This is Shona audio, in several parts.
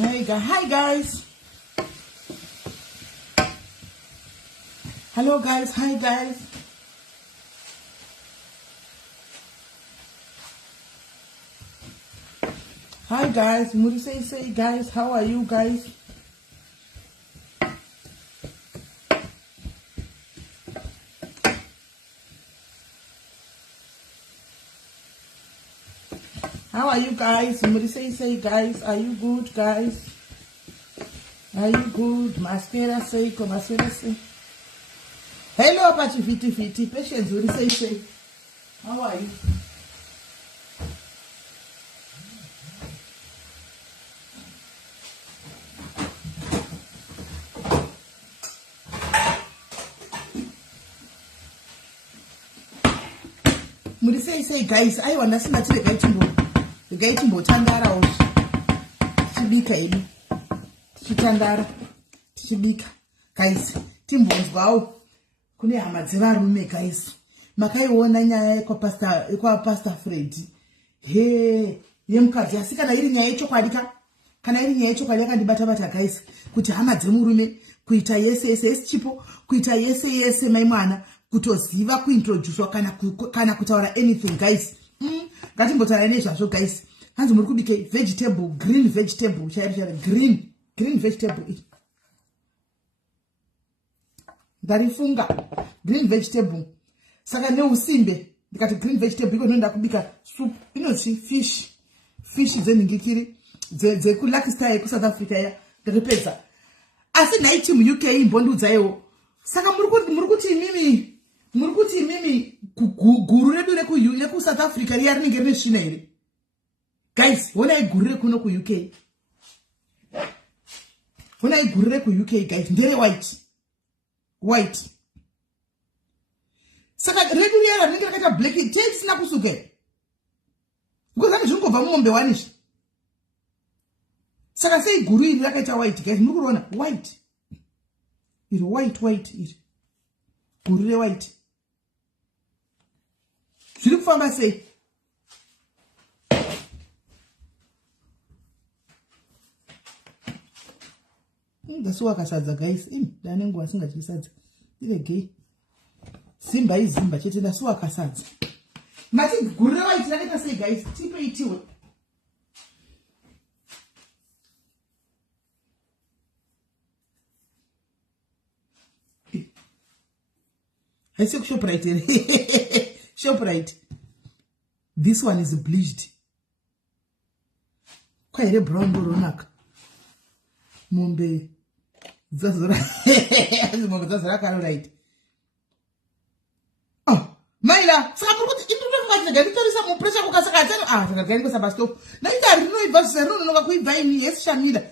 Hi guys. Hello guys. Hi guys. Hi guys. Murise say guys, how are you guys? How are you guys? Murise say guys, are you good guys? Are you good? Masquera say, Masquera say. Hello Apache Fiti. Patience, Murise say. How are you? Murise say guys, I want to see that the guy timbo tandara o chibika ili chitandara chibika guys timbo nzwao kune hama dzevarume guys makaiona nyaya kwa pastor Fred yemukadzi asi kana iri nyaya yechokwadika kana iri nyaya yechokwadika yakandibata guys kuti hama dzemurume kuita yese chipo kuita yese mai mwana kutoziva kuintroduce kana kutaura anything guys ngatimbotaura nezvazvo guys hanzi muri kubike vegetable green vegetable chairi green vegetable ndarifunga green vegetable saka neusimbe ndikati green vegetable iko ndoda kubika soup inonzi fish dzenhingikiri dzeku style ku South Africa ya ndapedza asi naiti mu UK imbondudzaiwo saka muri kuti imimi guru redu reku South Africa riya rinenge rine svina here guys wona iguru rekuno ku UK wona iguru reku UK guys ndere white saka redu riya rinenge rakaita black taste na kusuke because ani zvingobva mumombe wanishi saka sei guru iri rakaita white guys muri kuona white iri guru re white zviri kufamba sei ndasuwa kasadza guys ndane nguva singachisadza iregei simba izimba chete ndasuwa kasadza mati guru re white rakaita sei guys tipeitiwe haisi kuShoprite here Shoprite. This one is bleached. Kwaire brown boronaka. Mombe. Zazora. Mombe zazora karo right. Oh, Maila, saka kuti indiro ngati torisa mu pressure kukasaka tsano saka gari ko sabasto. Na indari no ivasa no noka kuibva ini yeshamila.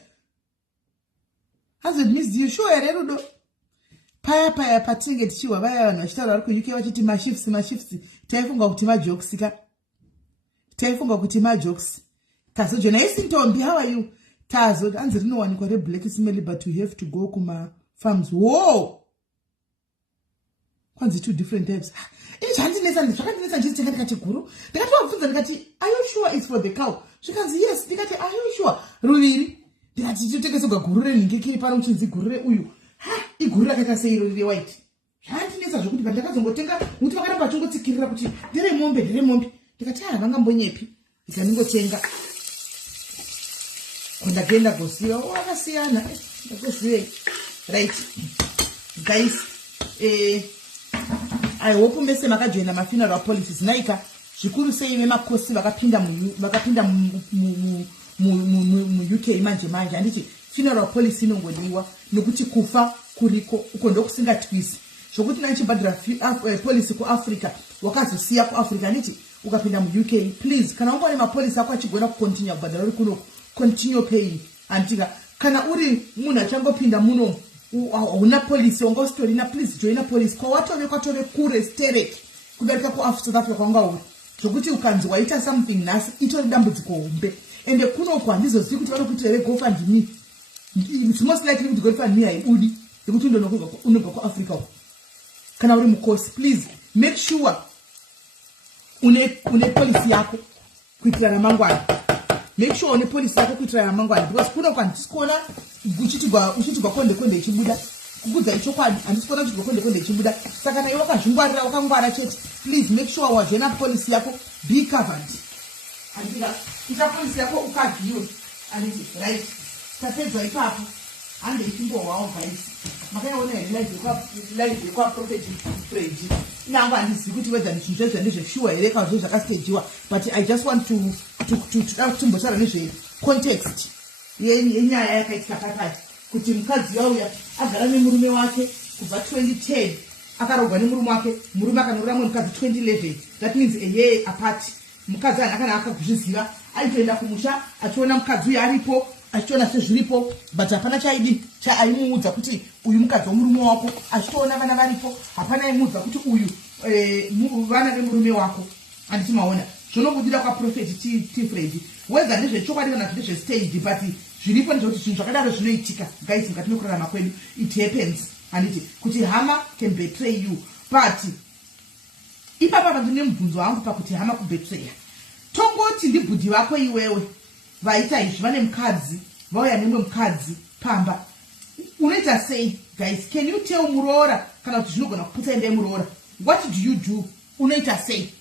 Has it missed you show ererudo? Paya patinge tichiwa vaya vanhu vachitaura vari kuUK vachiti mashifts taifunga kuti majokes tazo jona isi ntombi how are you tazo hanzi rinowanikwa reblack smelly but we have to go kuma-farms whoa kwanzi two different types ini zvakandinesa ndichitenga ndikati guru ndikati wabvunza ndikati are you sure it's for the cow zvikanzi yes ndikati are you sure ruviri ndikati totengesoga guru renhingikiri pano muchinzi guru reuyu iguru rakaita seiro riri white zvandinesa zvokuti pandakazongotenga kuti vakaramba vachingotsikirira kuti ndere mombe ndikati havangambonyepi ndikaningotenga ndagenda gosiya wakasiyana ndagosiyei right guys I hope mese makajoina mafuneral policies naika zvikuru sei vemakosi vakapinda mu UK manje handiti funeral policy inongodiwa nokuti kufa kuriko uko ndokusingatwisi zvokuti nanchibhadhira policy kuAfrica wakazosiya kuAfrica handiti ukapinda mu UK please kana ungone mapolisi ako achigona kucontinue kubhadhira uri kuno continue paying antika kana uri munhu achangopinda muno una policy ungositorina please joina police kwatove kure sterek kudarika kuSouth Africa kwanga uri zvokuti ukanzi waita something nhasi itori dambudziko hombe ende kuno handizozivi kuti vanokuitira GoFundMe. It's most likely to go for me haibudi ekuti unobva kuAfrica uko kana uri mukosi please make sure une policy yako kuitira ramangwana make sure one police yako kuitira ramangwana, because kuna kwandisikuona uchitigwa konde ichibuda kugudza ichokwadi handisikuona kuchitigwa konde ichibuda. Saka naiwe wakazvingwarira wakangwara chete, please make sure wazvena police yako be covered. Andika ita police yako ukavhiwe anditi right tapedzwa ipapo hande ichimbohwawo guys. Makaiona here live yekwa Prophet Fred nangu handizivi kuti whether ndichinzvezva ndezveshuwa here kana zvo zvakastajiwa, but I just want to kutimbotaura nezve context yenyaya yakaitika pakati kuti mukadzi wauya agara nemurume wake kubva 2010 akarogwa nemurume wake, murume akanorora mumwe mukadzi 2011. That means a year apart. Mukadzi akana akazviziva aitoenda kumusha achiona mukadzi uyu aripo achiona sezviripo, but hapana chaaimuudza kuti uyu mukadzi womurume wako. Achitoona vana varipo hapana aimuudza kuti uyu vana vemurume wako. Handiti maona zvonobudira kwaProfeti T Fred, whether ndezvechokwadi kana kuti ndezvestage, but zviripo ndezvekuti zvinhu zvakadaro zvinoitika guys mukati mekurarama kwedu. It happens. Handiti kuti hama can betray you, but ipapa ndine mubvunzo wangu pakuti hama kubetreya. Tongoti ndibhudhi vako iwewe vaita izvi, vane mukadzi vauya nemwe mukadzi pamba, unoita sei guys? Can you tell muroora kana kuti zvinogona kuputsa endai muroora? What do you do? Unoita sei?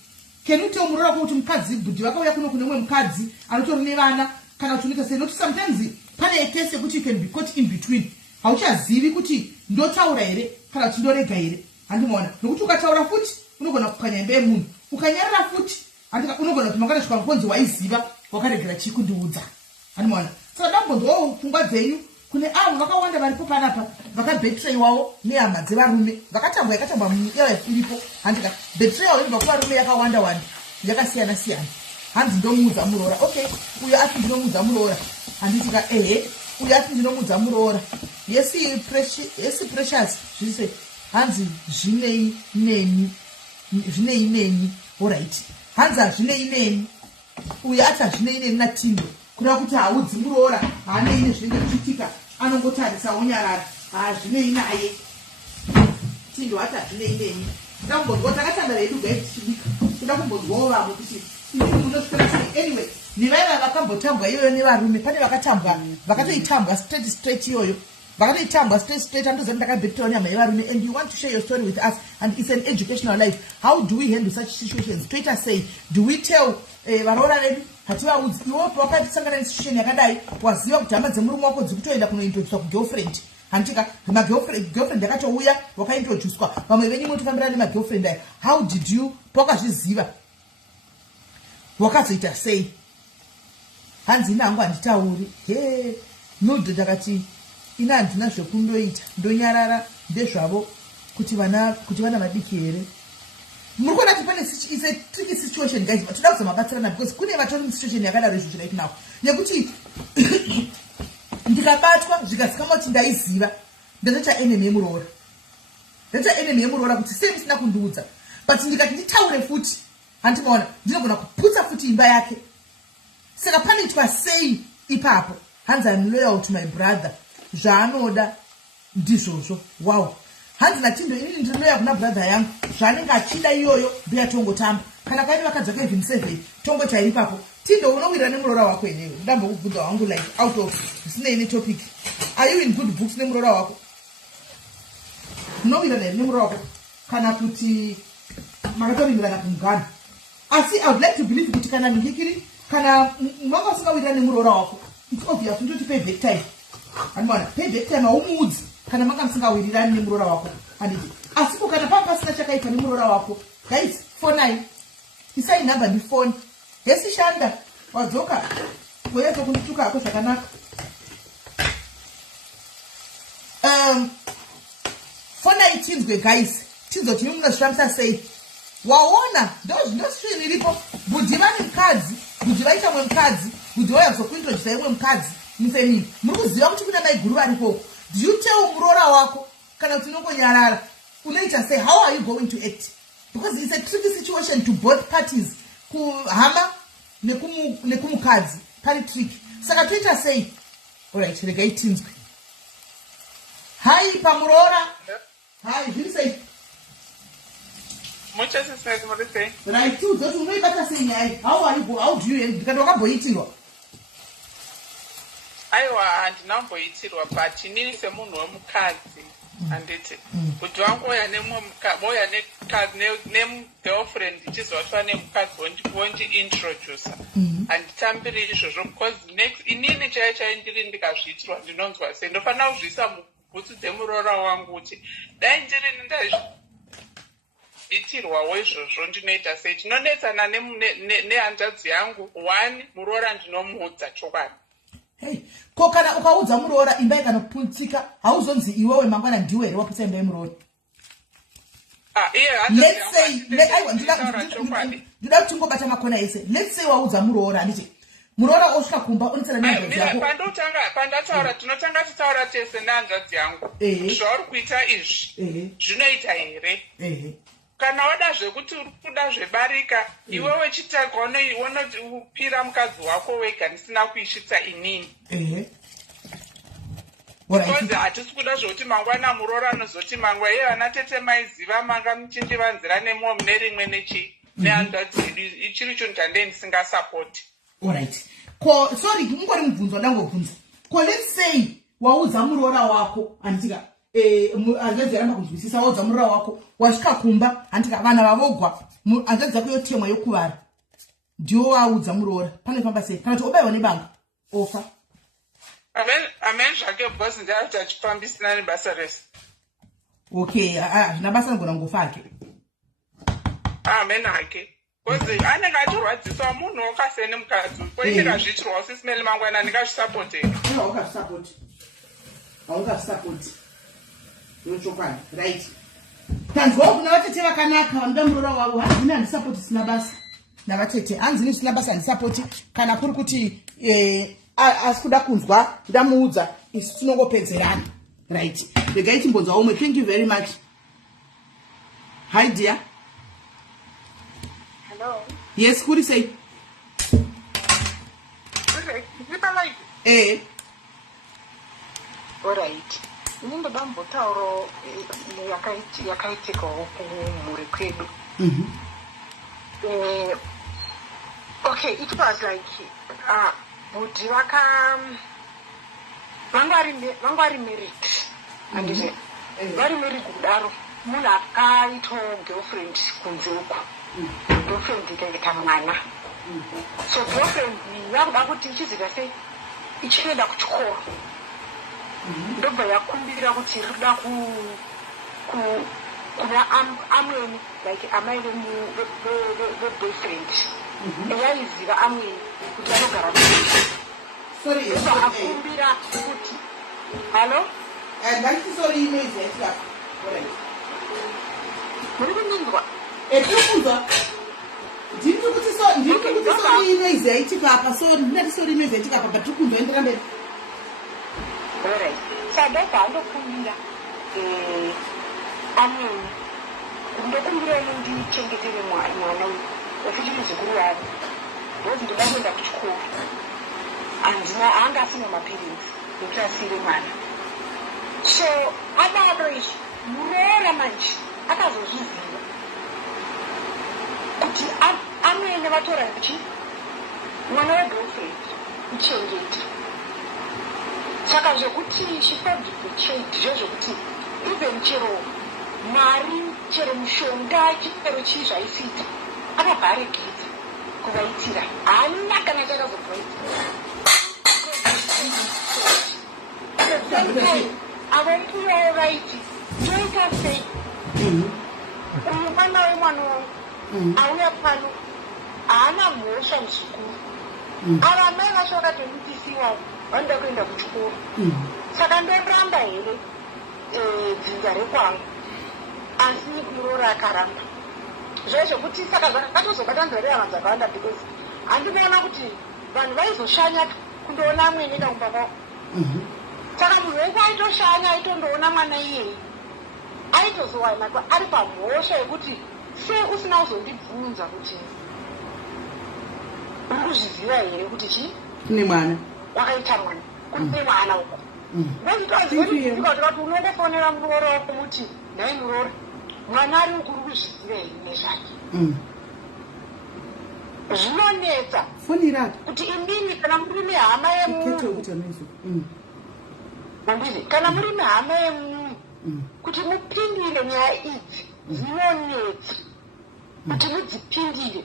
Can you tell muroora kuti mukadzi bhudhi vakauya kuno kune mwe mukadzi anotori nevana kana kuti unoita sei? Nokuti sometimes pane case yekuti you can be caught in between. Hauchazivi kuti ndotaura here kana kuti ndorega here. Handimaona nokuti ukataura futi unogona kukanya imba yemunhu, ukanyarara futi unogona kuti makandasvika mukonzi waiziva wakaregera chikundiudza. Handimaona saka dambonzwawo pfungwa dzenyu kune avo vakawanda varipo panapa vakabetreyiwawo nehama dzevarume vakatambwa yakatambwa munyaya iripo. Handika betreyiwawo inobva kuvarume yakawanda yakasiyana siyana. Hanzi ndomuudza muroora, okay uyo ati ndinomuudza muroora, handitika uyo ati ndinomuudza muroora, yesi precious zvise hanzi zvinei neni alright. Hanzi hazvinei neni, uyo ati hazvinei neni natindo kureva kuti haudzi muroora haanei nezvinenge zvichiitika, anongotarisa wonyarara hazvinei naye. Tindo ati hazvinei neni. Nda kumbonzwa takatanga redu guys tichibika, toda kumbonzwawo vamwe kuti inini munoswera sei. Anyway nevaiva vakambotambwa iyoyo nevarume, pane vakatambwa vakatoitambwa straight iyoyo vakatoitambwa straight. Andoziva ndakabhekitirawo nyama yevarume, and you want to share your story with us, and it's an educational life. How do we handle such situations? Toita sei, do we tell varoora vedu hativaudzi iwopo wakatisangana nesituation yakadai, waziva kuti hama dzemurume wako dzikutoenda kunointroducwa kugirlfriend. Handika girlfriend yakatouya wakaintroducwa, vamwe venyu motofambira nemagirlfriend aya. How did you pakazviziva wakazoita sei? Hanzi ina hangu handitauri nodho takati ina handina zvekundoita, ndonyarara ndezvavo kuti vana vadiki here. Muri kuona kuti pane is a tricky situation guys, but toda kuzomabatsirana because kune vatori musituation yakadaro izvo zvinoita nawo yekuti ndikabatwa zvikasvikama kuti ndaiziva ndatoita enemy yemuroora, kuti sei musina kundiudza, but ndikati nditaure futi handimaona ndinogona kuputsa futi imba yake. Saka panoitwa sei ipapo? Hanzi I'm loyal to my brother, zvaanoda ndizvozvo. Wow. Hanzi natindo inini ndiri loyal kuna brother yangu, zvaanenge achida iyoyo mbuya tongotamba. Kana kaini vakadzaka even 7 tongoita ipapo. Tindo unowira nemuroora wako yenyewe. Ndambokubvunza wangu like out of zvisina ine topic. Are you in good books nemuroora wako? Unowira nemuroora wako kana kuti makatovimbirana kumugana? Asi I would like to believe kuti kana ndikiri kana mwanga usingawira nemuroora wako, it's obvious ndoti payback time. Handimaona payback time haumuudzi kana manga musingawirirani nemuroora wako. Handiti asipo kana panga pasina chakaita nemuroora wako guys, phone 9 isai number ndi phone yesi shanda wadzoka weyezo kunituka ako zvakanaka. Phone 9 tinzwe guys, tinzwe kuti munozvifambisa sei. Waona ndozvino iripo, bhudhi vane mukadzi, bhudhi vaita mwe mukadzi, bhudhi vauya kuzokuintrodusa imwe mukadzi mufemini. Muri kuziva kuti kuna mai guru varipo. Do you tell muroora wako kana kuti unongonyarara? Unoita sei? How are you going to act? Because it's a tricky situation to both parties. Kuhama nekumukadzi pani tricky. Saka toita sei? Alright, regai tinzwe. Hai pamuroora. Hai, zviri sei? Muchas gracias, Right, too. Doesn't know about the same. How do you? Because wakabhoitirwa. aiwa handinamboitirwa but inini semunhu wemukadzi handiti kuti wangoya nemugirlfriend ichizosva nemukadzi wondiintroducer handitambiri izvozvo because inini chaiyo ndiri ndikazviitirwa ndinonzwa sei ndofanira kuzviisa mubhutsu dzemuroora wangu kuti dai ndirini ndaitirwawo izvozvo ndinoita sei. Tinonetsana nehanzvadzi yangu 1 muroora ndinomuudza chokwadi. Hey, ko kana ukaudza muroora imba ikanoputsika hauzonzi iwewe mangwana ndiwe here waputsa imba yemuroora. Let's say ndida kuti ngobata makona ese. Let's say waudza muroora handiti muroora osvika kumba unetsana nehanzvadzi yako. Pandataura tinotanga titaura tese nehanzvadzi yangu zvauri kuita izvi zvinoita here. Kana wada zvekuti uri kuda zvebarika iwewe chitagwa unopira mukadzi wako wega ndisina kuisvitsa inini. Because hatisi kuda zvokuti mangwana muroora anozoti mangwa iye vana tete maiziva manga muchindivanzira nemumwe mune rimwe nehanzvadzi ichiri chinhu chandei ndisingasapoti. Alright. Ko sorry ungori mubvunzo ndangobvunza. Ko let's say waudza muroora wako anditika hanzvadzi yaramba kunzwisisa waudza muroora wako wasvika kumba handika vana vavogwa hanzvadzi yako yotemwa yokuvara ndiwo waudza muroora panofamba sei kana kuti obayiwa nebanga ofa. Amen zvake because ndiyati achifambisina nebasa rese. Okay, nabasa ngona ngofa ake. Amen hake. Because anenge achirwadziswa munhu wakasene mukadzi poinga zvichirwa usisimele mangwana ndingazvisapoti. Haungazvisapoti. Haungazvisapoti. Nochokwadi, right. Tanzwa kuna vatete vakanaka vanoda muroora wavo hanzini handisapoti sina basa. Navatete hanzini sina basa handisapoti kana kuri kuti asi kuda kunzwa ndamuudza isu tinongopedzerana. Right. Regai timbonzwa umwe. Thank you very much. Hi dear. Hello. Yes, kuri sei? Alright. Ndingoda mbotauro yakaitikawo kumhuri kwedu. Okay, it was like budi vangwari married. And vari married kudaro munhu akaitawo girlfriend kunze uko. Girlfriend ikaita mwana. So girlfriend yakuda kuti ichiziva sei ichienda kuchikoro. Ndobva yakumbira kuti irikuda kuna amweni like amai veboyfriend eyaiziva amweni kuti vanogara sorry akumbira kuti halo sorry imezi yaitikapo muri kuninzwa tinokunzwa ndiri kuti sorry imezi yaitikapa so ndinati sorry imezi yaitikapa but tiri kunzwa endera mberi. Alright. Sadaka andokumbira amweni ndokumbira ndichengetere mwana uyu wekuti muzukuru wavo ndozi ndoda kuenda kuchikoro handina anga asina mapiritsi ekuti asire mwana. So adaro izvi muroora manje akazozviziva kuti amweni vatora kuti mwana wegirlfriend muchengete. Saka zvekuti she felt betrayed zvezvokuti even chero mari chero mushonga chero chii zvaisita akabva aregedza kuvaitira haana kana chakazobvaita avambuyawo vaiti toita sei uyu mwana wemwana wangu auya pano haana mhosva muzukuru ava mai vacho vakatomutisi wavo vanoda kuenda kuchikoro. Saka ndoramba here dzinza rekwangu asi muroora akaramba zvezvokuti saka zvakatozobata nzarira vanhu dzakawanda because handinoona kuti vanhu vaizoshanya kundoona amweni kumba kwavo. Saka munhu wese aitoshanya aitondoona mwana iyeye aitozowanikwa ari pamhosva yekuti sei usina kuzondibvunza kuti uri kuzviziva here kuti chii kune mwana wakaita mwana kune mwana uko ndozvikatikati unongofonera muroora wako muti nhai muroora mwana ari ukuri kuzviziva here nezvake zvinonetsa kuti imini kana muri nehama yemunhu kana muri nehama yemunhu kuti mupindire nyaya idzi zvinonetsa kuti mudzipindire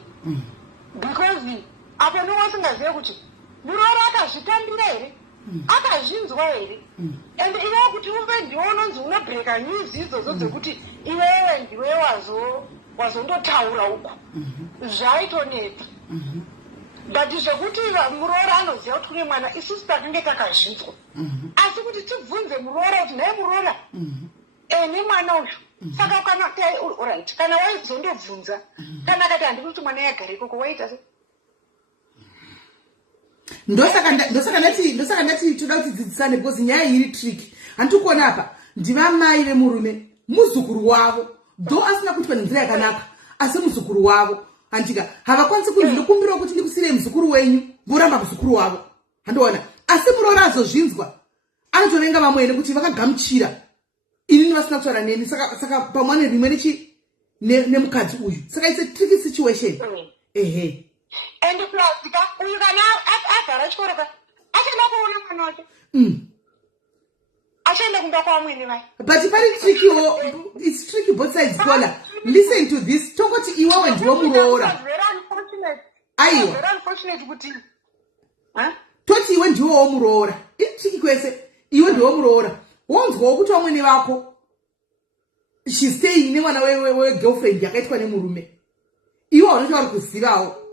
because apo ndinowasingazive kuti muroora akazvitambira here akazvinzwa here and iwewo kuti uve ndiwe unonzi unobheka news idzodzo dzekuti iwewe ndiwe wazondotaura uko zvaitonetsa but zvekuti muroora anoziva kuti kune mwana isusu takange takazvinzwa asi kuti tibvunze muroora kuti naye muroora nemwana uyu saka kana waizondobvunza kana akati handiri kuti mwana yagare ikoko waita se ndosaka ndati toda kuti dzidzisane because nyaya iri tricky handiri kuona apa ndivamai vemurume muzukuru wavo dho asina kuti panenzira yakanaka asi muzukuru wavo handika havakwanisi kuti ndikumbirawo kuti ndikusire muzukuru wenyu mboramba muzukuru wavo handiona asi muroora azozvinzwa anotorenga vamwene kuti vakagamuchira inini vasina kutaura neni saka pamwane rimwe nemukadzi uyu saka it's a tricky situation ehe and plastika uyu kana agara chikoro ka achaenda kuona mwana wake achaenda kumba kwamwene vai but pari tricky it's tricky both sides kola listen to this tongoti iwewe ndiwo muroora aiwa unfortunate kuti toti iwe ndiwowo muroora iri tricky kwese iwe ndiwo muroora wonzwawo kuti vamwene vako shistei nemwana wegirlfriend yakaitwa nemurume iwe vanoti vari kuzivawo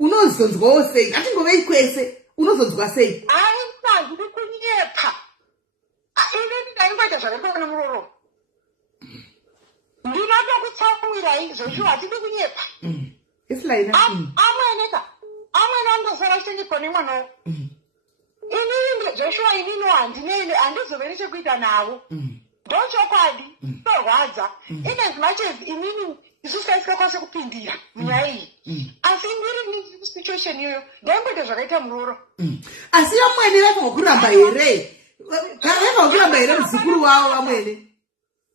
unozonzwawo sei atingovei kwese unozonzwa sei aindiri kunyepa inini ndaingoita zvakaitwa nemurooro ndinotokutsawirai zvoshuwa hatidi kunyepa amwene andosara achengetwa nemwanawo inini joshua inini handizove nechekuita navo ndochokwadi torwadza ine zimachezi inini isusu taisingakwanise kupindira munyaya iyi asi ndiri nesituation iyoyo ndaingoita zvakaita murooro asi vamwene vafanwa kuramba here vafanwa kuramba here muzukuru wavo vamwene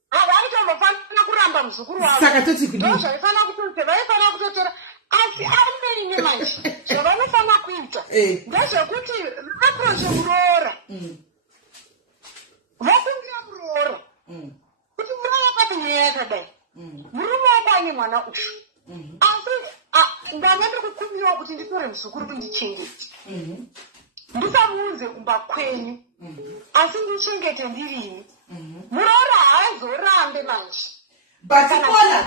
havaitombofanira kuramba muzukuru wavo saka toti kudii vaifanira kutotora asi amene manje zvavanofanira kuita ndezvekuti vaproshe muroora vakumbira muroora kuti muroora pati nyaya yakadai murume wako ane mwana uyu asi ndanga ndiri kukumbirawo kuti nditore muzukuru kundichengete ndisamuunze kumba kwenyu asi ndichengete ndirini muroora haazorambe manje but kola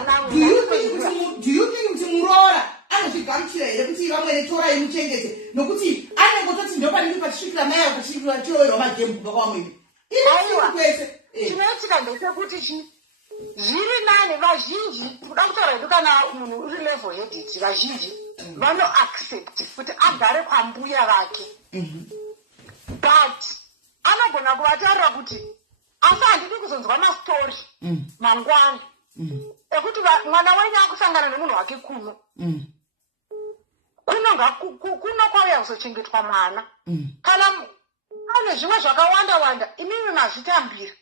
do you think kuti muroora anozvigamuchira here kuti vamwene torai muchengete nokuti anengototi ndopanenge pachisvikira mai avo pachisvikira chiroverwa magemu kubva kwamwene kwese chinoitika ndechekuti zviri nani vazhinji kuda kutaura hedu kana munhu uri level headed vazhinji vanoaccept kuti agare kwambuya vake but anogona kuvatarira kuti asi handidi kuzonzwa mastori mangwana ekuti mwana wenyu akusangana nemunhu wake kuno kwauya kuzochengetwa mwana kana ane zvimwe zvakawanda wanda inini nazvitambira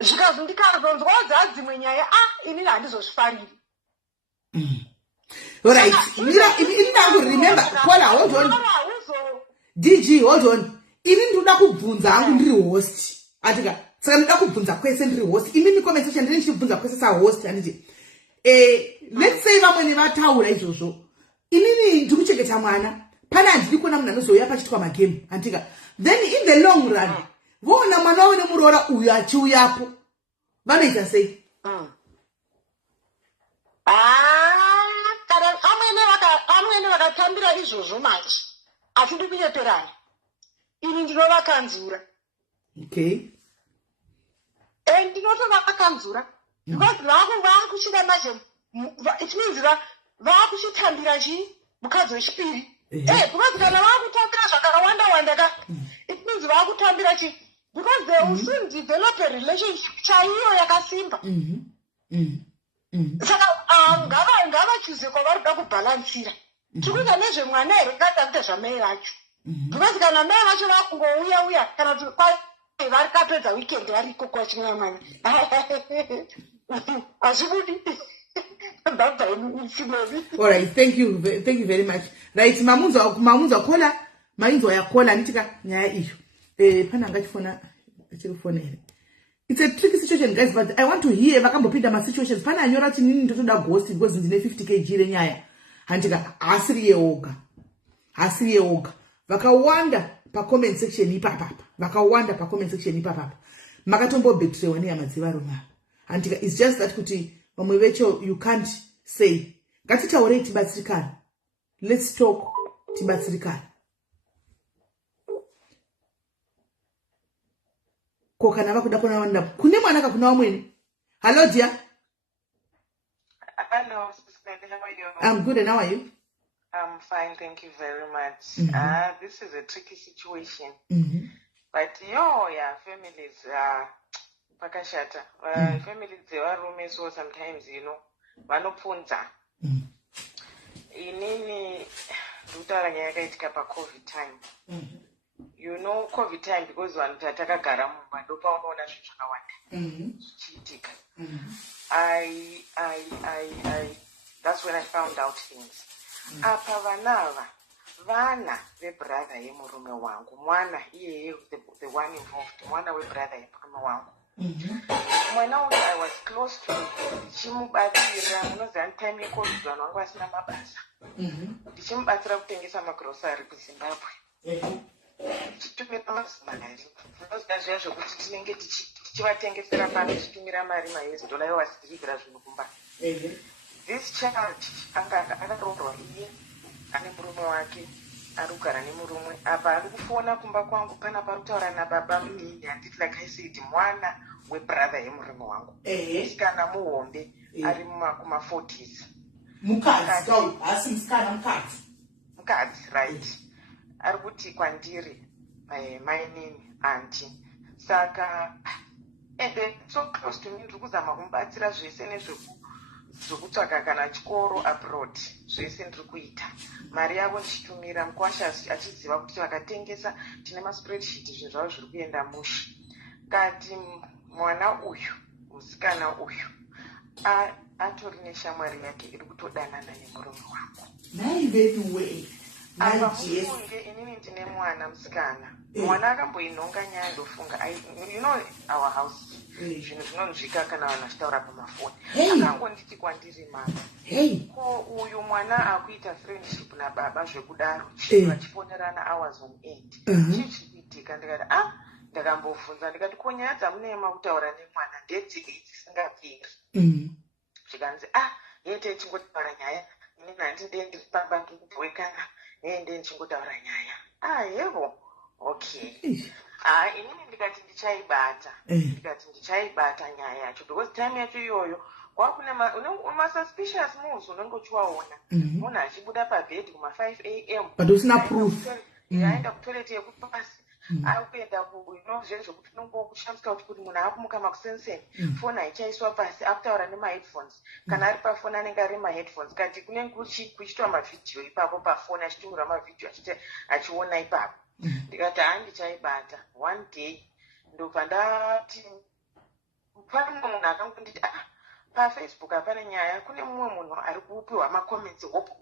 zvikazi ndikazonzwawo dzadzimwe nyaya inini handizozvifariri right ini nangu remember kola hold on dg hold on ini ndoda kubvunza hangu ndiri host atika saka ndoda kubvunza kwese ndiri host inini conversation ndiri ndichibvunza kwese sahost handiti let's say vamwene vataura izvozvo inini ndikuchengeta mwana pana handiri kuona munhu anozouya pachitwa magame handika then in the long run voona mwana wavo nemuroora uyu achiuyapo vanoita sei amwene vakatambira izvozvo manje hatidi kunyeperana ini ndinovakanzura ndinotovakanzura because vaakuchida manje it means vaakuchitambira chii mukadzi wechipiri because kana vaakutambira zvakawanda ka it means vaakutambira chii because they will soon develop a relationship chaiyo yakasimba saka ngavachuze kwavari kuda kubhalansira tikuita nezvemwana here ngatakuita zvamai vacho because kana mai vacho vakungouya kana kuti vari kapedza weekend variko kwachimwe mwanya hazvibudi All right, thank you very much. Right, mamunza kola mainzo yakola nitika nyaya iyo pana ngachifona chirifona here. It's a tricky situation, guys, but I want to hear vakambopinda ma situations. Pana anyora kuti nini ndotoda ghost because ndine 50 kg renyaya. Handika asiri yeoga. Vakawanda pa comment section ipapa. Makatombo betray ne yamadzivaro ma. Handika it's just that kuti vamwe vecho you can't say. Ngatitaure tibatsirikana. Let's talk tibatsirikana. Kokana vakuda kuna wanda kune mwana kakuna wamweni. Hello dear. Hello, Sister, how are you? I'm good, and how are you? I'm fine, thank you very much. This is a tricky situation. But families pakashata. Families they are roommates, so sometimes vanopunza. Inini ndutara nyaya yakaitika pa COVID time. COVID time because vanhu tatakagara mumba ndopa unoona zvinhu zvakawanda zvichiitika. That's when I found out things. Apa vana vebrother yemurume wangu, mwana iyeye the one involved, mwana webrother yemurume wangu. Mwana uyu I was close to ndichimubatsira, munoziva time yeCovid vanhu vanga vasina mabasa. Ndichimubatsira kutengesa magrocery kuZimbabwe. Tichitumira mazimari. Unoziva zviya zvokuti tinenge tichivatengesera pano tichitumira mari ma$US yowasitirigira zvinhu kumba. This child akaroorwa iye ane murume wake ari kugara nemurume. Apa ari kufona kumba kwangu pana pari kutaura nababa munini handiti like I said mwana webrother yemurume wangu. Musikana muhombe ari kuma40s. Mukadzi right. Ari kuti kwandiri mainini anti. Saka so close to me ndiri kuzama kumubatsira zvese nezvekutsvaga kana chikoro abroad zvese ndiri kuita. Mari yavo ndichitumira mukwasha achiziva kuti vakatengesa tine maspreadsheet zvinhu zvavo zviri kuenda mushe. Kati mwana uyu musikana uyu atori neshamwari yake iri kutodanana nemurume wangu. Apa mufunge inini ndine mwana musikana. Mwana akamboinhonga nyaya ndofunga our house zvinhu zvinonzvika kana vanhu vachitaura pamafoni. Akangonditi kwandiri mama ko uyu mwana akuita friendship nababa zvekudaro vachiponerana hours on end. Chii chiri kuitika? Ndikati ndakambobvunza ndikati ko nyaya dzamunema kutaura nemwana ndedzei dzisingaperi? Zvikanzi yete chingotaura nyaya inini handinde ndiri pamba ndikubhowekana nende ndichingotaura nyaya. Yebo okay. Inini ndikati ndichaibata nyaya yacho because time yacho iyoyo kwakune ma-suspicious moves unenge uchiwaona. Munhu achibuda pabhedhi kuma5 AM but usina proof. Aenda kutoilet yekupasi akuenda zvezvokuti unongokushamisa kuti munhu akumuka makusenseni foni haichaiswa pasi akutaura nemaheadphones. Kana ari pafoni anenge ari maheadphones kati kunenge kuchiitwa mavhidhiyo ipapo pafoni achitumira mavhidhiyo achiona ipapo. Ndikati ndichaibata. One day ndobva ndati pane mumwe munhu akangonditi pafacebook hapana nyaya, kune mumwe munhu ari kupiwa macomments hope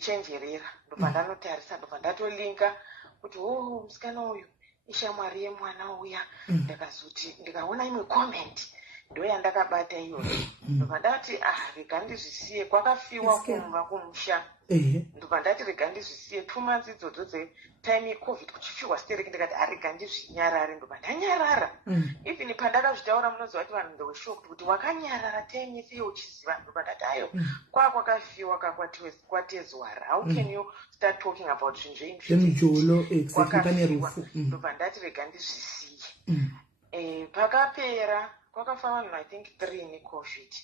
chenjerera. Ndobva ndanotarisa ndobva ndatolinka kuti musikana uyu ishamwari yemwana uya. Ndakazoti ndikaona imwe comment ndoyandakabata iyoyo. Ndobva ndati rega ndizvisiye, kwakafiwa kumba kumusha. Ndobva ndati rega ndizvisiye 2 months idzodzo dzetime yeCovid kuchifiwa stereki. Ndikati rega ndizvinyarare. Ndobva ndanyarara. Even pandakazvitaura munoziva kuti vanhu they were shocked kuti wakanyarara time yese uchiziva. Ndobva ndati kwakafiwa kwatezwara. How can you start talking about zvinhu zveinfected? Ndobva ndati rega ndizvisiye. Pakapera kwakafa vanhu I think 3 neCovid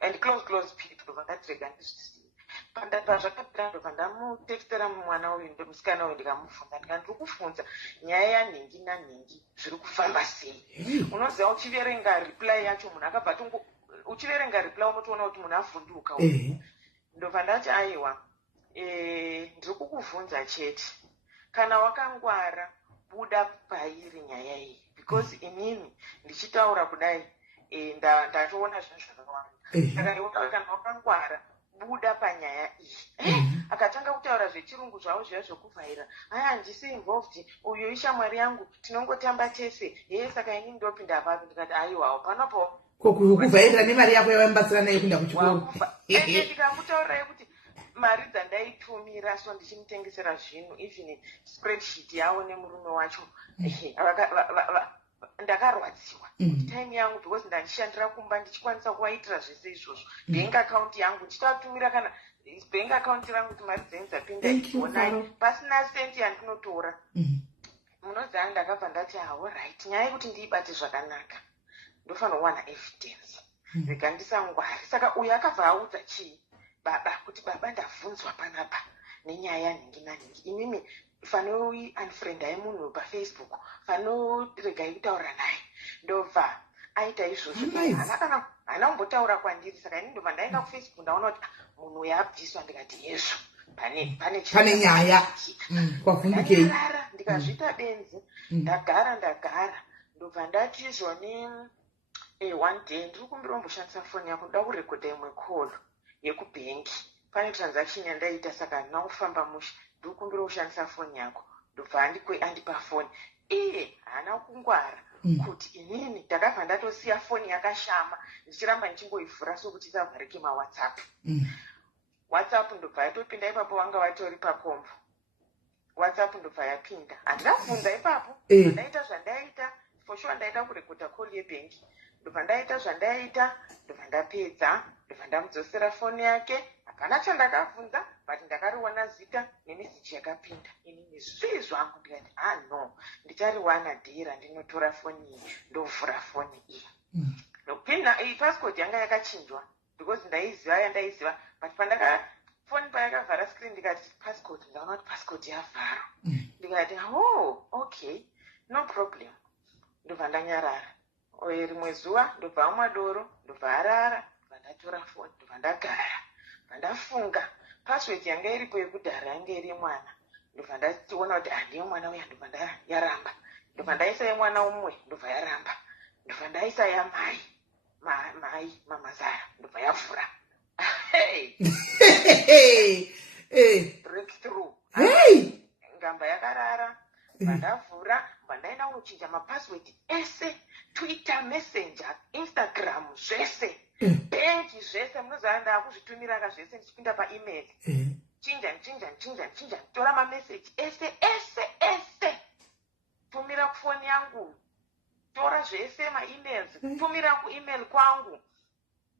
and close people. Ndobva ndati rega ndizvisiye. Pazvakapera ndobva ndamutextera mwana uyu musikana uyu ndikamubvunza ndikati ndiri kufunza nyaya yanhingi nanhingi zviri kufamba sei. Unoziva uchiverenga reply yacho munhu akabva uchiverenga reply unotoona kuti munhu avhunduka. Ndobva ndati aiwa ndiri kukubvunza chete kana wakangwara buda pairi nyaya iyi because inini ndichitaura kudai ndatoona zvinhu zvakawanda saka iwe kana wakangwara buda panyaya iyi akatanga kutaura zvechirungu zvavo zviya zvokuvhaira handisi involved uyo ishamwari yangu tinongotamba tese saka ini ndopinda apapo ndikati aiwawo panopo kuvhairira nemari yako yavambatsira nayo kuenda kuchikoro ndikamutaurirai kuti mari dzandaitumira so ndichimutengesera zvinhu even spreadsheet yavo nemurume wacho ndakarwadziwa time yangu because ndandishandira kumba ndichikwanisa kuvaitira zvese izvozvo bank account yangu ndichitatumira kana bank account rangu kuti mari dzenyu dzapinda onai pasina senti yandinotora munoziva ndakabva ndati right nyaya yekuti ndiibate zvakanaka ndofanira kuwana evidence rega ndisangwari saka uyo akabva audza chii baba kuti baba ndabvunzwa panapa nenyaya yanhingi nanhingi imimi fanoi unfriendai munhu pafacebook fanoregai kutaura naye ndobva aita izvozvo haana kumbotaura kwandiri saka ini ndobva ndaenda kufacebook ndaona kuti munhu uyu abviswa ndikati yezvo pane nyaya kwavhundukei ndikazvita benzi ndagara ndobva ndati izvoni one day ndiri kumbira kumboshandisa foni yako ndoda kurekodha imwe call yekubhengi pane transaction yandaita saka handina kufamba musha ndiri kumbira kushandisa foni yako ndobva andipa foni iye haana kungwara kuti inini ndakabva ndatosiya foni yakashama ndichiramba ndichingoivhura sokuti isavharike mawhatsapp whatsapp ndobva yatopinda ipapo vanga vatori pakombo whatsapp ndobva yapinda handina kubvunza ipapo ndaita zvandaita for sure ndaida kurekodha call yebhengi ndobva ndaita zvandaita ndobva ndapedza ndobva ndamudzosera foni yake hapana chandakabvunza but ndakariwana zita nemeseji yakapinda ini nezvii zvangu ndikati no ndichariwana dhira ndinotora foni iyi ndovhura foni iyi nokupinda passport yanga yakachinjwa because ndaiziva yandaiziva but foni payakavhara screen ndikati passport ndaona kuti passport yavhara ndikati okay no problem ndobva ndanyarara rimwe zuva ndobva amwa doro ndobva arara ndobva ndatora foni ndobva ndagara ndafunga password yanga iripo yekudhara yanga iri mwana ndobva ndationa kuti handiye mwana uya ndobva yaramba ndobva ndaisa yemwana umwe ndobva yaramba ndobva ndaisa yamai mamazara ndobva yavhura breakthrough ngamba yakarara ndavhura ndaenda kunochinja mapassword ese Twitter, Messenger, Instagram zvese benki zvese munoziva ndakuzvitumira zvese ndichipinda paemail chinja tora mameseji ese tumira kufoni yangu tora zvese maemails tumira kuemail kwangu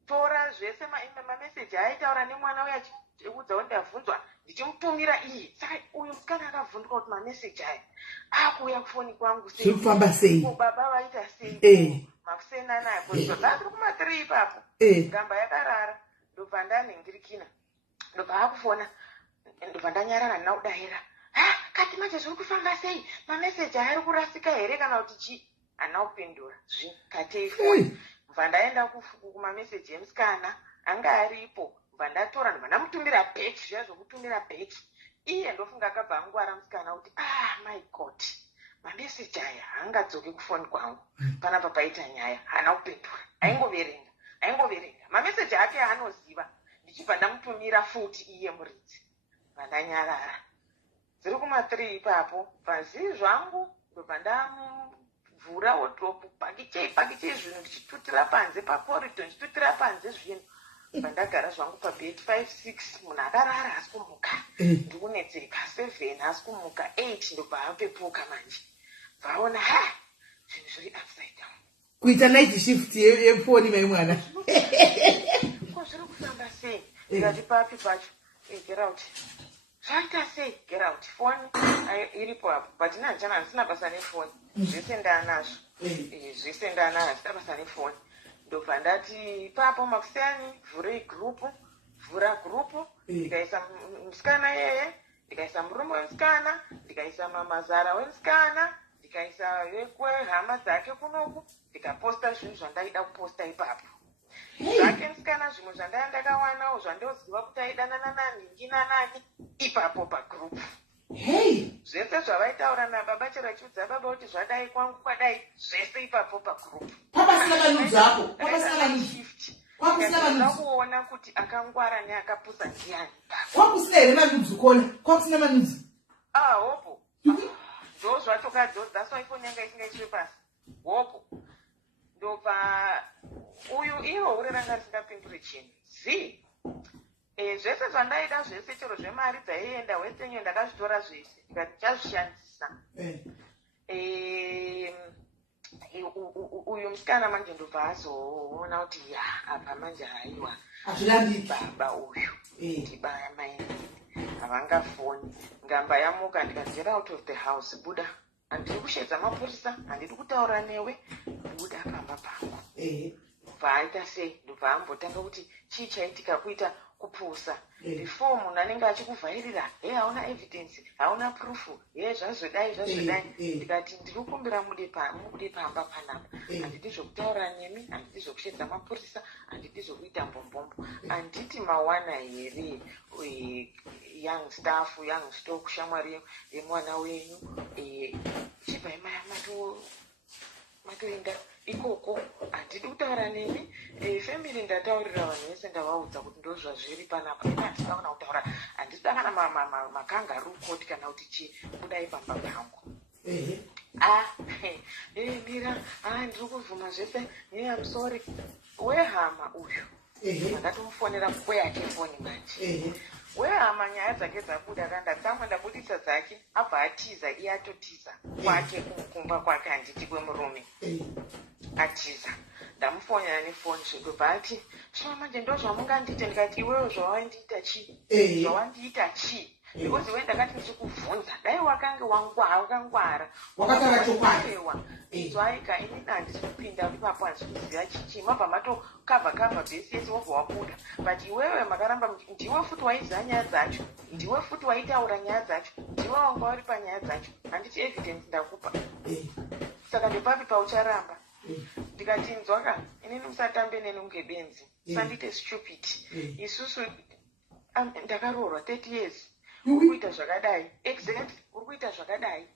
tora zvese mameseji aitaura nemwana uya achiudzawo ndabvunzwa ndichimutumira iyi saka uyu musikana akavhunduka kuti mameseji aya akuuya kufoni kwangu seifamba sei baba vaita sei makusena naye ndiri kuma3 ipapo ngamba yakarara ndobva ndanhingirikina ndobva akufona ndobva ndanyarara ndina kudayira kati manje zviri kufamba sei mameseji ari kurasika here kana kuti chii handina kupindura katei mbva ndaenda kumameseji emusikana anga aripo mbva ndatora ndobva ndamutumira bheki zviya zvokutumira bheki iye ndofunga akabva angwara musikana kuti my god mameseji aya haangadzoki kufoni kwangu panapa paita nyaya haana kupindura aingoverenga mameseji ake aanoziva ndichibva ndamutumira futi iye muridzi vandanyarara dziri kuma3 ipapo pazii zvangu ndobva ndamuvhura wodropu pakichei zvinhu ndichitutira panze pakorido ndichitutira panze zvinhu vandagara zvangu pabed 5-6 munhu akarara hasi kumuka ndikunetseka 7 hasi kumuka 8 ndobva apepuka manje vaona zvinhu zviri upside down kuita night shift yefoni mai mwana ko zviri kufamba sei ndikati papi pacho get out zvaita sei get out foni iripo apo but inanjana handisina basa nefoni zvese ndaanazvo zvese ndaanazvo handisina basa nefoni ndobva ndati papo makusiyani vhura gurupu ndikaisa musikana yeye ndikaisa murume wemusikana ndikaisa mamazara wemusikana ndikaisa hama dzake kunoku ndikaposta zvinhu zvandaida kuposta ipapo zvake musikana zvimwe zvandaya ndakawanawo zvandoziva kuti aidanana nanhingi nanani ipapo pagurupu zvese zvavaitaura nababa chero achiudza baba kuti zvadai kwangu kwadai zvese ipapo pagurupu kwapasina manudzi ako kwapasina manudzi kwakusina kuona kuti akangwara neakapusa ndiani kwakusina here manudzi kona kwakusina manudzi hopo ndo zvatokadzo that's why phone yanga isingaiswe pasi hopo ndobva uyu iwo uri ranga risingapindure chinhu zvese zvandaida zvese chero zvemari dzaienda westenyo ndakazvitora zvese ndikati chazvishandisa uyu musikana manje ndobva azoona kuti apa manje haiwa baba uyu ndibaya maini havangafoni ngamba yamuka ndikati get out of the house buda handiri kushedza mapurisa handiri kutaura newe buda pamba pangu ndobva aita sei ndobva ambotanga kuti chii chaitika kuita kupusa before munhu anenge achikuvhairira hauna evidence hauna proof zvazvodai ndikati ndiri kukumbira mude pamba panapa handidi zvokutaura nemi handidi zvokushedza mapurisa handidi zvokuita mbombombo handiti mawana here young staff young stock shamwari yemwana wenyu chibvai matoenda ikoko handidi kutaura nemi family ndataurira vanhu vese ndavaudza kuti ndo zvazviri panapa ina handikaona kutaura handisida kana makangaru koti kana kuti chi budai pamba pangu mira ndiri kuvhuma zvese am sorry wehama uyu ndakatomufonera kweyake foni manje wehama nyaya dzake dzabuda kandatsamwa ndabudisa dzake abva atiza iye atotiza kwake kumba kwake handiti kwemurume atiza ndamufonera nefoni zvedobva ati zvima manje ndo zvamungandite ndikati iwewo zvawandiita chii because iwe ndakati ndichikubvunza dai wakange wakangwara wakatarewa zvaika inini handisi kupinda ipapo handisi kuziva chichi mabva matokavha bhesi yese wobva wabuda but iwewe makaramba ndiwe futi waiziva nyaya dzacho ndiwe futi waitaura nyaya dzacho ndiwe wanga uri panyaya dzacho handiti evidence ndakupa saka ndepapi paucharamba ndikati nzwaka inini musatambe neni unge benzi musandiite stupid isusu ndakaroorwa 30 years uri kuita zvakadai exactly uri kuita zvakadai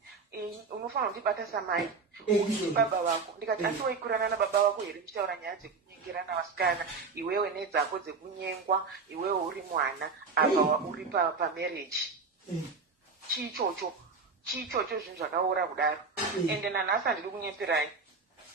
unofanira kundibata samai uri baba vako ndikati asi waikurana nababa vako here muchitaura nyaya dzekunyengerana vasikana iwewe nedzako dzekunyengwa iwewe uri mwana apa uri pamarriage chiichocho zvinhu zvakaora kudaro ende nanhasi handiri kunyeperai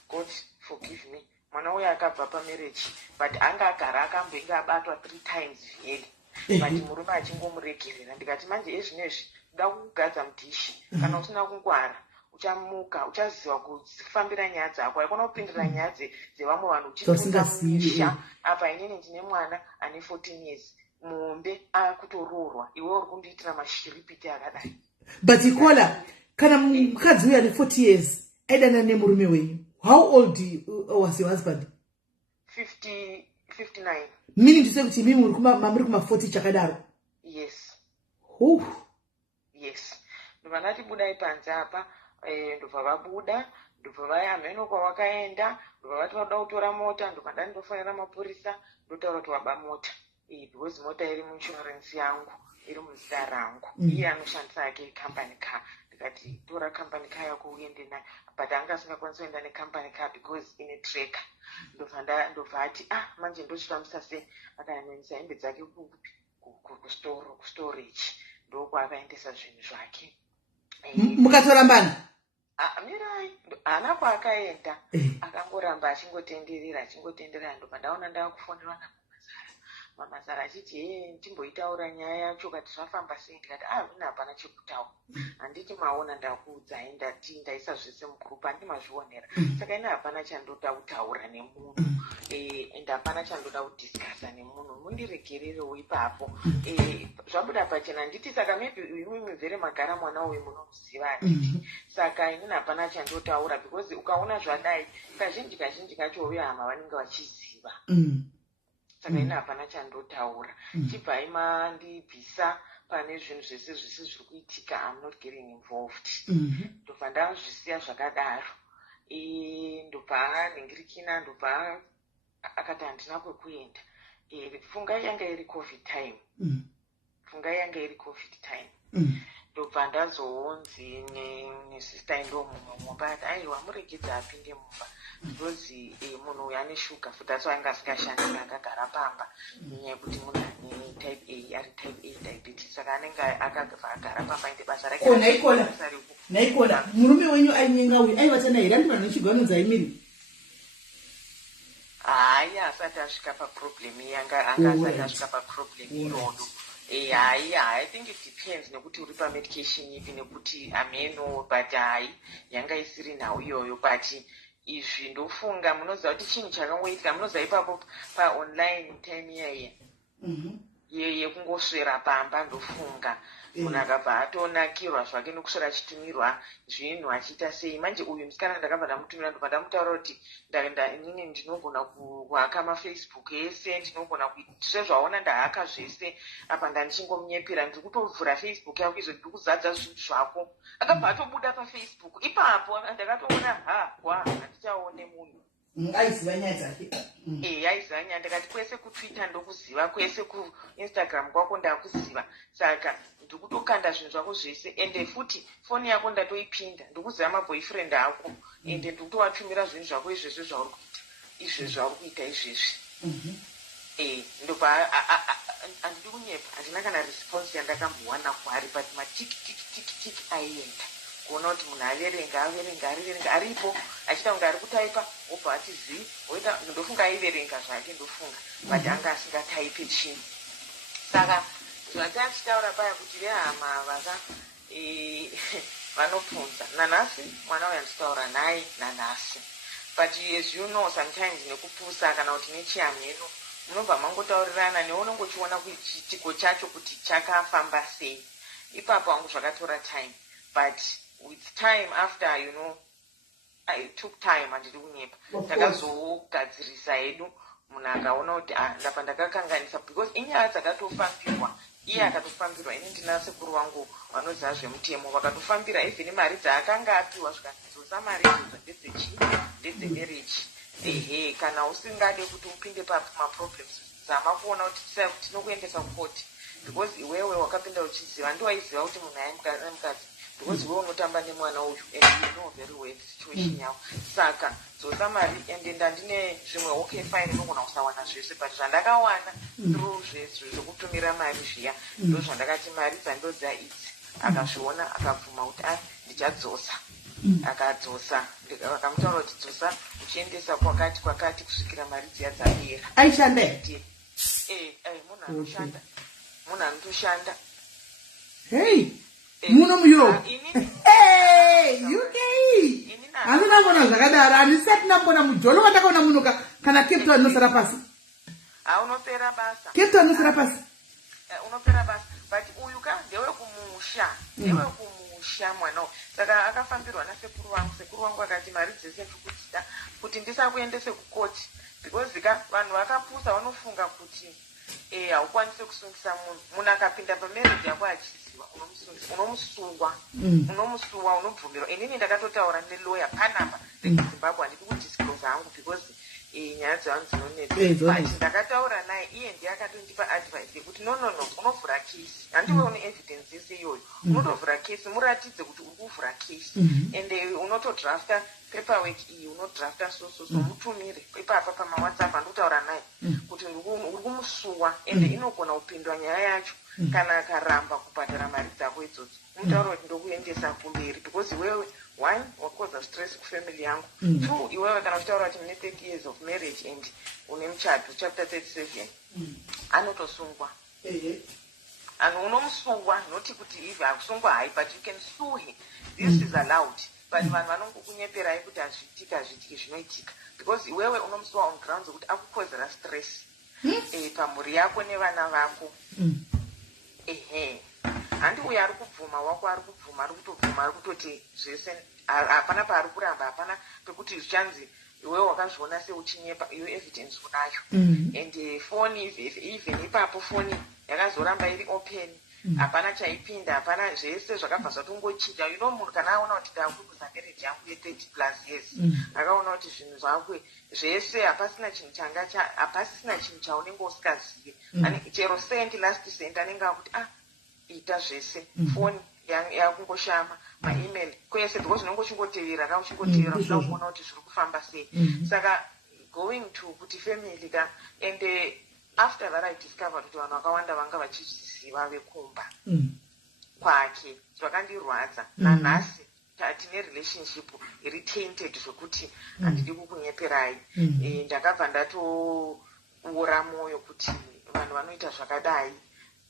god forgive me mwana uyo akabva pamarriage but anga agara akamboinge abatwa 3 times vheri but murume achingomuregerera ndikati manje ezvinezvi uda kugadza mudhishi kana usina kungwara uchamuka uchaziva kufambira nyaya dzako haikona kupindira nyaya dzevamwe vanhu uchipinda mumisha apa inini ndine mwana ane 14 years muombe akutororwa iwe uri kundiitira mashiripiti akadai but ikola kana mukadzi uyo ane 40 years aidana nemurume wenyu how old was your husband? 59. Meaning to say kuti mimi muri kuma 40 chakadaro? Yes. Yes. Ndobva ndati budai panze apa ndobva vabuda ndobva vaya mheno kwawakaenda ndobva vati vanoda kutora mota ndobva ndandofonera mapurisa ndotaura kuti waba mota because mota iri muinsurance yangu iri muzita rangu iye anoshandisa yake company car ndikati tora company car yako uende nayo but anga asingakwanisi kuenda necompany car because ine tracker ndobva ati manje ndochifambisa sei akayamemisa hembe dzake kustorage ndokwakaendesa zvinhu zvake mukatorambana mirai haana kwaakaenda akangoramba achingotenderera ndobva ndaona ndaakufonerwa mamazara achiti timboitaura nyaya yacho kati zvafamba sei ndikati zvina hapana chekutaura handiti maona ndakuudzai ndati ndaisa zvese mugurupu handi mazvionera saka ine hapana chandoda kutaura nemunhu ende hapana chandoda kudhiskasa nemunhu mundiregererewo ipapo zvabuda pachena nditi saka maybe imimi vheri magara mwana uyu munomuziva handiti saka inini hapana chandotaura because ukaona zvadai kazhinji kacho uyo hama vanenge vachiziva saka ine hapana chandotaura chibva imandibvisa pane zvinhu zvese zviri kuitika I'm not getting involved ndobva ndazvisiya zvakadaro ndobva ningirikina ndobva akati handina kwekuenda fungai yanga iri covid time ndobva ndazoonzi nesista ndo mumba ati aiwa muregedza apinde mumba because munhu uyu ane shuga futi asi anga asikashandi akagara pamba nenyaya yekuti munhu ane type A ari type A diabetes saka anenge akagara pamba ende basa rake naikona murume wenyu ainyenga uyu aivatana here andi vanhu vechigwanodza imiri hayi asati asvika paproblem anga asati asvika paproblem iyoyo hayi I think it depends nekuti uri pamedication ipi nekuti ameno but hayi yanga isiri nhau iyoyo but izvi ndofunga munoziva kuti chinhu chakangoitika munoziva ipapo paonline time iyaiye yekungosvera pamba ndofunga munhu akabva atonakirwa zvake nokusvera achitumirwa zvinhu achiita sei manje uyu musikana ndakabva ndamutumira ndobva ndamutaura kuti inini ndinogona kuhaka mafacebook ese ndinogona sezvaona ndahaka zvese apa ndandichingomunyepera ndiri kutovhura facebook yako izvo ndiri kuzadza zvinhu zvako akabva atobuda pafacebook ipapo ndakatoona handichaone munhu aiziva nyaya dzake aiziva nyaya ndakati kwese kutwitter ndokuziva kwese kuinstagram kwako ndakuziva saka ndikutokanda zvinhu zvako zvese ende futi foni yako ndatoipinda ndikuziva maboyfriend ako ende ndikutovatumira zvinhu zvako izvezvi zvauri kuita izvezvi zvauri kuita izvezvi ndobva handidi kunyepa handina kana response yandakambowana kwaari but matiki aienda kuona kuti munhu averenga aripo achita kunge ari kutaipa obva ati zii oita ndofunga aiverenga zvake ndofunga but anga asingataipe chinhu saka zvatiachitaura paya kuti vehama vanopunza nanhasi mwana uyu anditaura naye nanhasi but as you know sometimes nekupusa kana kuti nechihameno munobva mangotaurirana neunongochiona kuchitiko chacho kuti chakafamba sei ipapo hangu zvakatora time but with time after I took time handidi kunyepa ndakazogadzirisa hedu munhu akaona kuti ndapa ndakakanganisa because inyaya dzakatofambirwa iye akatofambirwa ini ndina sekuru vangu vanoziva zvemutemo vakatofambira even mari dzaakanga apiwa zvikadzosa mari idzodzo ndedzemarriage kana usingade kuti upinde pamaproblems zama kuona kuti tinokuendesa kukoti because iwewe wakapinda uchiziva ndiwaiziva kuti munhu aimukadzi because iwe unotamba nemwana uyu and you know very well situation yavo saka dzosa mari ende ndandine zvimwe okay fine inogona kusawana zvese but zvandakawana through zvekutumira mari zviya ndo zvandakati mari dzandodziva idzi akazviona akabvuma kuti ndichadzosa akadzosa vakamutaura kuti dzosa uchiendesa kwakati kusvikira mari dziya dzapera aishanda munhu anotoshanda muno mueurope UK handina mbona zvakadaro handisati ndambona mujolo wandakaona munhu kana Cape Town inosara pasi unopera basa Cape Town inosara pasi unopera basa but uyu ndewekumusha mwana saka akafambirwa nasekuru wangu akati mari dzese ndikudzida kuti ndisakuendese kukoti because vanhu vakapusa vanofunga kuti haukwanisi kusungisa munhu akapinda pamarriage yako achiziva unomusuwa unobvumirwa inini ndakatotaura nelawyer panapa rezimbabwe handidi kudisclose hangu because nyaya dzevanhu dzinonetsa but ndakataura naye iye ndiye akatondipa advice yekuti no unovhura kesi handiwe une evidence yese iyoyo unotovhura kesi muratidze kuti uri kuvhura kesi ende unotodrafta paperwork iyi unodrafta so mutumire ipapa pamawhatsapp handikutaura naye kuti uri kumusuwa ende inogona kupindwa nyaya yacho kana akaramba kubhadhara mari dzako idzodzo mutaura kuti ndokuendesa kumberi because iwewe one wakoza stress kufamily yangu two iwewe kana uchitaura kuti mune 30 years of marriage and une muchato chapter 37 anotosungwa anhu unomusuwa noti kuti ive akusungwa hai but you can sue him this is allowed but vanhu vanongokunyeperai kuti hazvitiki zvinoitika because iwewe unomusuwa on grounds kuti akukozera stress pamhuri yako nevana vako handi uyo ari kubvuma wako ari kutobvuma ari kutoti zvese hapana paari kuramba hapana pekuti zvichanzi iwewe wakazviona seuchinyepa iyo evidence unayo and foni even ipapo foni yakazoramba iri open hapana chaipinda hapana zvese zvakabva zvatongochinja munhu kana aona kuti ndakukuza marriage yangu ye30 plus years akaona kuti zvinhu zvakwe zvese hapasina chinhu chaunenge usikazive chero cent last cent anenge akuti ita zvese foni yakungoshama maemail kwese because unongochingotevera kauchingotevera uchiga kuona kuti zviri kufamba sei. Saka going to kuti family ka and after that I discovered kuti vanhu vakawanda vanga vachizviziva vekumba kwake zvakandirwadza. Nanhasi tine relationship iri tainted zvokuti handidi kukunyeperai. Ndakabva ndatoura mwoyo kuti vanhu vanoita zvakadai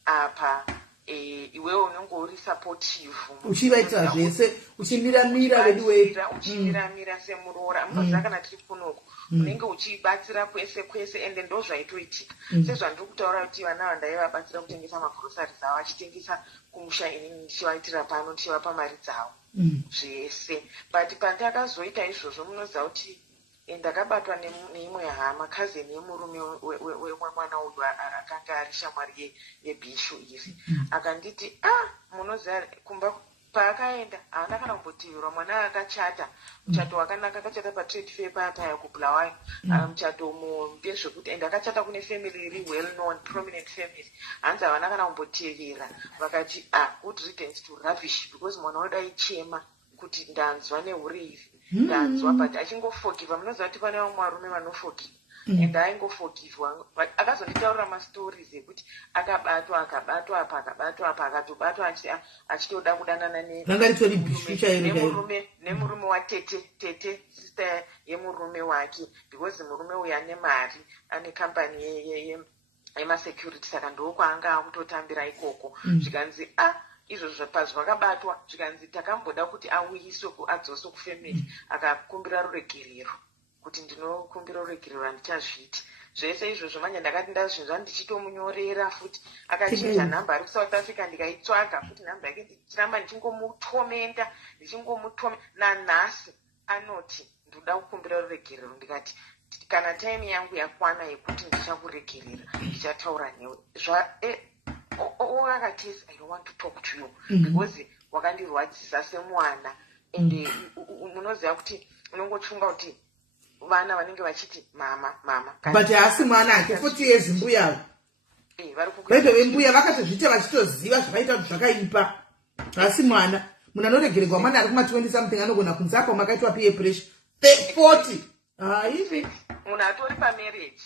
apa iwewe unenge uri supportive uchivaita zvese uchimiramira uchimiramira semuroora munoziva kana tiri kunoku unenge uchibatsira kwese kwese ende ndo zvaitoitika sezvandiri kutaura kuti vana vandaivabatsira kutengesa magrosaries avo achitengesa kumusha inini ndichivaitira pano ndichivapa mari dzavo zvese but pandakazoita izvozvo munoziva kuti ndakabatwa neimwe hama kazeni yemurume wemwana uyu akanga ari shamwari yebhishu iri akanditi munoziva kumba paakaenda haana kana kumbotivirwa mwana akachata muchato wakanaka akachata patrade fair paya kubulawayo muchato mumbe zvekuti ende akachata kune family iri well known prominent family hanzi havana kana kumbotevera vakati good riddance to rubbish because mwana wadaichema kuti ndanzwa neuriri ndanzwa but achingoforgiva munoziva kuti pane vamwe varume vanoforgiva and aingoforgivwa but akazonditaurira mastories ekuti akabatwa apa akatobatwa achitoda kudanana nemurume watete sister yemurume wake because murume uyu ane mari ane kambani yemasecurity saka ndokwaanga akutotambira ikoko zvikanzi izvozvo pazvakabatwa zvikanzi takamboda kuti auyiswe adzoswe kufamily akakumbira ruregerero kuti ndinokumbira ruregerero handichazviti zvese izvozvo manje ndakati ndazvinzwa ndichitomunyorera futi akachinja nhamba ari kuSouth Africa ndikaitsvaga futi nhamba yake ndichiramba ndichingomutomenda nanhasi anoti ndoda kukumbira ruregerero ndikati kana time yangu yakwana yekuti ndichakuregerera ndichataura newe akatesi I don't want to talk to you because wakandirwadzisa semwana and munoziva kuti unongochunga kuti vana vanenge vachiti mama but hasi mwana ake 40 years mbuya vaive vembuya vakatozvita vachitoziva zvakaita kuti zvakaipa hasi mwana munhu anoregererwa mwana ari kuma20 something anogona kunzi apa makaitwa peer pressure 40 haivi munhu atori pamarriage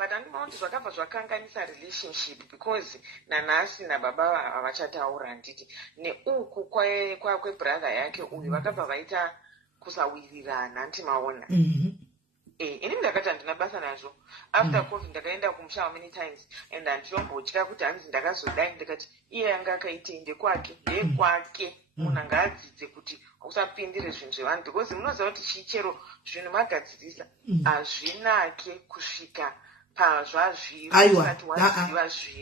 but handimaona kuti zvakabva zvakanganisa relationship because nanhasi nababa havachataura handiti neuku kwebrother yake uyu vakabva vaita kusawirirana handimaona ini ndakati handina basa nazvo after covid ndakaenda kumusha many times and handinombotya kuti hanzi ndakazodai ndikati iye anga akaitei ndekwake ndekwake munhu anga adzidze kuti usapindire zvinhu zvevanhu because munoziva kuti chichero zvinhu magadzirisa hazvinake kusvika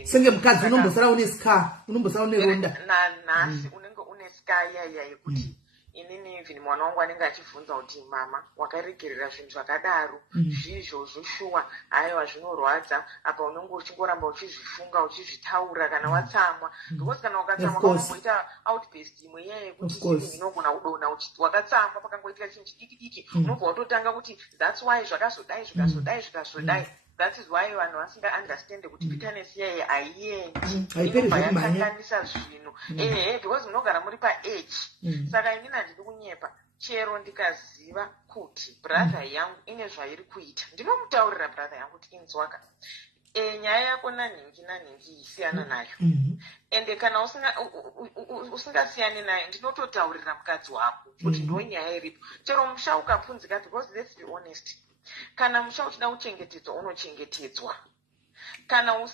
senge mukadzi unombosara une ska unombosara une ronda nanhasi unenge une ska yaya yekuti inini even mwana wangu anenge achibvunza kuti mama wakaregerera zvinhu zvakadaro zvizvozvo shuwa haiwa zvinorwadza apa unenge uchingoramba uchizvifunga uchizvitaura kana watsamwa because kana wakatsamwa kanomboita outburst imwe yeye kuti inogona kudona wakatsamwa pakangoitika chinhu chidiki unobva watotanga kuti that's why zvakazodai zvikazodai. That is why vanhu vasinga understand kuti bitterness yeye haiendi inobva yakanganisa zvinhu because munogara muri paage saka inini handidi kunyepa chero ndikaziva kuti brother yangu ine zvairi kuita ndinomutaurira brother yangu kuti inzwaka nyaya yako nanhingi isiyana nayo ende kana usingasiyani nayo ndinototaurira mukadzi wako kuti ndo nyaya iripo chero musha ukapunzika because let's be honest kana musha uchida kuchengetedzwa unochengetedzwa kana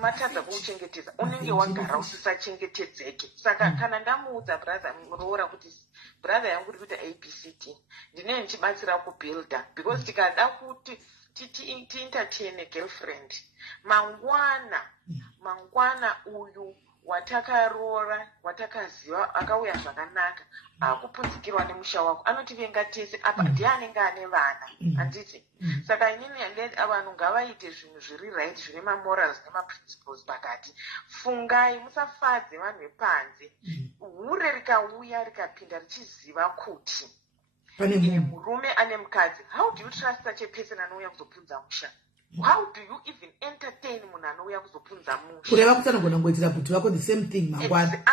matadza kuuchengetedza unenge wagara usisachengetedzeke saka kana ndamuudza brother muroora kuti brother yangu iri kuita abct ndinenge ndichibatsira kubuilda because tikada kuti tientertaine girlfriend mangwana uyu watakaroora watakaziva akauya zvakanaka akupunzikirwa nemusha wako anotivenga tese apa ndiye anenge ane vana handiti saka inini vanhu ngavaite zvinhu zviri right zvine mamorals nemaprinciples pakati fungai musafadze vanhu vepanze hure rikauya rikapinda richiziva kuti murume ane mukadzi how do you trust such a person anouya kuzopunza musha how do you even entertain munhu anouya kuzopunza musha kureva kuti anogona kungoitira bhuti wako the same thing mangwana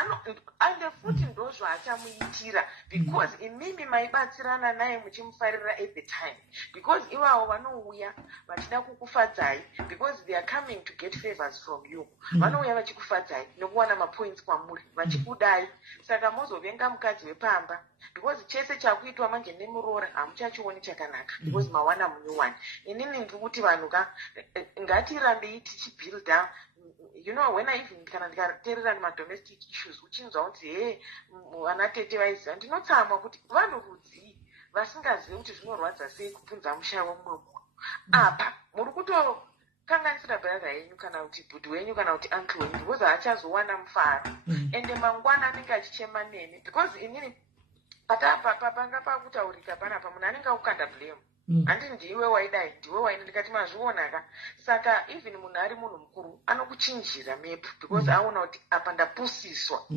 zvaachamuitira because imimi maibatsirana naye muchimufarira at the time because ivavo vanouya vachida kukufadzai because they are coming to get favors from you. Vanouya vachikufadzai nokuwana mapoints kwamuri vachikudai, saka mozovenga mukadzi wepamba because chese chakuitwa manje nemuroora hamuchachioni chakanaka because mawana munyuwani. Inini ndiri kuti vanhu ngatirambei tichibuilda. You know, when I even ndikateerera madomestic issues uchinzwa kuti vana tete vaiziva, ndinotsamwa kuti vanhurudzi vasingazivi kuti zvinorwadza sei kubvunza mushayi womumwe munhu. Apa muri kutokanganisira brother yenyu kana kuti bhudhi wenyu kana kuti uncle wenyu because haachazowana mufaro ende mangwana anenge achichema nemi because inini panga pakutaurika panapa munhu anenge akukanda blame. Handi ndiwe waidai, ndiwe waini, ndikati mazvionaka. Saka even munhu ari munhu mukuru anokuchinjira mepu because aona kuti apa ndapusiswa.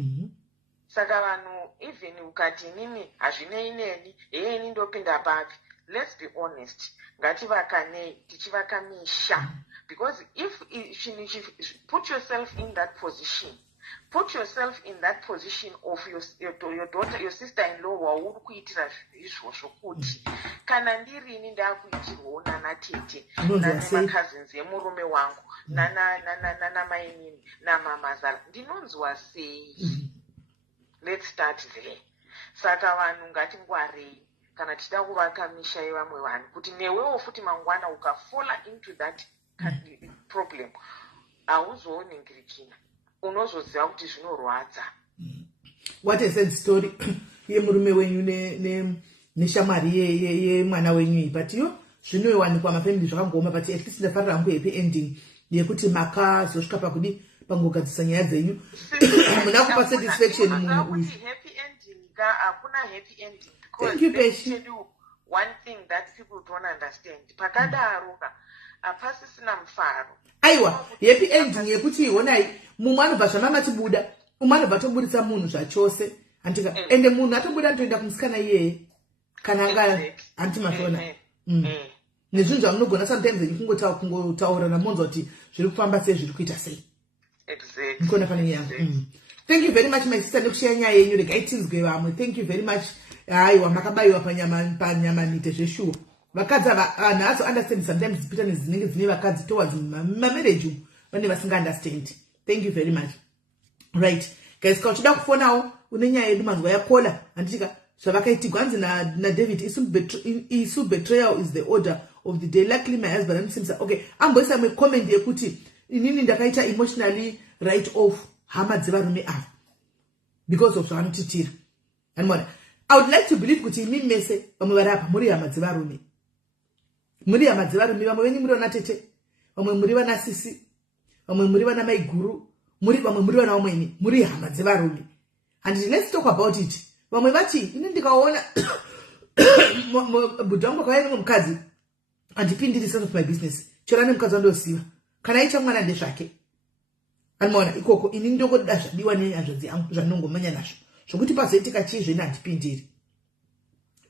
Saka vanhu even ukati inini hazvinei neni, ini ndopinda papi. Let's be honest. Ngativakanei tichivaka misha because if put yourself in that position. Put yourself in that position of your daughter, your sister-in-law wauri kuitira izvozvo kuti kana ndirini ndakuitirwawo nana tete namacousins emurume wangu nana mainini namamazala ndinonzwa sei. Let's start there. Saka vanhu ngatingwarei kana tichida kuvaka misha yevamwe vanhu kuti newewo futi mangwana ukafalla into that problem hauzooningirikina. Unozoziva kuti zvinorwadza. What a sad story yemurume wenyu neshamwari yemwana wenyu, but yo zvinowanikwa mafamily zvakangoma, but at least ndafarira hangu happy ending yekuti makazosvika pakudi pangogadzisa nyaya dzenyu muna kupa satisfaction munhu uyu. Happy ending hakuna happy ending because thank you let me tell you one thing that people don't understand. Pakadaro hapasisina mufaro. Aiwa, happy ending yekuti honai mumwe anobva zvamamatibuda, umwe anobva toburitsa munhu zvachose antika ende munhu atobuda anotoenda kumusikana iyeye kana anga antimazona. Nezvinhu zvamunogona sometimes kungotaura namonzwa kuti zviri kufamba sei, zviri kuita sei. Ndikona pane yangu. Thank you very much my sister nekushaya nyaya yenyu, regai tinzwe vamwe. Thank you very much. Aiwa, makabayiwa panyama nite zveshuwa. Vakadzi vanhu azo understand sometimes patterns dzinenge dzine vakadzi towards mamarriage vane vasinga understand. Thank you very much. Right guys, kana uchida kufonawo une nyaya yedu manzwa yakola anditika zvavakaitigwa hanzi naDavid, isu betrayal is the order of the day. Luckily my husband andisimisa. Okay, amboisa mwe comment yekuti inini ndakaita emotionally write off hama dzevarume ava because of zvavanotitira. Anmona, I would like to believe kuti imi mese vamwe vari apa muri hama dzevarume. Muri hama dzevarume, vamwe venyu muri vana tete, vamwe muri vana sisi, vamwe muri vana maiguru, vamwe muri vana vamweni, muri hama dzevarume. And let's talk about it. Vamwe vati ini ndikaona budha wangu akauya nemumwe mukadzi handipindiri sense of my business. Chora nemukadzi wandosiva kana aita mwana ndezvake. Anoona ikoko ini ndokoda zvadiwa nehanzvadzi yangu zvandinongomanya nazvo zvokuti pazoitika chii zveni handipindiri.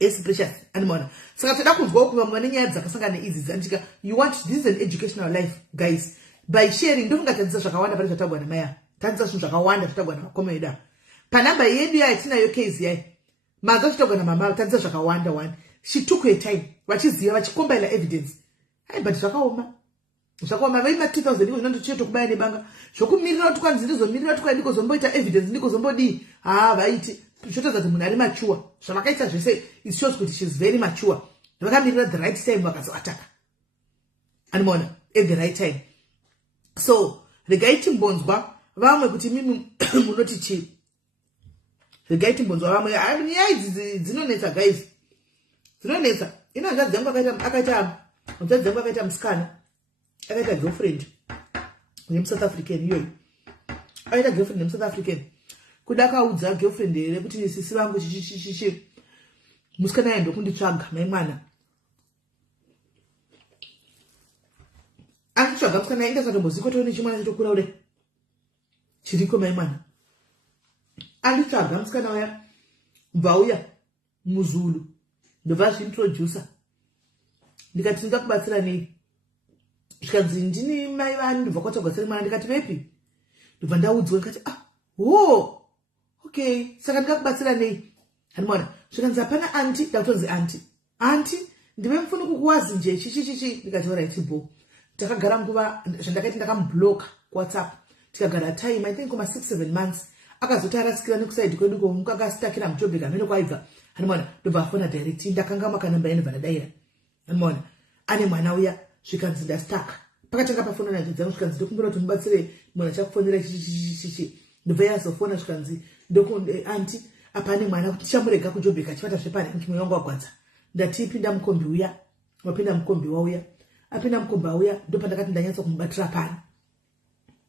Yes, precious. Anoona saka toda kunzwawo kuva vamwe vane nyaya dzakasangana neidzi dzanditika you want this is an educational life guys. By sharing ndofungatadzisa zvakawanda pane zvatagwa namaya. Tadzisa zvinhu zvakawanda zvatagwa namakoma edu. Panamba yedu yatinayo case yayi mazo chitagwa namama tadzisa zvakawanda wani. She took her time vachiziva vachikombaila evidence. Hai but zvakaoma vaima 2000 iko zvinondochito kubaya nebanga zvokumirira kuti kwanzi ndizomirira kuti ndikozomboita evidence ndikozombodii vaiti zvotaza kuti munhu ari mature zvavakaita zvese it shows kuti she is very mature. Vakamirira the right time vakazoataka anoona at the right time. So regai timbonzwa vamwe kuti mimi munoti chii. Regai timbonzwa vamwe nyaya idzi dzinonetsa guys, dzinonetsa. Ina hanzvadzi yangu akaita musikana akaita girlfriend nemuSouth African iyoyo akaita girlfriend nemuSouth African kuda akaudza girlfriend here kuti sisi vangu chichichichi musikana yaenda kunditsvaga mai mwana anditsvaga musikana yaenda katomboziva nechimwana chitokura ure chiriko mai mwana anditsvaga musikana waya mbva uya muzulu ndobva zvintroducer ndikati ndingakubatsira nei. Zvikanzi ndini mai vanhu ndibva kwatogwa seri mwana ndikati vepi ndibva ndaudzwa ndikati okay saka ndikakubatsira nei hanimona zvikanzi hapana anti ndakutonzi anti ndive mfuni kukuwazi nje chichichichi ndikati alright bo takagara nguva zvandakaiti ndakamubloka kuwhatsapp tikagara time I think kuma 6-7 months akazoti arasikira nekusaidi kwedu komuka akasitakira muJoburg amene kwaibva hanimona ndobva afona direct ndakanga makanamba ene vanadaira hanimona ane mwana uya zvikanzi ndastaka pakatanga pafona nadzo dzangu zvikanzi ndokumbira kuti mubatsire mwana chakufonera chichichichi ndobva yazofona zvikanzi ndokunde anti apane mwana kuti chamurega kuJoburg achipata zvepane mumwe wangu wagwadza ndati pinda mukombi uya wapinda mukombi wauya apinda mukombi auya ndopandakati ndanyatsa kumubatira pano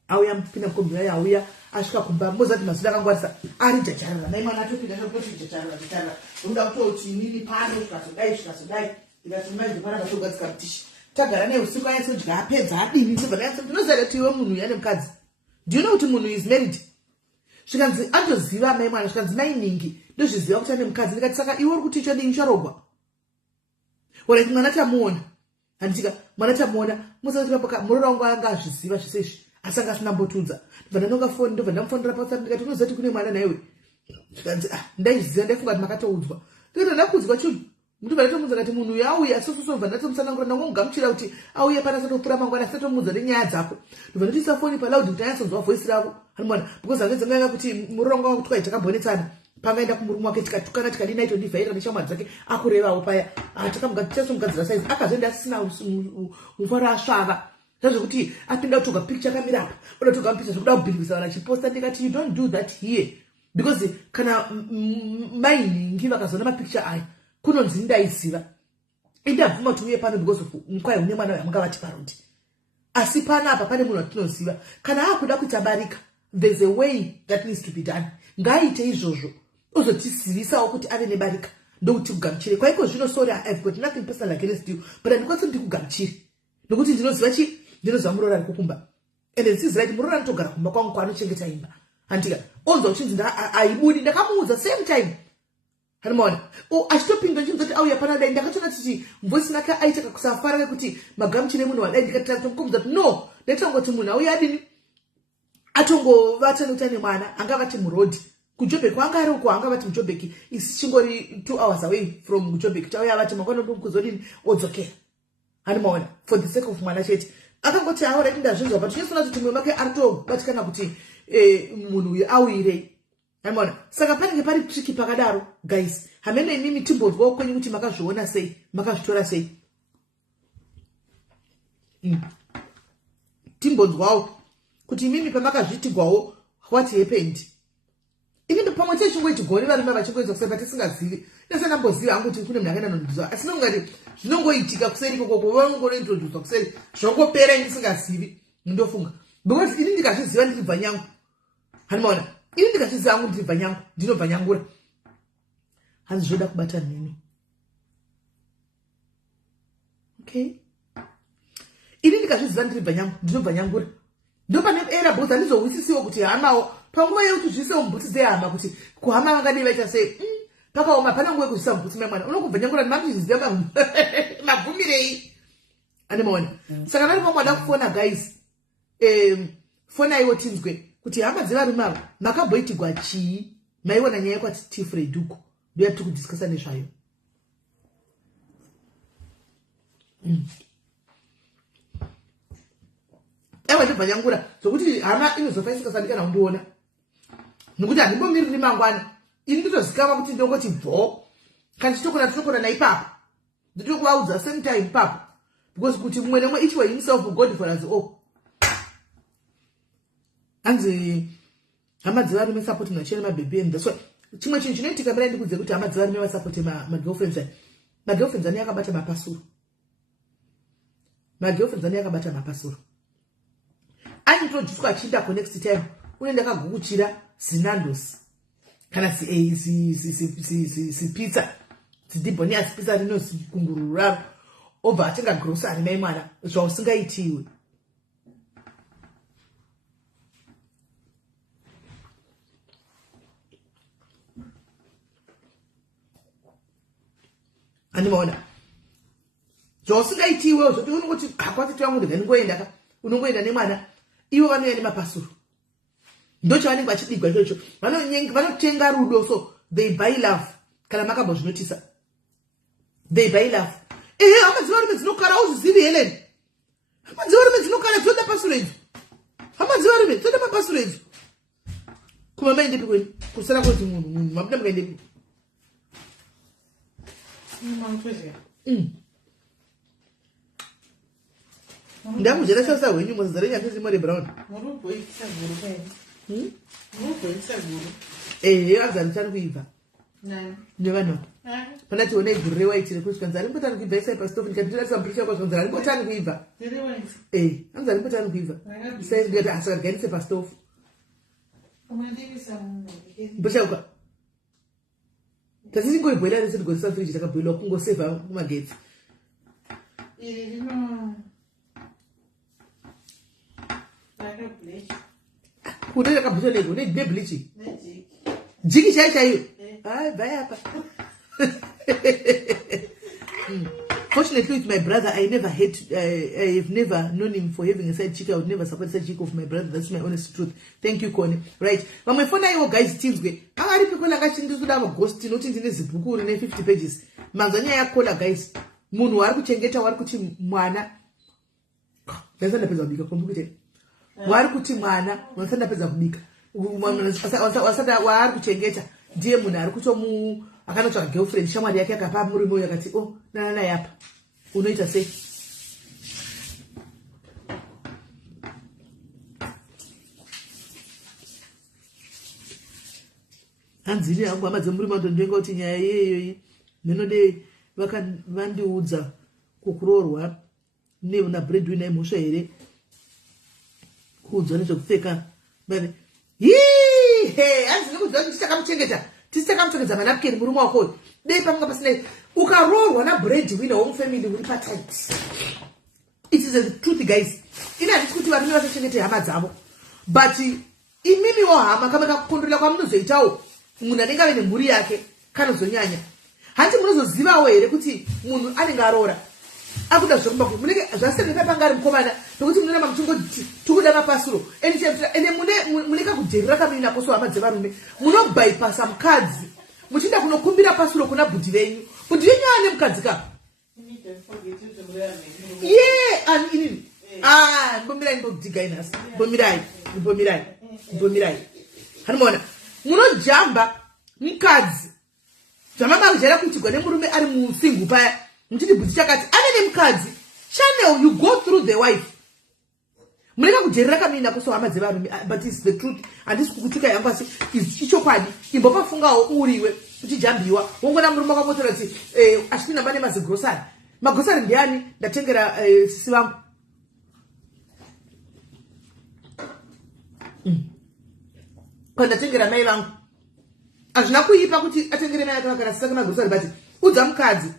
auya pinda mukombi uya auya asvika kumba mozati mazuda akangwarisa ari jajarara nai mwana atopinda nokoti jajarara unoda kutoti nini pano zvikazodai ndikati mai mwana vatogadzika mutishi tagara naye usiku ayatsodya apedza adini ndinoziva kuti iwe munhu uya nemukadzi do you know kuti munhu is married zvikanzi andoziva mai mwana zvikanzi mainingi ndozviziva kuti ane mukadzi ndikati saka iwe uri kuti icho dini charogwa orati mwana tamuona handitika mwana tamuona musatipapoka murora wangu anga azviziva zvese izvi asi anga asina mbotudza ndobva ndanonga foni ndobva ndamufonera pautsap ndikati unoziva kuti kune mwana naiwe zvikanzi ndaiziva ndaifunga kuti makatoudzwa ndikati ndakuudzwa chinhu ndobva ndatomudza kati munhu uyu auya sosobva ndatomusanangura ndangomugamuchira kuti auye pana asatopfura mangwana asatomuudza nenyaya dzako ndobva ndotiisa foni palaudi kuti anyatsonzwa voisi rako hanimwana because hange dzangaiva kuti murora wangu kuti kwai takambonetsana pangaenda kumurume wake tikatukana tikadi naito ndivhaira neshamwari dzake akurevawo paya tichasomugadzira saizi akazoenda asisina mufaro asvava zvazvokuti apinda kutoga picture kamira apa oda kutoga mupicha zvokuda kubhirivisa vana chiposta ndikati you don't do that here because kana mainingi vakazoona mapicture aya kunonzi ndaiziva indabvuma kuti uye pano because of mukwai une mwana wayamanga vati parodi asi panapa pane munhu watinoziva kana akuda kuita barika there's a way that needs to be done ngaaite izvozvo ozotisivisawo kuti ave nebarika ndokuti kugamuchire kwaiko zvino sorry I've got nothing personal against you but andikwanisi kuti kugamuchire nokuti ndinoziva murora ari kukumba and this right murora anotogara kumba kwangu kwaanochengeta imba handika onzwa uchinzi aibudi ndakamuudza same time hanimona achitopinda nchinzi kuti auya pana dai ndakatoona kuti mvoisi nake aita kakusafara kekuti magamuchire munhu wadai ndikatomukomudza kuti no ndaitangoti munhu auya adini atongovata nekuti ane mwana angavati murodhi kuJoburg kwanga ari uko anga vati muJoburg isi chingori 2 hours away from muJoburg tauya vati makwana kuzodini odzokera hanimona for the sake of mwana chete akangoti aura ndazvinzwa but chinosona kuti mwe make aritobatikana kuti munhu uyu awirei hanimona saka panenge pari tricky pakadaro guys hamene imimi timbozwawo kwenyu kuti makazviona sei makazvitora sei timbozwawo kuti imimi pamakazvitigwawo what happened ini pamwe chete chingoti varume vachingoedza kusema tisingazivi nese ndamboziva hangu kuti kune munhu akaenda nondiziva asi nongati zvinongoitika kuseri kokoko vanongointroducwa kuseri zvongopera ndisingazivi ndofunga because ini ndikazviziva ndiri nyangu handimaona ini ndikazviziva hangu ndiri nyangu ndinobva nyangura hanzi zvoda kubata nini okay ini ndikazviziva ndiri nyangu ndinobva nyangura ndopane era boza ndizowisisiwo kuti hamawo panguva yekuti zvisewo mubhutsi dzehama kuti kuhama vangadii vaita sei pakaoma pana nguva yekuzvisa mubhutsi memwana unokubva nyangura ndimamuzviziva mabvumirei animaona saka nari pamwada kufona guys fonaiwo tinzwe kuti hama dzevarume avo makabhoitigwa chii maiona nyaya yekwati tifrey duku ndoya tiri kudhiskasa nezvayo ewa ndibva nyangura zvokuti hama inozofa isingasandikana kundiona nokuti handimbomiriri mangwana ini nditozikama kuti ndongoti bvo kana tinokona naipapa nditokuvaudza same time papa because kuti mumwe nemwe each way himself god for us all hanzi hama dzevarume sapoti nachene mabhebhi and that's why chimwe chinhu chinoitika mira ndikudze kuti hama dzevarume vasapoti magirlfriends ani magirlfriends ani akabata mapasuro magirlfriends ani akabata mapasuro aintroducwa achindako next time unoenda akagukuchira zinandos kana sipizza zidibhoniya sipizza rinozi kungururu raro obva atenga grosari mai mwana zvausingaitiwe animaona zvausingaitiwe zvoti unongoti hakwati tiwangu ndingoenda unongoenda nemwana ivo vanoya nemapasuro ndocho vanenge vachidigwa ichocho. Vanotenga rudo, so they buy love. Kana makambozvinotisa, they buy love. Hama dzivarume dzinokara uzvizivi Helen. Hama dzivarume dzinokara dzoda password. Hama dzivarume dzoda mapassword. Kuma maindepi kweni? Kusara kuti munhu mabuda mukaendepi? Ndamujera sasa wenyu muzare nyakisi Mary Brown. Azani kuibva. Nevano. Pana tione guru rewaiti rekusvika ari mbotani kuibva isaipa stove ndikatira sampurisha kwa zvanzara mbotani kuibva. Anzari mbotani kuibva. Sai ngati asakaganise pa stove. Mbotauka. Tazisi ngoibwela rese tigoisa fridge takabwela kungoseva kumagetsi. Kudai yakabhuta nego nebleach. Jiki chaiyo. Bye apa. Fortunately with my brother, I have never known him for having a side chick. I would never support a side chick of my brother. That's my honest truth. Thank you, Connie. Right. But my phone you guys teams we. Kangari people like a ghost not in this book in 50 pages. Manzania ya kola guys. Munhu wari kuchengeta wari kuti mwana. Sasa napeza kubika kompyuta. Wari kuti mwana, sasa napeza kubika. Wasada wari kuchengeta. Ndiye munhu ari kutomu akanotsvaga girlfriend shamwari yake akapa murume uyu akati nana yapa unoita sei. Hanzini hangu hama dzemurume ndondenga kuti nyaya iyeyo ndinode vandiudza kukuroorwa na breadwinner imhosva here kuudzwa nezvekupfeka bane hanzini kuziva kuti tisakamuchengeta manapkeni murume wako dei pamanga pasina ukaroorwa na breadwinner womufamily uri patight. It is the truth guys. Ina handiti kuti varume vasachengete hama dzavo, but imimiwo hama kama kakukondorera kwamunozoitawo munhu anenge ave nemhuri yake kanozonyanya. Hanti munozozivawo here kuti munhu anenge aroora akuda zvokumba kuti munenge zvasendeka panga ari mukomana nokuti munoramba muchingoti tikuda mapasuro ende munenge kujerera kamiri nakoso hama dzevarume munobypassa mukadzi muchinda kunokumbira pasuro kuna bhudhi venyu ane mukadzi ka mbomirai ndogdiga inhasi mbomirai hanomaona munojamba mukadzi zvamamba kujara kuitigwa nemurume ari musingu paya muchiti bhudhi chakati ane nemukadzi channel you go through the wife munenge kujerera kamiri nakoso hama dzevarume, but it's the truth. Handisi kukutuka yangu asi ichokwadi imbopafungawo uriwe uchijambiwa wongona murume wakamotora kuti ashipinda mbane mazigrosari magrosari ndiani ndatengera sisi vangu ndatengera mai vangu hazvina kuipa kuti atengere mai akavakana sisa kana grosari, but udza mukadzi.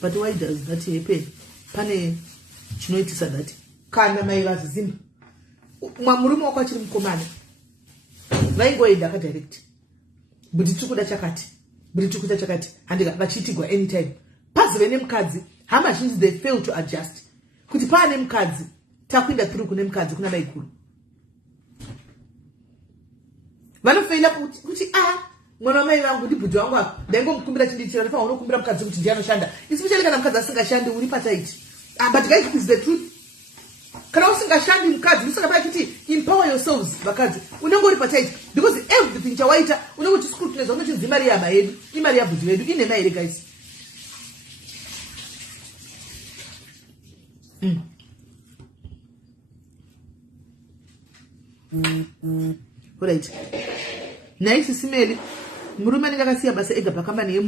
But why does that happen? Pane chinoitisa that kana mai vazizimba murume wako achiri mukomana vaingoenda akadirect budi tikuda chakati budi tikuda chakati handika vachiitigwa anytime pazive nemukadzi. Hama zhinji they fail to adjust kuti paane mukadzi takuenda through kune mukadzi kuna maiguru vanofeila kuti mwana wamai vangu ndibhudhi wangu apa ndaingomukumbira chinditira ndifana unokumbira mukadzi kuti ndiye anoshanda, especially kana mukadzi asingashandi uri pataiti. But guys, it is the truth. Kana usingashandi mukadzi usingapaya kuti empower yourselves vakadzi unenge uri pataiti because everything chawaita unenge uchiscrutinize unochinzi imari yama yedu imari yabhudhi vedu inema here guys. Alright. Nice simeli murume anenge akasiya basa ega pakambani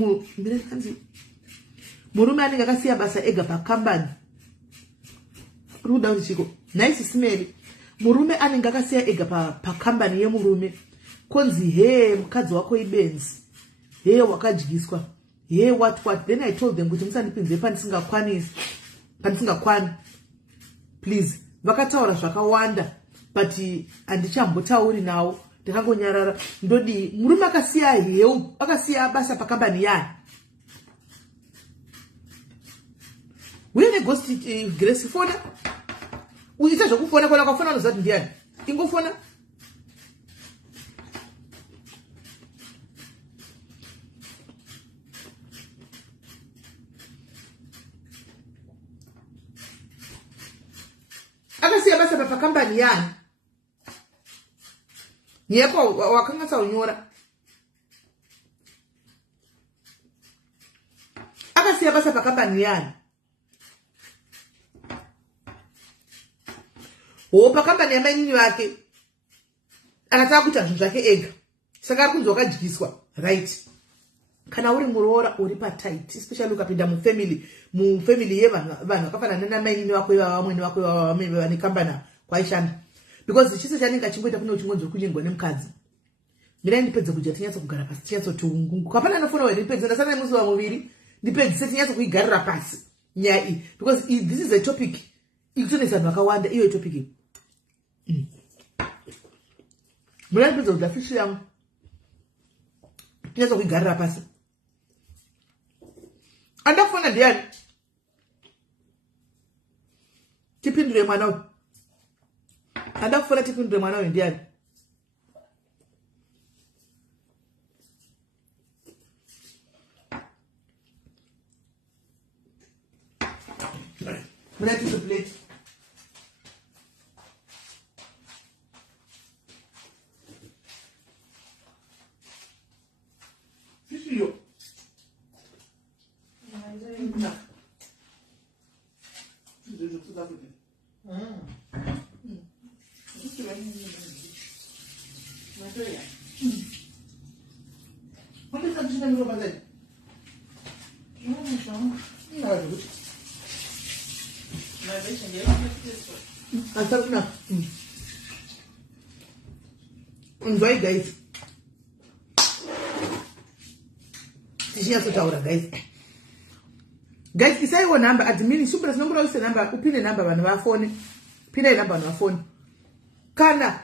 murume anenge akasiya basa ega pakambani ruda uchiko nice simeli murume anenge akasiya ega pakambani yemurume konzi mukadzi wako ibenzi wakadyiswa what. Then I told them kuti musandipinze pandisingakwani please. Vakataura zvakawanda but handichambotauri nawo ndakangonyarara ndodi murume akasiya basa pakambani yani. When I ghost Grace Fona uita zvokufona kana ukafona unoziva kuti ndiani. Ingofona. Akasiya basa pakambani yani. Nyeko wakanga saunyora. Akasiya basa pakambani yani. Pakambani yamanyinyi wake. Akataka kuita zvinhu zvake ega. Saka ari kunzi wakadyiswa, right? Kana uri muroora uri patight, especially ukapinda mufamily yevanhu vakafanana namanyinyi wako vamweni vako vane kambana kwaishanda. Because chise chanenge achimboita kune uchingonzi kunyengwa nemukadzi. Mira ndipedze kudya tinyatso kugara pasi tinyatso tiungu. Kapana anofona wewe ndipedze ndasana nemusi wa muviri ndipedze tinyatso kuigarira pasi. Nyaya iyi because this is a topic ikutonesa vanhu vakawanda iyo topic iyi. Mira ndipedze kudya fish yangu tinyatso kuigarira pasi. Andafona ndiani? Tipindure mwana uyu. Andafona tipindure mwana uyu ndiani? Muna tisu plate. Fishi yo. No. Enjoy, guys. Guys, isaiwo number admin super nombra use number upine number vanhu vafone. Pina number vanhu vafone. Kana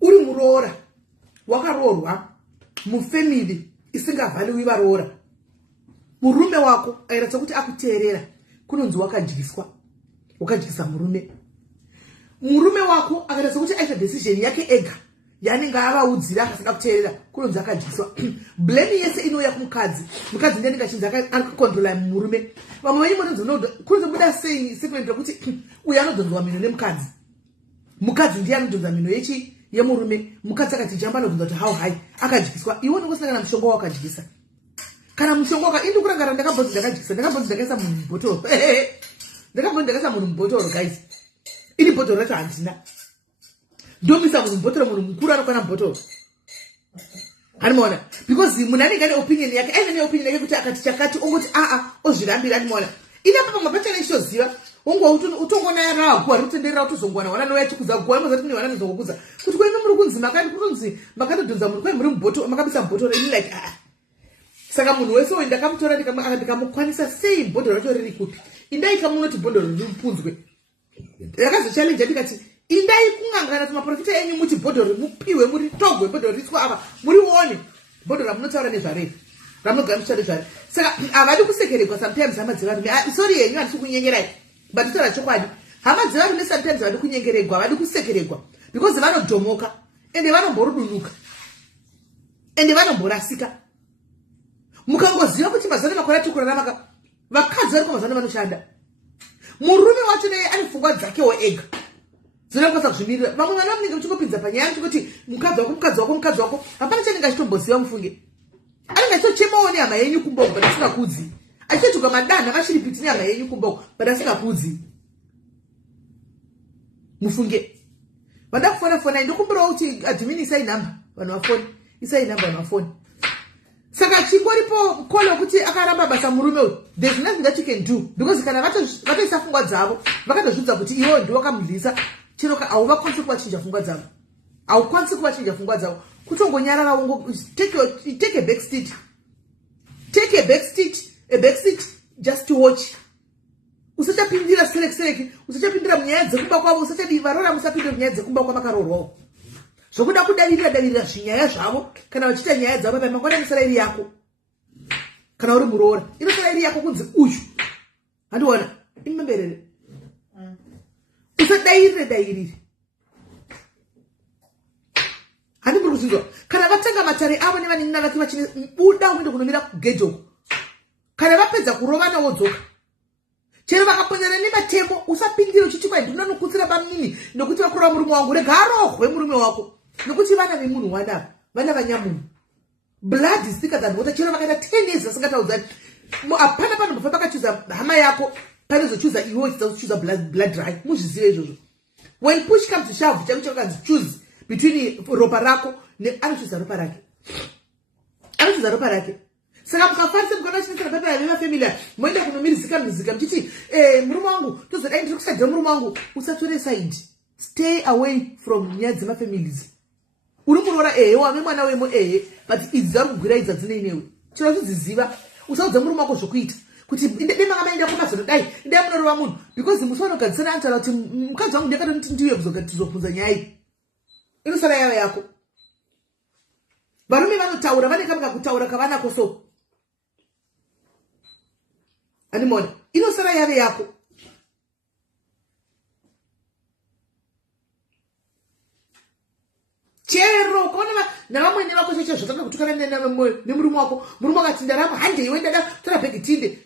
uri muroora wakaroorwa mufamily isingavhaliwi varoora. Murume wako airatidza kuti akuteerera kunonzi wakadyiswa. Wakadyisa murume. Murume wako akaratidza kuti aita decision yake ega. Yaanenge avaudzira akasaka kuteerera kunonzi akadyiswa. Blame yese inouya kumukadzi. Mukadzi ndiye anenge achinzi akakontrola murume. Vamwe venyu munonzi kunozobuda sei segment yokuti uyu anodhonzwa mino nemukadzi. Mukadzi ndiye anodhonza mino yemurume. Mukadzi akati jamba anodhonza kuti how high akadyiswa. Iwe unongosina kana mushonga wakadyisa. Kana mushonga waka indi kurangara ndakabhodzi ndakadyisa. Ndakabhodzi ndakaisa munhu mubhotoro. Ndakabhodzi ndakaisa munhu mubhotoro guys. Ini bhotoro racho handina. Ndomisa munhu mubhotoro munhu mukuru anokwana mubhotoro. Animona because munhu anenge ane opinion yake aine opinion yake kuti akati chakati ongoti ozvirambira animona. Ina papa mapatana ishoziva ongo utongona yaragwa rutenderera utozongwana wana noya chikuza gwa mozati ne wana ndokuza kuti kwenu muri kunzima kandi kunzi makatodhonza munhu kwenu muri mubhotoro makabisa mubhotoro ini like saka munhu wese oenda kamutora ndikamukwanisa sei bhodhoro racho riri kupi indaika munoti bhodhoro ripunzwe yakazo challenge ndikati indai kungangana tumaprofita enyu muti bhodhoro mupiwe muri togwe bhodhoro ritswa apa muri one bhodhoro ramunotaura nezvare ramugara muchare zvare saka avadi kusekeregwa sometimes hama dzevanhu sorry yenyu handisi kunyengerai but utaura chokwadi hama dzevanhu sometimes vadi kunyengeregwa vadi kusekeregwa because vanodhomoka ende vanomborudunuka ende vanomborasika. Mukangoziva kuti mazano makore atikurarama vakadzi vari kwamazano vanoshanda. Murume wacho naye ane pfungwa dzakewo ega dzinokwanisa kuzvimirira. Vamwe vana munenge muchingopinza panyaya yekuti mukadzi wako hapana chanenge achitomboziva mufunge. Anenge achitochemawo nehama yenyu kumboko but asingakudzi. Achitotuka madanha vachiripiti nehama yenyu kumboko but asingakudzi. Mufunge. Vada kufona ndokumbirawo kuti admin isai number vanhu vafoni. Isai number vanhu vafoni. Saka chingoripo kolo kuti akaramba basa murume uyu. There's nothing that you can do because kana vatoisa pfungwa dzavo vakatozvidza kuti iwo ndiwo wakamudlisa chinoka hauvakwanisi kuvachinja pfungwa dzavo. Haukwanisi kuvachinja pfungwa dzavo. Kutongonyarara take a back seat. Take a back seat just to watch. Usachapindira seleki usachapindira munyaya dzekuba kwavo usachadivarora musapindira munyaya dzekuba kwavakaroorwawo. Zvokuda kudavirira zvinyaya zvavo kana vachiita nyaya dzavo pamangwana inosara iri yako. Kana uri muroora inosara iri yako kunzi uyu handiona imemberere Usadairirire. Hani buruzizwa. Kana vatanga matare avo nevanina vati vachine buda uende kunomira kugejo. Kana vapedza kurovana wodzoka. Chero vakaponyana nematemo usapindire uchichikwa ndinonokutsira pamini nokuti vakura murume wangu rega arohwe murume wako. Nokuti vana vemunhu wadava. Vana vanyamunhu. Blood is thicker than water. Chero vakaita 10 years vasingataudza. Apana pano bva pakachuza hama yako. Panozochuza iwe uchizochuza blood dry. Muzvizive izvozvo. When push comes to shove, chakanzi choose between ropa rako anochuza ropa rake. Anochuza ropa rake. Saka mukafanisa mukavashinisira baba yavema family moenda kunomirizika mchiti murume wangu tozodai ndiri kusadza murume wangu usatore side. Stay away from nyaya dzemafamilies. Uri muroora wave mwana wemo but idzi vari kugwira idzi adzine inewe. Chiro chidziziva usaudza murume wako zvokuita kuti ndemanga maenda kumazodai ndai munorova munhu because musvanogadzisana anotaura kuti mukadzi wangu ndakadoti ndiye kuzobvunza nyaya iyi inosara yava yako. Varume vanotaura vanekamuka kutaura kavanako so animona inosara yave yako. Chero kona navamwene vako cheche zvakanga kutukana nemurume wako murume akati ndarama hande iwe ndada tora bhegi tinde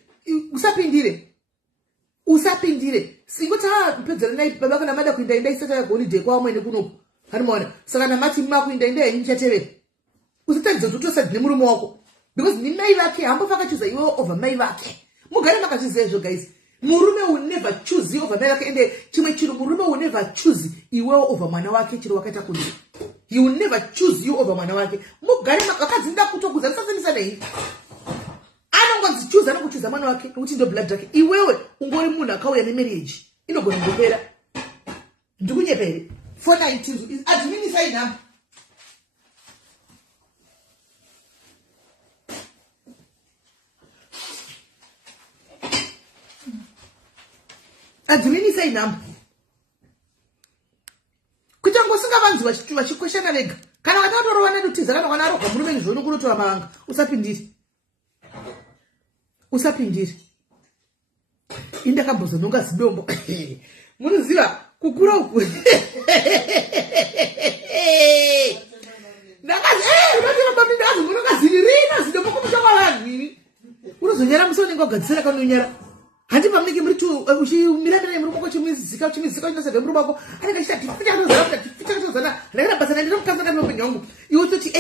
usapindire singoti pedzana nai baba kana mada kuinda inda isata holiday kwa amwene kunoku animona saka namati makuinda inda yenyu chatevera usatadza kuti utosadzi nemurume wako because ni mai vake hambofakachuza iwe over mai vake. Mugare makachiziva izvo guys. Murume will never choose you over mai vake ende chimwe chinhu murume will never choose iwewo over mwana wake chiro wakaita kunzi. He will never choose you over mwana wake. Mugare makadzinda kutokuza ndisasemisa nei. Anongodzichuza anokuchuza mwana wake nokuti ndo blood yake. Iwewe ungori munhu akauya nemarriage inogona kungopera. Ndikunyepere 419 admini sign up. Admini say number. Kutango singavanzi vachikweshana vega. Kana vatorowana ndotiza kana kwanaroka murume ndizvoni kunotora mavanga. Usapindire. Indakambozononga zidombo. Munoziva kukura uku. Ndakazi munonga ziririna zidombo kumutoka vanhu. Unozonyara musonenga kugadzira kanonyara. Handi pamniki muri uchimirana murume wako chimizika chinosave murume wako anenge achitatifichakatozana ndakana basa ndinomukaza kana upenyu wangu iwe toti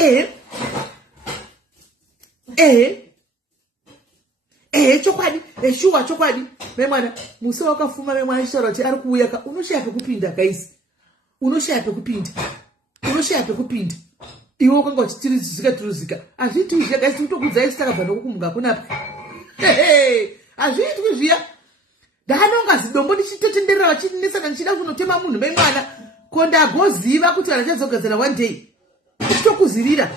chokwadi shuwa chokwadi memwana musi wakafuma memwana achitaura kuti ari kuuya ka unoshaya pekupinda guys unoshaya pekupinda iwe wakanga uchitirizika azviitizve guys tinotokudzai sitakabva nokukumbuka kunapa azviitwi zviya ndakanonga zidombo ndichitotenderera vachinesana ndichida kunotema munhu memwana ko ndagoziva kuti vanhu vachazogadzana one day uchitokuzirira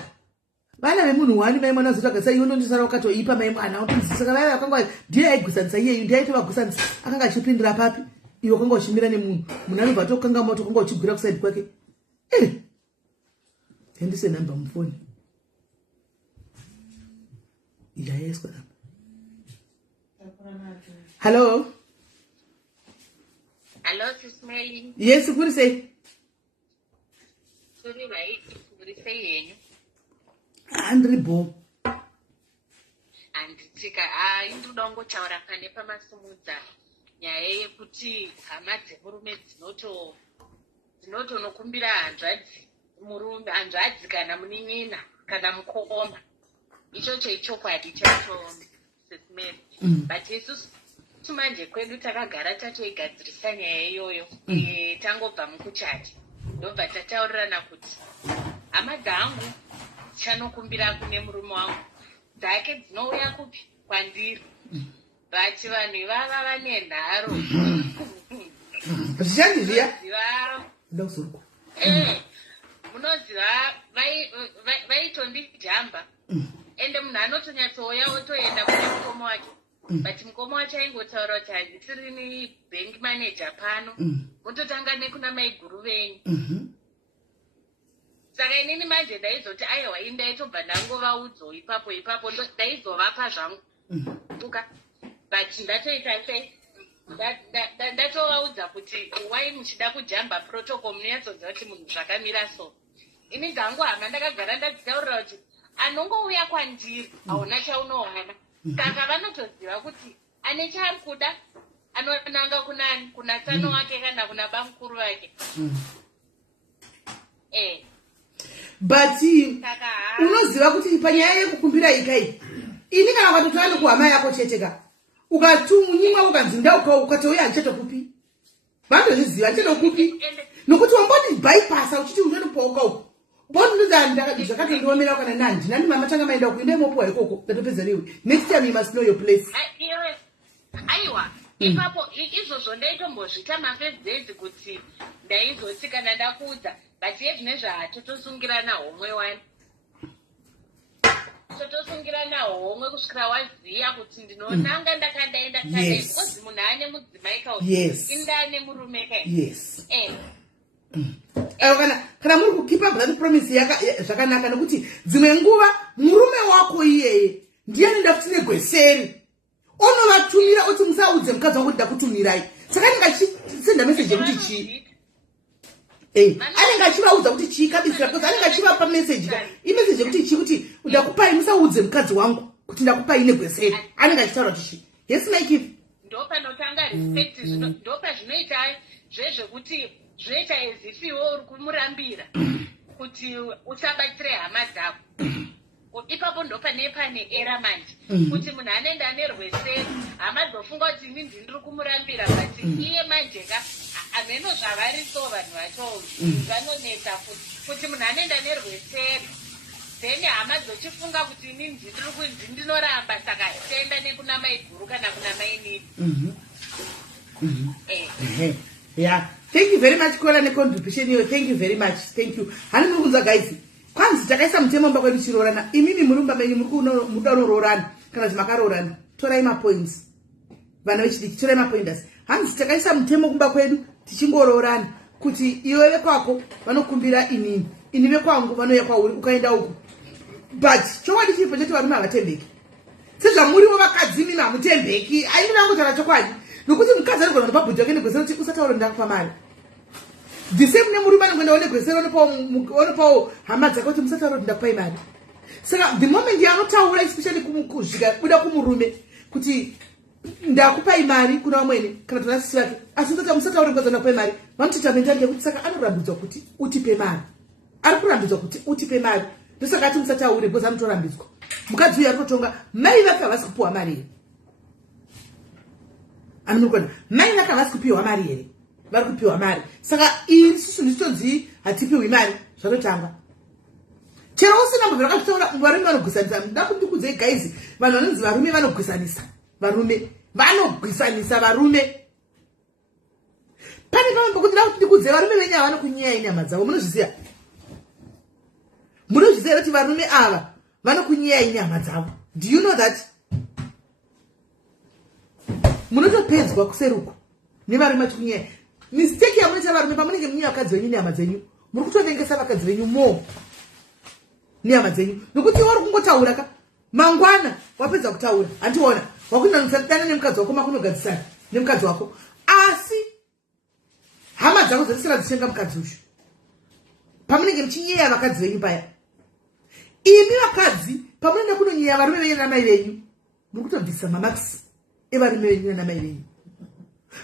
vana vemunhu wani maimwana azotogadzisa iwe ndondisara wakatoipa maimwana saka vaiva vakanga ndiye aigusanisa iyeyu ndiye aitovagusanisa akanga achipindira papi iwe wakanga uchimira nemunhu munhu anobva tokanga moto kanga uchigwira kusaidi kwake endise namba mufoni iyaeswa namba. Hello. Hello, Sis Mary. Yes, what do you say? Sorry, right? What do you say? Andri Bo. And tika indudongo chaura pane pamasumudza nyaya yekuti hama dzemurume dzinoto nokumbira hanzvadzi murume hanzvadzi kana munin'ina kana mukoma ichocho ichokwadi chacho Sis Mary. But isusu manje kwedu takagara tatoigadzirisa nyaya iyoyo tangobva mukuchati ndobva tataurirana kuti hama dzangu chanokumbira kune murume wangu dzake dzinouya kupi kwandiri vati vanhu ivava vane nharo zvichandiziva munoziva vaitondijamba ende munhu anotonyatsoya otoenda kune mukoma wake but mukoma wacho aingotaura kuti handisirini bank manager pano mototanga nekuna maiguru venyu saka inini manje ndaizoti aiwa ini ndaitobva ndangovaudzo ipapo ndaizovapa zvangu uka but ndatoita sei ndatovaudza kuti wai muchida kujamba protocol munoyatsoziva kuti munhu zvakamira so. Ini dzangu hama ndakagara ndadzitaurira kuti anongouya kwandiri hauna chaunowana. Saka vanotoziva kuti ane chaari kuda anonanga kunani, kuna tsano wake kana kuna bamukuru wake. But unoziva kuti panyaya yekukumbira ikai ini kana ukatotoana kuhama yako cheteka ukatumunyimwa ukanzinda ukatouya handichatokupi vandozviziva handichatokupi nokuti wamboti bypassa uchiti unonopauka uko zvakatondiomera kana nandi nani mama tanga maenda kuenda imopuwa ikoko ndatopedza newe. Next time you must know your place. Aiwa ipapo izvozvo ndaitombozvita mafezidzi kuti ndaizoti kana ndakuudza but yezvine zvatotosungirana homwe wani totosungirana homwe kusvikira waziya kuti ndinonanga ndakandaenda kozi munhu ane mudzimai kauti indane murume kai. Kana muri kukipa that promise zvakanaka nokuti dzimwe nguva murume wako iyeye ndiye anoenda kuti negweseri onovatumira oti musaudze mukadzi wangu kuti ndakutumirai. Saka ndingasenda message yekuti chii anenge achivaudza kuti chii kabisira because anenge achivapa message imessage yekuti chii kuti ndakupai musaudze mukadzi wangu kuti ndakupai negweseri anenge achitaura kuti chii. Yes make it ndopanotanga respect ndopazvinoita zvezvekuti zvinoita ezifiwo uri kumurambira kuti usabatsire hama dzako. Ipapo ndopane era manje kuti munhu anoenda anerweseri hama dzofunga kuti ini ndiri kumurambira but iye manje ka ameno zvavariso vanhu vacho vanonetsa kuti munhu anoenda nerweseri then hama dzochifunga kuti ini ndinoramba saka tienda nekuna mai guru kana kuna mai nini. Yeah, thank you very much Kola necontribution hiyo. Thank you very much. Thank you. Hani murikuza guys. Kwanzi takaisa mtemo mba kwedu chirorana. Imimi murumba menyu muda unororana. Kana zimakarorana. Torai ma points. Vana vechidiki torai ma pointers. Hanzi takaisa mtemo kumba kwedu tichingororana. Kuti iwewe kwako vanokumbira inini. Iniwe kwangu vanouya kwauri ukaenda uku. But chokwadi chiripo chete varume havatembeki. Sezva muriwo vakadzi mimi hamutembeki. Aini vangotaura chokwadi. Nokuti mukadzi ari kugona pabhudhi wake negwesero kuti usataura ndakupa mari. The same nemurume anoenda negwesero onopawo hama dzake kuti musataura kuti ndakupai mari. Saka the moment yaanotaura especially kusvika kuda kumurume kuti ndakupai mari kuna vamwene kana tona sisi vake asi kuti musataura kuti ndakupai mari vanotoita mentality yekuti saka anorambidzwa kuti utipe mari. Ari kurambidzwa kuti utipe mari. Ndosaka ati musataure because anotorambidzwa. Mukadzi uyu ari kutonga mai vake havasi kupiwa mari here. Anumukona mai vake havasi kupiwa mari here. Vari kupiwa mari. Saka isusu nditozi hatipiwi mari zvakotanga. Chero usina munhu rakataura varume vanogwisanisa. Ndakundikudzei guys vanhu vanonzi varume vanogwisanisa. Vanogwisanisa varume. Pane kamwe pokuti ndakundikudzei varume venyu vanokunyiyai nyama dzavo. Munozviziva? Munozviziva kuti varume ava vanokunyiyai nyama dzavo. Do you know that? Munotopedzwa kuseruko nevarume vachikunyiyai. Mistake yamunoita varume pamunenge munyiya vakadzi venyu nyama dzenyu. Muri kutotengesa vakadzi venyu more nyama dzenyu. Nokuti uri kungotaura ka mangwana wapedza kutaura handiona wakunanisa dana nemukadzi wako makunogadzisana nemukadzi wako asi hama dzako dzasira dzichenga mukadzi uyu pamunenge muchinyeya vakadzi venyu paya. Imi vakadzi pamunoenda kunonyeya varume venyu namai venyu muri kutobvisa mamakisi evarume venyu namai venyu.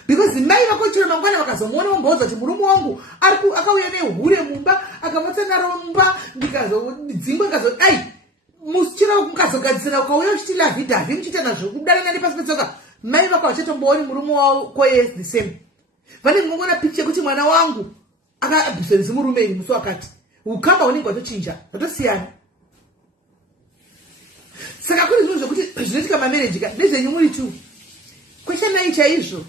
Because mai vako chero mangwana vakazomuona vambouza kuti murume wangu akauya nehure mumba akavatsanaro mumba ndikazodzingwa ndikazo ai muchira mukazogadzisana ukauya uchiti lavhidhavhi muchiita nazvo kudana nani pasi petsoka mai vako vachatombooni murume wako yes the same. Vane ngongona picture kuti mwana wangu akabviswa nezimurume musi wakati ukamba unenge watochinja zvatosiyana. Saka kune zvinhu zvokuti zvinoitika mamarriage ka ndezvenyu muri tu kweshanai chaizvo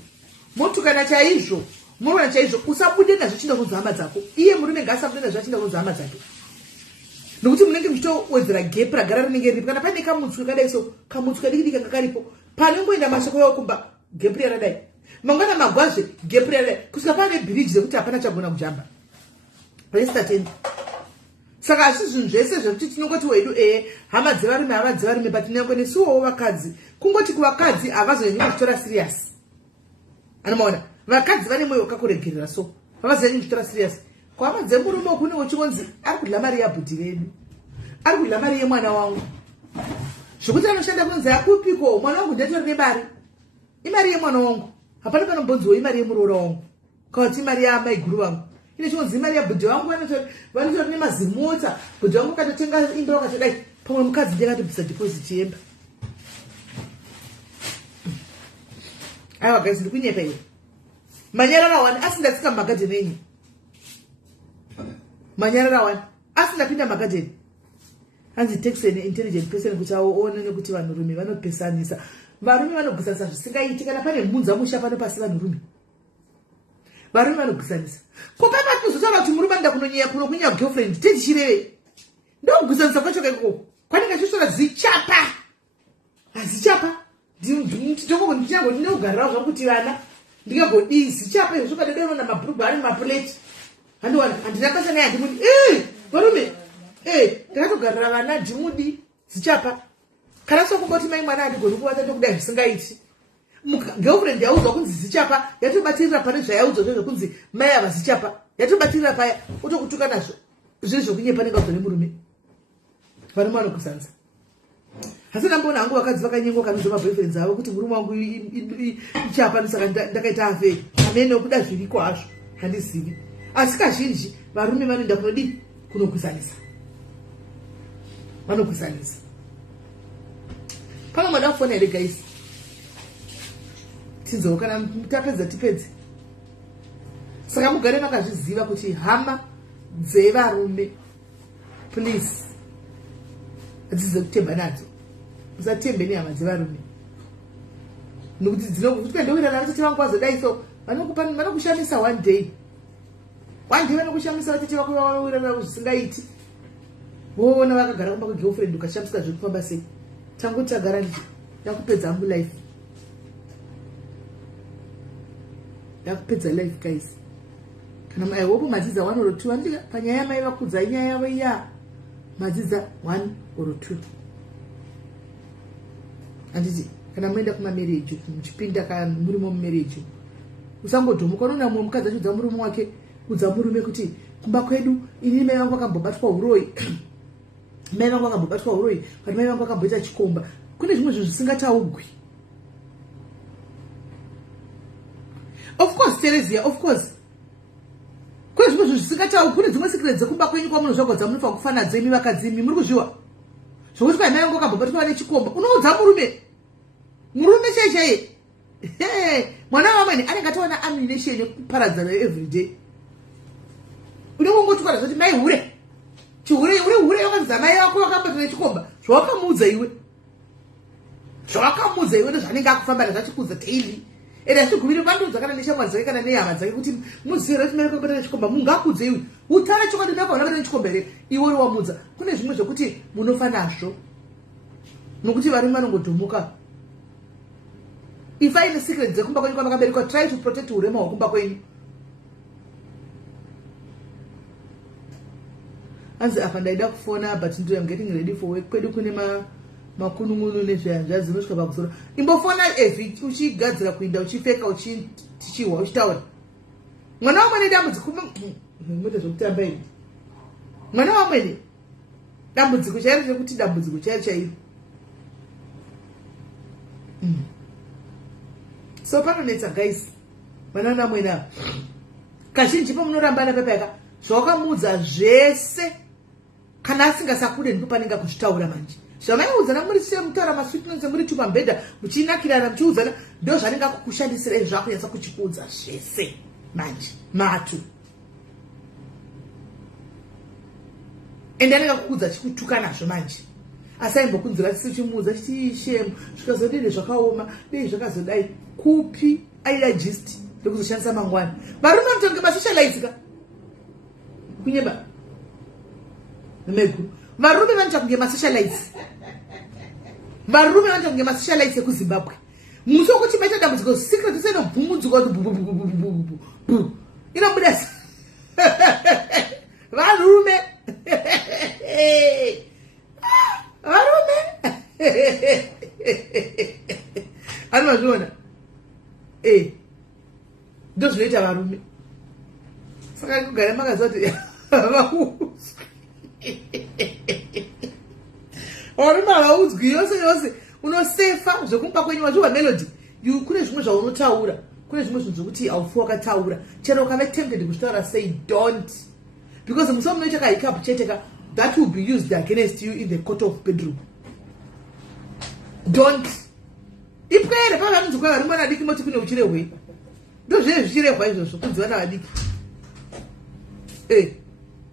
motukana chaizvo murona chaizvo usabude nazvo chinda kunzi hama dzako. Iye murume ngaasabude nazvo achinda kunzi hama dzake nokuti munenge muchitowedzera gap ragara rinenge riripo. Kana pane kamutswe kadai so kamutswe kadiki kanga karipo panongoenda mashoko yawo kumba gap riyaradai mangwana magwazve gap riyaradai kusvika pane bridge rekuti hapana chagona kujamba. Restatendi. Saka asi zvinhu zvese zvekuti tinongoti wedu hama dzevarume hama dzevarume but nyangwe nesuwowo vakadzi kungoti kuvakadzi havazoenyi kuzvitora serious. anomaona vakadzi vane mwoyo wakakuregerera so vavaziva kutora serious kwama dzemurume kunenge uchingonzi ari kudla mari yabhudhi vedu, ari kudla mari yemwana wangu, zvokuti anoshanda kunzi akupiko mwana wangu ndatorine mari, imari yemwana wangu, hapana panombonziwo imari yemuroora wangu kana kuti imari yamaiguru vangu. Ine chingonzi imari yabhudhi wangu vanotori nemazimota, bhudhi wangu akatotenga imba vakatodai, pamwe mukadzi ndakatobvisa deposit yemba. Aiwa guys, ndikunyepa iwe. Manyarara wani asindatsika mumagadheni enyu. Manyarara wani asindapinda mumagadheni. Hanzi takes an intelligent person kuti aone nekuti vanhurume vanopesanisa. Varume vanogusanisa zvisingaiti kana pane munza musha pano pasi vanhurume. Varume vanogusanisa. Kupa patuzotaura kuti murume anoda kunonyenya kunokunya girlfriend tichireve. Ndokugusanisa kwacho kaikoko. Kwanenge achishora zichapa. Azichapa. Ndinogona ndinogarira zvakuti vana ndingagodii zichapa izvo zvakadodoro namabhurugwa ari mapuleti. Handina basa naye handimudi. Varume. Ndakatogarira vana ndimudi zichapa. Kana sokungoti mai mwana handigoni kuvata ndokudai zvisingaiti. Girlfriend yauzwa kunzi zichapa yatobatirira pane zvayaudzwa zvezvokunzi mai ava zichapa. Yatobatirira paya utokutuka nazvo. Zviri zvokunyepa nengauzwa nemurume. Varume vanokusanza. Hasi ndamboona hangu vakadzi vakanyengwa kanonzwa maboyfriends avo kuti murume wangu ichapa ndosaka ndakaita afei. Amene okuda zviriko hazvo handizivi. Asi kazhinji varume vanoenda kunodii kunokusanisa. Vanokusanisa. Pano mada kufona here guys. Tinzo kana tapedza tipedze. Saka mugare makazviziva kuti hama dzevarume please adzize kutemba nadzo. Usatembe nehama dzevarume. Nokuti dzinokuenda vatete vangu vazodai so vanokushamisa one day. One day vanokushamisa vatete vako vawirana zvisingaiti. Woona vakagara kumba kwegirlfriend ukashamisika zvekufamba sei. Tangoti tagara ndicho ndakupedza hangu life. Ndakupedza life guys. Kana mai wopo madzidza 1 or 2 andika panyaya mai vakudza inyaya yavo iya madzidza 1 or 2. Anditi kana muenda kuma marriage muchipinda kana muri mu marriage usangodhomuka unoona mumwe mukadzi achidza murume wake kudza murume kuti kumba kwedu ini mai vangu vakambobatwa uroi. Mai vangu vakambobatwa uroi kana mai vangu vakamboita chikomba. Kune zvimwe zvinhu zvisingataugwi. Of course Terezia, of course. Kune zvimwe zvinhu zvisingataugwi, kune dzimwe secrets dzekumba kwenyu kwamunozvagwadza munofanira kufana dzemi vakadzimi muri kuzviwa. Zvokuti mai vangu vakambobatwa nechikomba unoudza murume. Murume chaiye. Mwana wamweni anenge atowana ammunition yekuparadzana every day. Unongoti kwara kuti mai hure. Chihure yakanzi mai vako vakambobatwa nechikomba. Zvawakamuudza iwe. Zvawakamuudza iwe ndozvanenge akufamba nazvachikudza daily. Ende achigumire bandudza kana neshamwari dzake kana nehama dzake kuti muzive kuti mai vako vakambobatwa nechikomba mungakudze iwe. Utara chokwadi mai vako vakambobatwa nechikomba here iwe uri wamudza. Kune zvimwe zvokuti munofanazvo. Nokuti varume vanongodhomuka. If I in secret dzekumba kwenyu kwamakaberekwa try to protect urema hwekumba kwenyu. Anzi apa ndaida kufona but I'm getting ready for work. Kwedu kune makunun'unu nezviyanzva dzinosvika pakusoro. Imbofona evhiki uchigadzira kuinda uchipfeka uchichihwa uchitaura. Mwana wamwene dambudziko mwete zvokutamba ini. Mwana wamwene dambudziko chairo chekuti dambudziko chairo. So panonetsa guys. Mwana wamwene kazhinji pamunorambana pepeka zvawakamuudza zvese kana asingasakude ndipo panenge kuzvitaura manje. Zvamaiudzana muri semutaura masweetness muri tupambedha muchinakirana muchiudzana ndo zvanenge kukushandisira zvakunyatsa kuchikuudza zvese manje matu. Ende anenge kukuudza chikutuka nazvo manje. Asaimbokunzira chichimuudza chichishemu zvikazodini zvakaoma dei zvakazodai kupi aida gist ndokuzoshandisa mangwani. Varume vanotonge masocialize kunyeba nemegu. Varume vanoita kunge masocialize. Varume vanoita kunge masocialize kuZimbabwe. Musi wokuti maita dambudziko secret seno bhumudzuka kuti inobuda. Varume. Varume. Anozviona. ndozvinoita varume. Saka kugara makazoti varume havaudzwi yose unosefa zvekumba kwenyu wachiwa melody. Kune zvimwe zvaunotaura, kune zvimwe zvinhu zvokuti haufi wakataura. Chero ukave tempted kuchitaura say don't. Because musomo chakahikapu cheteka, that will be used against you in the court of bedroom. Don't. Ipwere pava munhu kwa varume vadiki moti kune uchirehwe. Ndozve zvichirehwa izvozvo kunziwa navadiki.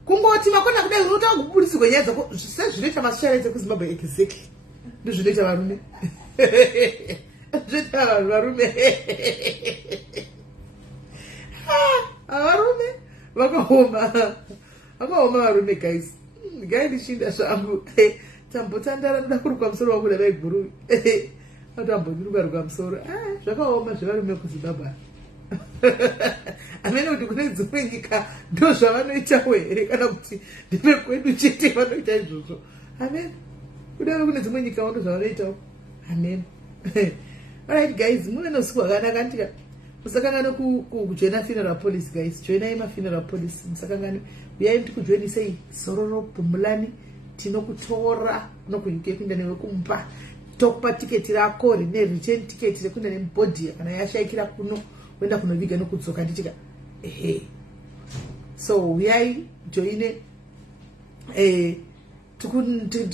Kungoti makona kudai unotaura kuburitsigwa nyaya dzako sezvinoita masharete kuZimbabwe exactly. Ndozvinoita varume. Zvinoita varume. Varume vakaoma varume guys. Ngaindishinda zvangu. Tambotandara ndoda kuruka musoro wangu nevaiguru. Atambodiruka musoro. Zvakaoma zvevarume kuZimbabwe. Amene kuti kune dzimwe nyika ndo zvavanoitawo here kana kuti ndime kwedu chete vanoita izvozvo. Amen. Kudaro kune dzimwe nyika ndo zvavanoitawo. Amen. Alright guys, muve nousiku hwakanaka. Ndika musakangane kujoina funeral police guys. Joinai mafuneral police. Musakangane. Uyai ndikujoinisei Sororo Pumulani. Tinokutora nokuuke kuenda newe kumba. Tokupa tiketi rako rine return ticket rekunda nemubhodhi kana yashaikira kuno wenda kunoviga nokudzoka ndichika so uyai joine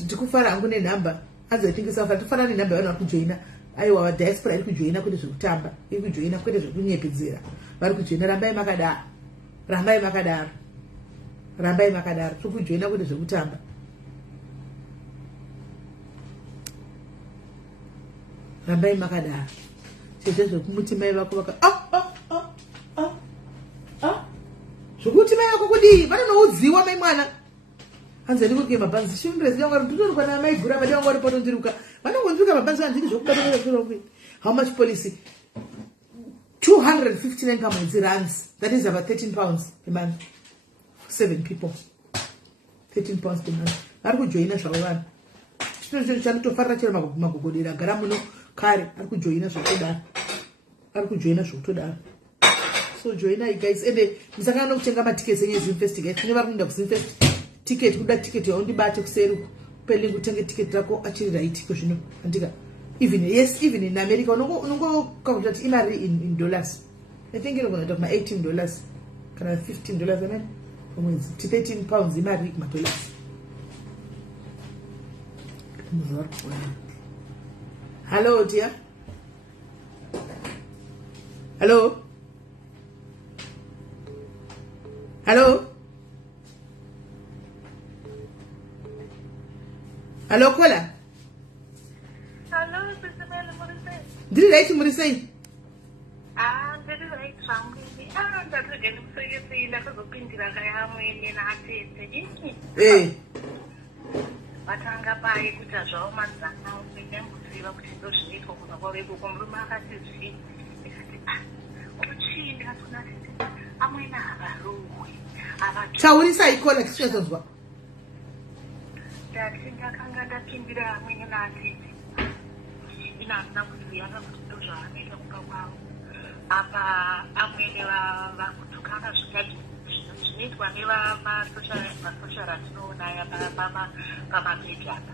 tikufara hangu nenhamba anzotingisa fa tufana nenhamba yana kujoina aiwa diaspora iri kujoina kwete zvekutamba iri kujoina kwete zvekunyepedzera vari kujoina rambai makadaro tiri kujoina kwete zvekutamba. Rambai makadaro chete zvekumuti mai vako vaka zvokuti mai vako kudii vanonoudziwa mai mwana hanzani kurike mabhanzi shimurezi yangu vari kana mai gura vadi vangu vari patondiruka vanongondiruka mabhanzi vanziki zvokubata. How much policy? 259 pounds rands, that is about 13 pounds per month. 7 people 13 pounds per month. Vari kujoina zvavo vanhu chanotofarira chero magogodera gara muno kare ari kujoina zvokutodaro. So joinai guys, ende musakanga kutenga matiketi eZimfest guys. Kune vari kuenda kuZimfest ticket kuda ticket yaundibate kuseri pele kutenge ticket rako achiri right ko zvino andika even in America unongokakuta kuti imari in dollars. I think inokuita kuma $18 kana $15 amen kumwedzi 13 pounds imari kuma dollars. Hello dear. Hello Kola. Hello, Sister Murisei. Ndiri right Murisei? Ndiri right family. Ndatoje ndikuseyesila kuzopindira kaya amweni naatete. Vatanga pai kuti zvavo manzana unembudziva kuti ndozvinoitwa kuno kwaveko murume akati zvii uchii ndikatona tete amweni havarohwe taurisai Kola tichazozwa. Ndati ndakanga ndapindira amweni naatete ina handina kuzivana kuti ndozvavanoita kumba kwavo apa amweni vakutukana zvikati zvinoitwa nevamasocial atinoona aya pamapeji apa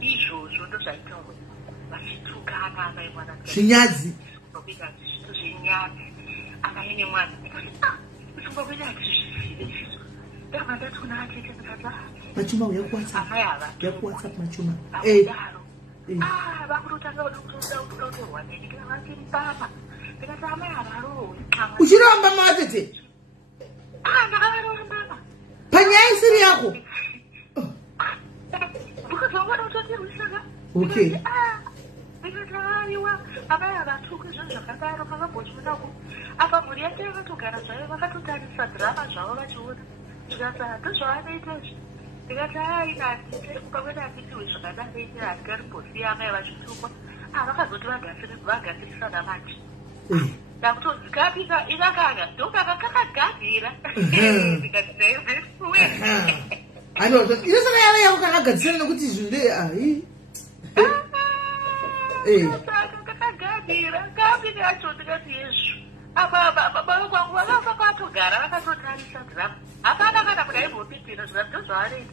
izvozvo ndozvaitaurwa vachitukana amai mwana zvinyadzi nobika zvinhu zvenyadzi akaine mwana usingokuita kuti zvizvive ndama ndatona atete kutata machuma amai ava yakuwhatsapp machuma daro vakutotanga kutotorwa nenikira vatiri papa ndikati amai avarohwe uchiramba matete ndakavarorambama panyaya isiri yako. Okay. Ndikataiwa amai avatuke zvinhu zvakadaro pakabhochonako apa mhuri yake yakatogara zvayo vakatotarisa dhirama zvavo vachiona zvikasa ndozvavanoita izvi ndikati inatite pakwete anditiwe zvakadareiti handikarimbosiya amai vachitukwa vakazoti vagasirisana manje ndakutodzikapika ikakanga ndokaka kakagadzira ndikati naizvisuwe inosaka yava yavo kakagadzira nokuti zvinde saka kakagadzira kapika yacho ndikati yezvo baba kwangu vakatogara vakatotarisa dhiramu hapana kana kuti aimbopindira dhiramu ndozvaanoita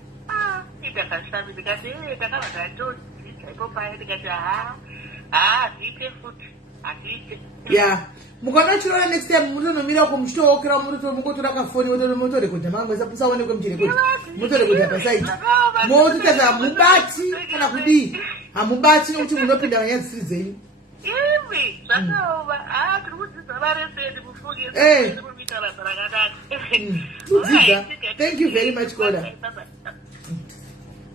ndakashami ndikati takava tatodzidza ipo paya ndikati zviite futi hazviite ya mukaona chiroona next time mutonomira uko muchitookera mutotora kafoni motorekodha mangwe musaonekwe muchirekodha motorekodha pasaiti mototaza hamubati kana kudii hamubati nokuti munopinda vanyaya dzisiri dzenyu imi zvakaoma tiri kudzidza vareseni kufukimuita basa rakanaka kudzidza. Thank you very much koda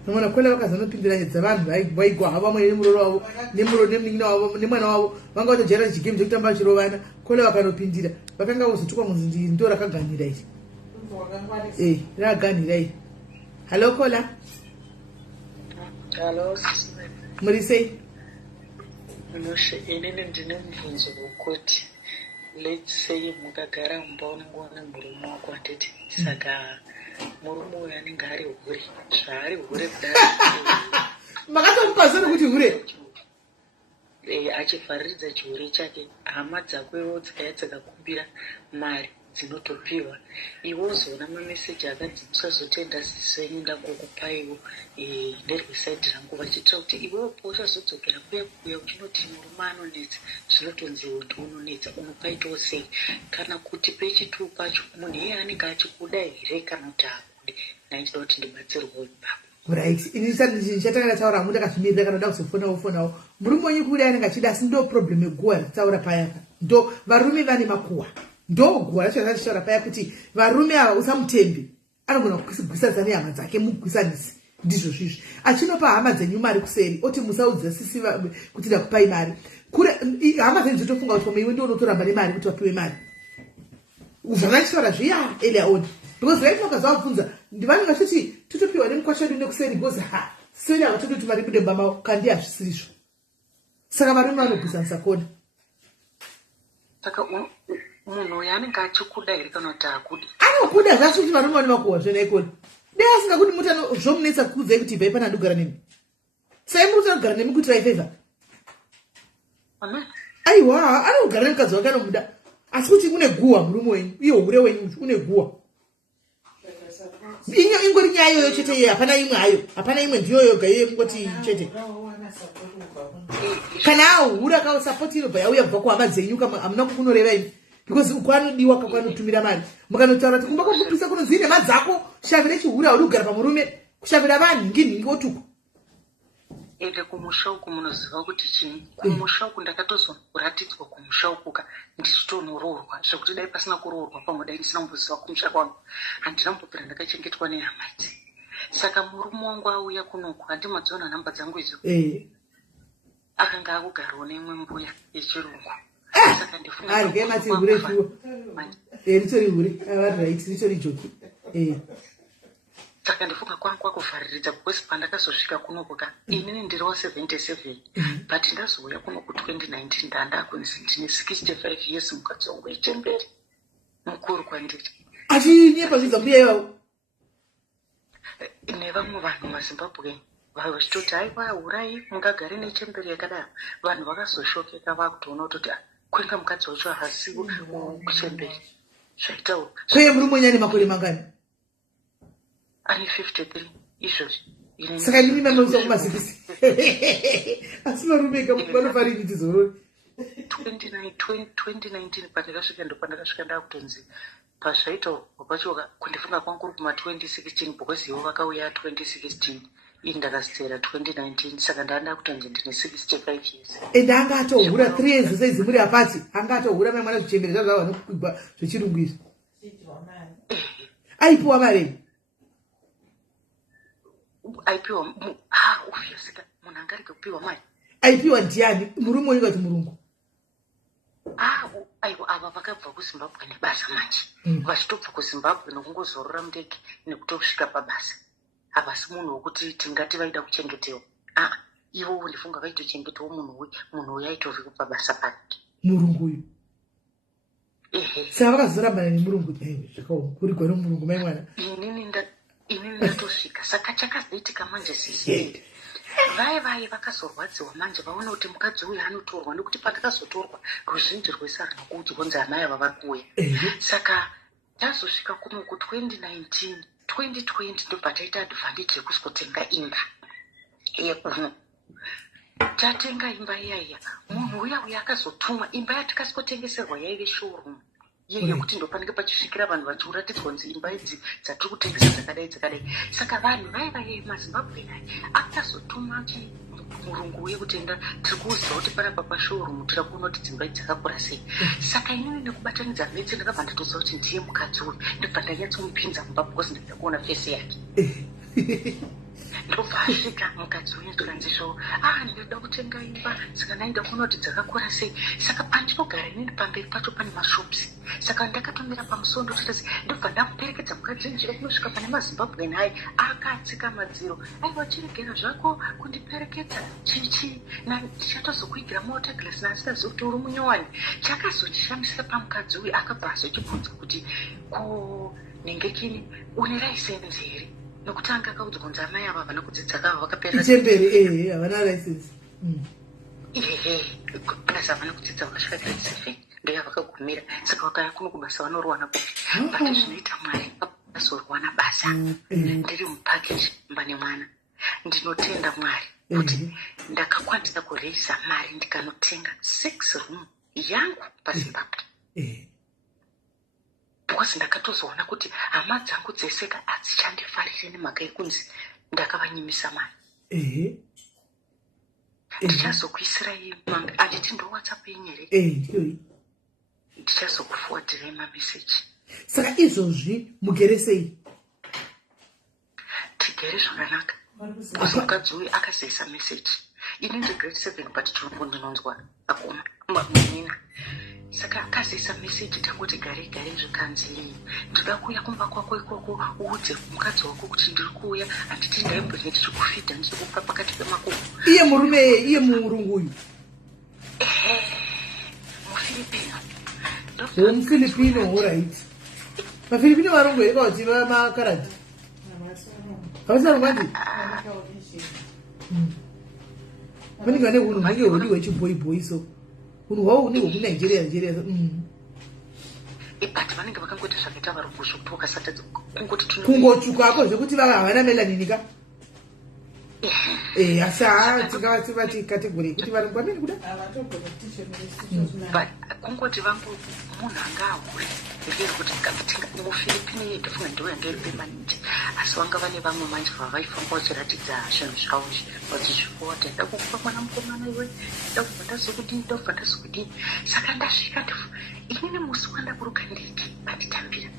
nomwana kwela vakazanopindira nyaya dzavanhu vaigwa havo vamwe nemuroro wavo nemunin'ina wavo nemwana wavo vanga vatojera chigame chekutamba chirovana kwela vakanopindira vakanga vozotukwa munzi ndo rakaganhira iri rakaganhira iri. Halo kola. Halo. Muri sei? Inini ndine mubvunzo wokuti let's say mukagara mumba unongoona murume wako handiti saka murume uyu anenge ari hure zvaari hure kudai makatomupa zori kuti hure achivhariridza chihure chake hama dzakwewo dzikaya dzakakumbira mari dzinotopiwa iwe uzoona mameseji akadzidzisa zotenda zvenyu ndangokupaiwo nerwesaidhi rangu vachitira kuti iwewo po uchazodzokera kuya uchinoti murume anonetsa zvinotonzi uti unonetsa unopaitawo sei kana kuti pechituu pacho munhu iye anenge achikuda here kana kuti hakude naichida kuti ndibatsirwewo ipapo. Right, ini chatanga taura mundu akazvimirira kana kuda kuzofonawo murume wenyu kuda anenge achida asi ndo problem yeguwa rataura paya ndo varume vane makuwa ndo guwa racho rataura paya kuti varume ava usamutembi anogona kugwisadzana nehama dzake mugwisanisi ndizvo zvizvi achinopa hama dzenyu mari kuseri oti musaudza sisi kuti ndakupai mari kure hama dzenyu dzotofunga kuti pamwe iwe ndo unotoramba nemari kuti vapiwe mari zvavachitaura zviya eliaoni because right now kazavabvunza ndivani vachiti totopiwa nemukwashadu nekuseri gozi seri ava tototi vari kudemba mao kandi hazvisirizvo saka varume vanogwisanisa kona saka munhu uyo anenge achikuda here kana kuti hakudi anokuda zvasi kuti varume vane makuhwa zvenaikona dei asingakudi mutano zvomunetsa kuudzai kuti ibvai pana andogara nemi sai muri kuti anogara nemi kuitira ifevha aiwa anogara nemukadzi wake anomuda asi kuti une guhwa murume wenyu iye hure wenyu une guhwa ingori nyaya iyoyo chete iye hapana imwe hayo hapana imwe ndiyo yoga iye kungoti chete kana ahura kausapoti inobva yauya kubva kuhama dzenyu hamuna kukunoreva imi because ukwanodiwa kakwanotumira mari mukanotaura kuti kumba kwakupisa kunonzi nema dzako shavire chihura haudi kugara pamurume kushavira vanhu nginhingi wotuka ende kumusha uku munoziva kuti chini kumusha uku ndakatozoratidzwa kumusha ukuka ndichitonoroorwa zvekuti dai pasina kuroorwa pamwe dai ndisina kumboziva kumusha kwangu handina mbopera ndakachengetwa nehama idzi saka murume wangu auya kunoku handimadziona nhamba dzangu idzo akanga akugarawo neimwe mbuya yechirungu saka ndifungaargemati hure fiwo ritori hure right ritori joki saka ndifunga kwangu kwakuvhariridza because pandakazosvika kunokuka inini ndiri wa77 but ndazouya kunoku 2019 ndandakunzi ndine 65 years mukadzi wangu echemberi mukuru kwandiri achinyepa zvidza mbuya ivavo nevamwe vanhu vazimbabwe vachitoti aiwa urai mungagare nechemberi yakadaro vanhu vakazoshokeka vakutoona kutoti kwenga mukadzi wacho hasiwo kuchemberi zvaitawo kweye murume wenyu ane makore mangani ane 53 izvozvi saka ndimi mameusa kumazivisi asi varume vanofariri tizorori 2019 pandakasvika ndo pandakasvika ndakutonzi pazvaitawo pachoka kundifunga kwangu kuri kuma2016 because ivo vakauya 2016 ini ndakaziteera 2019 saka ndanda kutonzi ndine 65 years ende anga atohura 3 years zvose idzi muri apati anga atohura mai mwana zvichemberi zvazvo vanokuigwa zvechirungu izvi aipiwa mari aipiwa ufyasika munhu angarege kupiwa mari aipiwa ndiani murume wenyu kati murungu aiwa ava vakabva kuzimbabwe nebasa manje vachitobva kuzimbabwe nokungozorora mundege nekutosvika pabasa havasi munhu wokuti tingati vaida kuchengetewa ivo ndifunga vaitochengetewo munhu uyu aitoviko pabasa pake murungu uyu saka vakazorambana nemurungu zvakakurigwa nomurungu mai mwana inini ndatosvika saka chakazoitika manje sisi vaye vakazorwadziwa manje vaona kuti mukadzi uyu anotorwa nekuti pandakazotorwa ruzhinji rwese harina kuudzwa amai ava vari kuuya. Saka tazosvika kuno ku2019 2020 ndobva taita advantage yekuzotenga imba yekuno. Tatenga imba iyaiya munhu uya akazotumwa imba yatikasikotengeserwa yaive showroom yekuti ndopanenge pachisvikira vanhu vachiuratidzwa kunzi imba idzi dzatiri kutengesa dzakadai. Saka vanhu vaiva mazimbabwe naye akazotuma murungu uye kutenda tiri kuuziva kuti panapa pashowroom tira kuona kuti dzimba idzi dzakakura sei. Saka inini nekubatanidza mhetse ndakabva ndatoziva kuti ndiye mukadzi uyu ndobva ndanyatsomupinza mumba because ndida kuona fesi yake. Ndobva asvika mukadzi uyu ndikanzisvo ndinoda kutenga imba saka ndaida kuona kuti dzakakura sei. Saka pandinogara inini pamberi pacho pane mashops. Saka ndakatomira pamusoro ndototazi ndobva ndamuperekedza mukadzi njira kunosvika pane mazimbabwe naye akatsika madziro aiwa chiregera zvako kundiperekedza chichi ndichatozokuigira motoglasi naasikazivi kuti uri munyowani. Chakazochishamisa pamukadzi uyu akabva azochibvunza kuti ko nengekini une laisenzi here nokuti anga akaudzwa kunzi amai ava havana kudzidza kava vakapera ichemberi havana license plus havana kudzidza vakasvika grade 7 ndoya vakagumira. Saka vakaya kuno kubasa vanorowana kuti but zvinoita mwari azorwana basa ndiri mupakeji mba nemwana. Ndinotenda mwari kuti ndakakwanisa kureisa mari ndikanotenga 6 room yangu pazimbabwe because ndakatozoona kuti hama dzangu dzeseka hadzichandifarire nemhaka yekunzi ndakavanyimisa mari. Ndichazokuisirai handiti ndo WhatsApp yenyere ndichazokufuwadirai mameseji. Saka izvozvi mugere sei? Tigere zvakanaka. Mukadzi uyu akazoisa meseji ini ndigrade 7 but chirungu ndinonzwa akoma nina. Saka akazoisa meseji tangoti gare zvikanzi ndida kuuya kumba kwako ikoko uudze mukadzi wako kuti ndiri kuuya handiti ndaibvire ndiri kufidha ndiri kupa pakati pemakuku. Iye murume iye murungu uyu mufilipino. Mufilipino alright. Mafilipino varungu here kana kuti makaradi havasarungati vanenge vane unhu hunge huri hwechibhoibhoi so unhu hwavo hunenge hwekunigeria but vanenge vakangoita zvakaita varungu zvokuti wakasatadza kungotsvukako zvekuti havana melaninika asi tingavati kategori kuti varungu vamene kuda kungoti vangu munhu anga ahure ndiri kuti ndikatenga mufilipino yedu funga ndiwo yanga iri permanent asi vanga vane vamwe manje vavaifamba vachiratidza zvinhu zvavo vachizvifuwata nda kukupa mwana mukomana iwe ndakubva ndazokudini. Saka ndasvika inini musi wandaburuka ndege vanditambira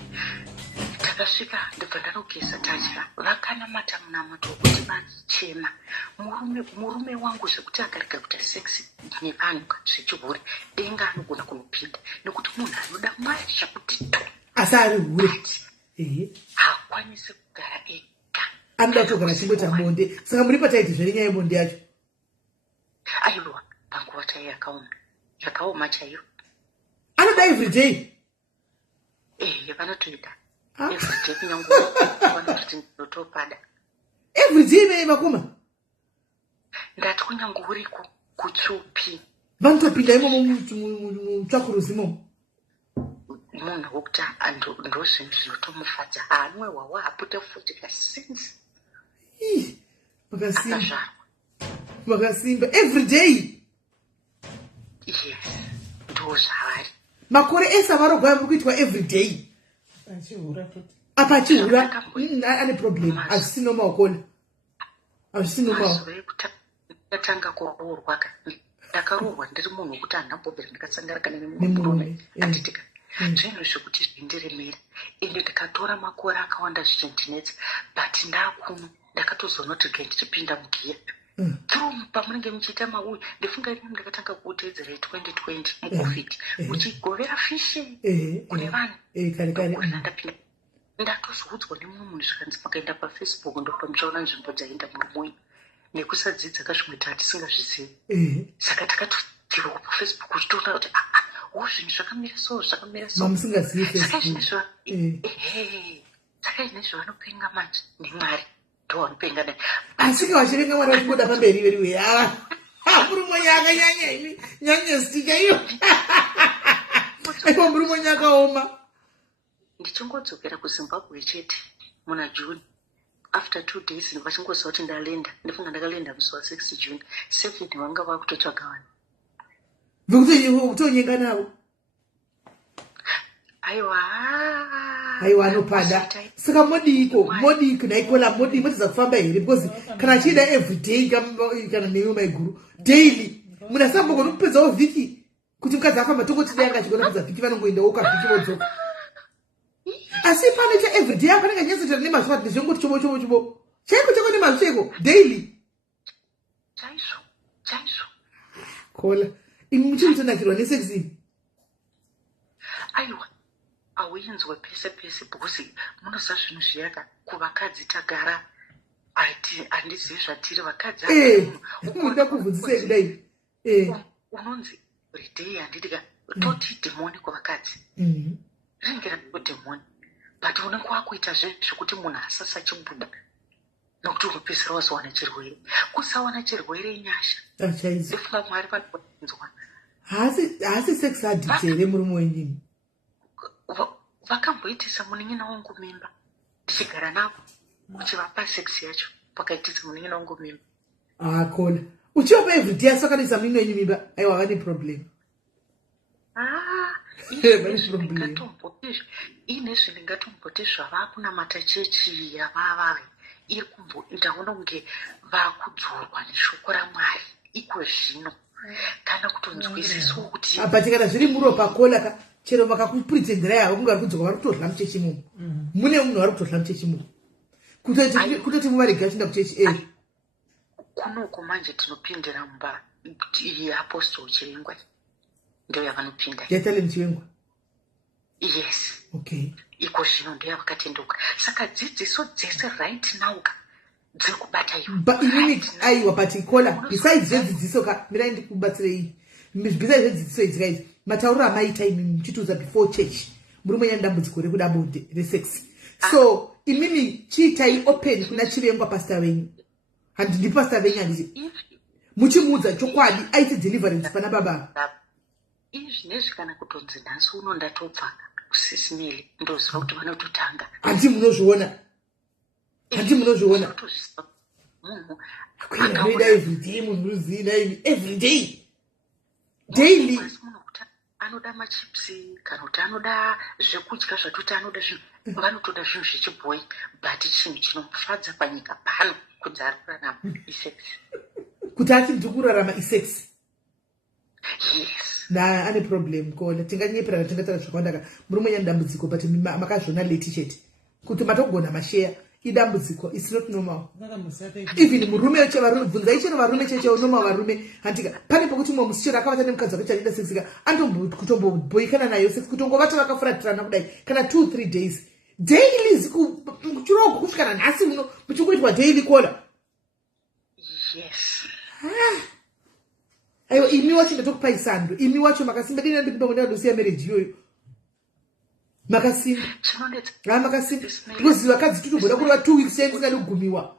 takasvika ndobva ndanogeza tadya vakanamata munamato wekuti vachema murume wangu zvekuti akarega kuita sex nevanhu zvechihuri denga anogona kunopinda nekuti munhu anoda mari chakuti to asi ari hure haakwanisi kugara ega anoda kutogara chimbota bonde. Saka muri pataiti zvenyaya yebonde yacho aiwa panguva tai yakaoma chaiyo anoda everyday vanotoita everyday kunyange vanoti ndotopada everyday nei makuma ndati kunyange uriko kutsvupi vanotopinda imomo mutsvakuruzi imomo munhu wokuti ndo zvinhu zvinotomufadza haanwe wawa haputa futi kasinzi makasimba everyday yes ndo zvaari makore ese avarogwaya muri kuitwa everyday apa achihura ane problem hazvisino maokona hazvisino ndatanga kuroorwa ndakaroorwa ndiri munhu wekuti handambobvira ndikasangana kana nemurume anditika zvinhu zvekuti zvindiremera ende ndikatora makore akawanda zvichendinetsa but ndakuno ndakatozoona kuti ge ndichipinda mugiya through pamunenge muchiita mauyu ndifunga rini ndakatanga kuteedzera 2020 mucovid muchigovera fishi kune vanhu ndapinda ndatozoudzwa nemumwe munhu zvikanzi pakaenda pafacebook ndopa muchaona nzvimbo dzaenda murumoyi nekusadzidza kazvimwe tisingazvizivi saka takatodziwa pafacebook uchitoona kuti zvinhu zvakamira so mamusingazivi saka izvine zvavanopenga manje nemwari ndowanopenga naye asika wachirenga mwana wachiboda pamberi veriwe murume nyaka nyanye stika iyo aiwa murume nyaka oma. Ndichingodzokera kuZimbabwe chete muna June. After 2 days ndivachingoziva kuti ndalenda. Ndifunga ndakalenda musi wa6 June. 7 vanga vakutotsvaga vanhu. Kutonyenga navo. Aiwa anopada. Saka modiko naikola modi motiza kufamba here because kana achida everyday kana neyo maiguru daily. Munasamba kona kupedzawo vhiki kuti mukadzi afamba tongotidanga chigona kupedza vhiki vanongoendawo kavhiki vodzoka. Asi pane cha everyday apanenge nyezeta nemazuva kuti zvongoti chobo chaiko chako nemazveko daily chaizvo kola imi muchiritonakirwa nesexini. Aiwa auinzwe pese because munoziva zvinhu zviyaka kuvakadzi tagara handizivi zvatiri vakadzi unoda kubvunzisei kudai unonzi everyday handidika toti dhimoni kuvakadzi rinenge radhimoni but unenge wakuita zvekuti munhu asasa chibuda nokuti unopedzisira wazowana chirwere. Kusawana chirwere inyasha. Ndifunga Mwari vanoinzwa. Haasi sex addict here murume wenyini. Vakamboitisa munin'ina wangu mimba. Ndichigara navo uchivapa sex yacho pakaitisa munin'ina wangu mimba. Kona uchiwapa everyday asakanisa munin'ina wenyu mimba aiwa vane problem. Inezvi ndingatomboti zvavakunamata chechi yavavave iri ndaona kunge vakudzorwa neshoko raMwari iko zvino kana kutonzwisiswa kuti but kana zviri muropa kola chero vakakupritendera yavo kunge vari kudzoka vari kutodla muchechi imomo. Mune munhu vari kutodla muchechi imomo kutoti muvarega achienda kuchechi kunoko manje tinopindira mumba iyi apostol chirengwa ndio yavanopinda yatale muchirengwa. Yes. Okay. Iko zvino ndio yavakatendoka. Saka dzidziso dzese right now dziri kubata ivo. But inini aiwa but kola besides zvedzidziso mirai ndikubatsirei. Besides zvedzidziso idzi guys matauriro amaita imi muchituza before church murume nyandambudziko rekuda bonde resex. So inini chiitai open kuna chirengwa pastor wenyu. Handindi pastor wenyu handiti. Muchimuudza chokwadi aite deliverance pana baba. Izvi nezvi kana kutonzi nhasi uno ndatobva kusisimili ndoziva kuti vanototanga. Handi munozviona munhu akaida everyday munhu uzina everyday daily munhu kuti anoda machipsi kana kuti anoda zvekudya zvatoti anoda zvinhu vanotoda zvinhu zvechibhoyi but chinhu chinomufadza panyika pano kuti ari kurarama isex kuti ati ndiri kurarama isex. Yes. Ane problem kola tinganyeperana tingatara zvakawandaka murume nyandambudziko but makazviona leti chete kuti matogona mashare idambudziko is not normal. Even murume bvunzai chero varume cheche normal varume handika pane pokuti mumwe musi chero akavata nemukadzi wake chaida sexika kutomboboikana nayo sex kutongovata vakafuratirana kudai kana 2-3 days daily kuchirogo kusvikana nhasi muno muchingoitwa daily kola. Yes. Aiwa imi wacho ndatokupai sando imi wacho makasimba kene ndikupa mwenda dosiya marriage iyoyo makasimba makasimba because vakadzi tutoboda kurwa 2 weeks yaisingadi kugumiwa.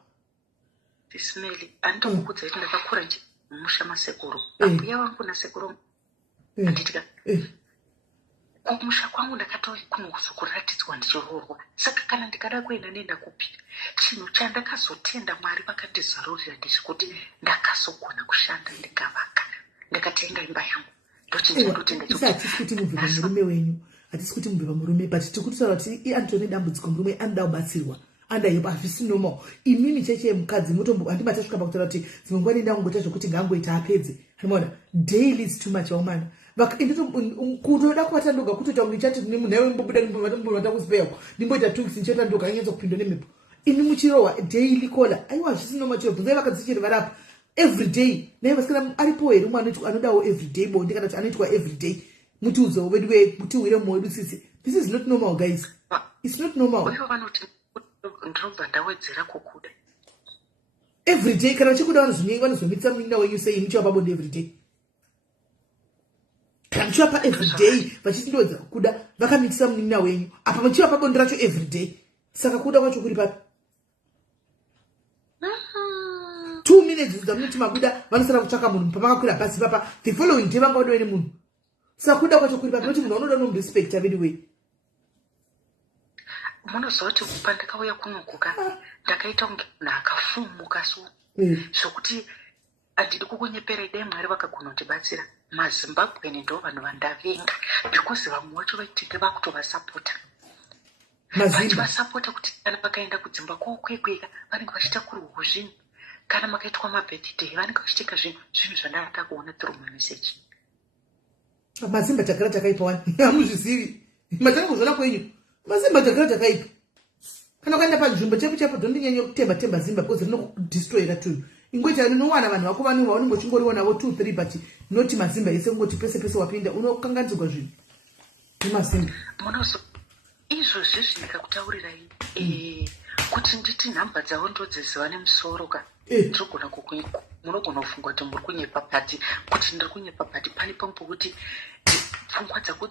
Ismaili andokukudza kuti ndakakura nje musha masekuru abuya wangu nasekuru anditika kumusha kwangu ndakatoi kunozokuratidzwa ndichirorwa saka kana ndikada kuenda nenda kupi chinhu chandakazotenda Mwari vakandizarurira ndechikuti ndakazogona kushanda ndikavaka ndakatenga imba yangu hatisi kuti mubve pamurume wenyu hatisi kuti mubve pamurume but tiri kutaura kuti anditone dambudziko murume anoda kubatsirwa andaipa hazvisi normal. Imimi cheche yemukadzi handima tasvika pakutaura kuti dzimwe nguva nenda kungoita zvokuti ngaangoita apedze handimona daily is too much yaumana kutoda kuvatandoga kutoita kunge chati munhai wembobuda ndimbovata kuspeyako ndimboita 2 weeks nichatandoga anyatsa kupindwa nemhepo ini muchirohwa daily kola aiwa hazvisi normal chero bvunzai vakadzi chiri varapa everyday naye vasikana aripo here umwe anodawo everyday bonde kana kuti anoitwa everyday mutiudzewo wedu mutiwire mumwe wedu sisi. This is not normal guys, it's not normal. Ndinobva ndawedzera kukuda everyday kana uchikuda vanozomitsa munin'ina wenyu sei muchiwapa bonde everyday kana muchiwapa everyday vachiti ndowedza kukuda vakamitisa munin'ina wenyu apa muchiwapa bonde racho everyday saka kuda kwacho kuri papi teenagers dzamunoti mabuda vanosara kutsvaka munhu pamakakwira basi papa the following day vangaodawo nemunhu saka kuda kwacho kuri papi kuti munhu anoda nomurespekta anyway. Munoziva kuti pandakauya kunokuka ndakaita kunge munhu akafumuka so zvokuti handidi kukonyepera dai Mwari vakagona kutibatsira. maZimbabwe ndo vanhu vandavenga because vamwe vacho vaitenge vakutovasapota vachivasapota kuti kana vakaenda kudzimba kwokwekweka vanenge vachiita kurwawo zvinhu, kana makaitwa mabirthday vanenge vachiteka zvinhu zvandada kuona through mameseji. Mazimba chakara chakaipa wani hamuzvizivi matanga kuzona kwenyu mazimba chakara chakaipa kana ukaenda panzvimbo chepo ndondinyanya kutemba zimba because rinokudestroyera tuyu ingoita rinowana vanhu vako vanhu vaunenge uchingoriwo navo 2-3 but noti mazimba ese kungoti pese wapiinda unokanganzirwa zvinhu nemazimba. Munozo izvozvi zvindikakutaurirai kuti nditi nhamba dzavo ndodziziva nemusoro ka ndinogona kukunyepa, munogona kufunga kuti muri kunyepa pati kuti ndiri kunyepa pati pane pamwe kuti pfungwa dzako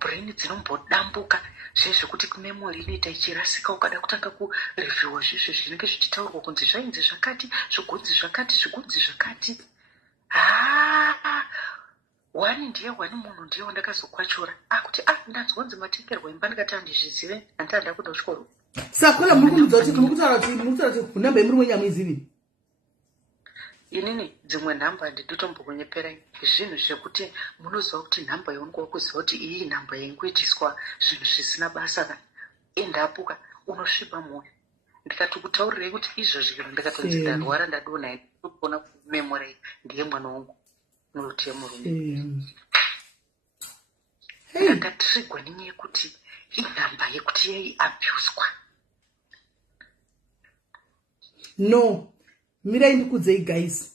brain dzinombodambuka zvezvekuti memori inoita ichirasika ukada kutanga kurevhiwa zvizvo zvinenge zvichitaurwa kunzi zvainzi zvakati zvigonzi zvakati wani ndiye munhu ndiye wandakazokwachura kuti ndanzwanzi matekerwa imba ndikati handizvizive handanda kuda kuchikoro. Saka murikutaura kuti nhamba yemuri wenyamuizivi inini dzimwe nhamba handitotombokunyeperai zvinhu zvekuti munoziva kuti nhamba yaunenge wakuziva kuti iyi nhamba yaingoitiswa zvinhu zvisina basa ka endapuka unosviba mwoyo. Ndikati kutaurirai kuti izvozvi zviro ndikatonzi ndarwara ndadonai tokuona kumemorai ndiye mwana wangu noti yemurume ndakatirigwa nenyaya yekuti inhamba yekuti yaiabhuswa. No, mirai ndikudzei guys,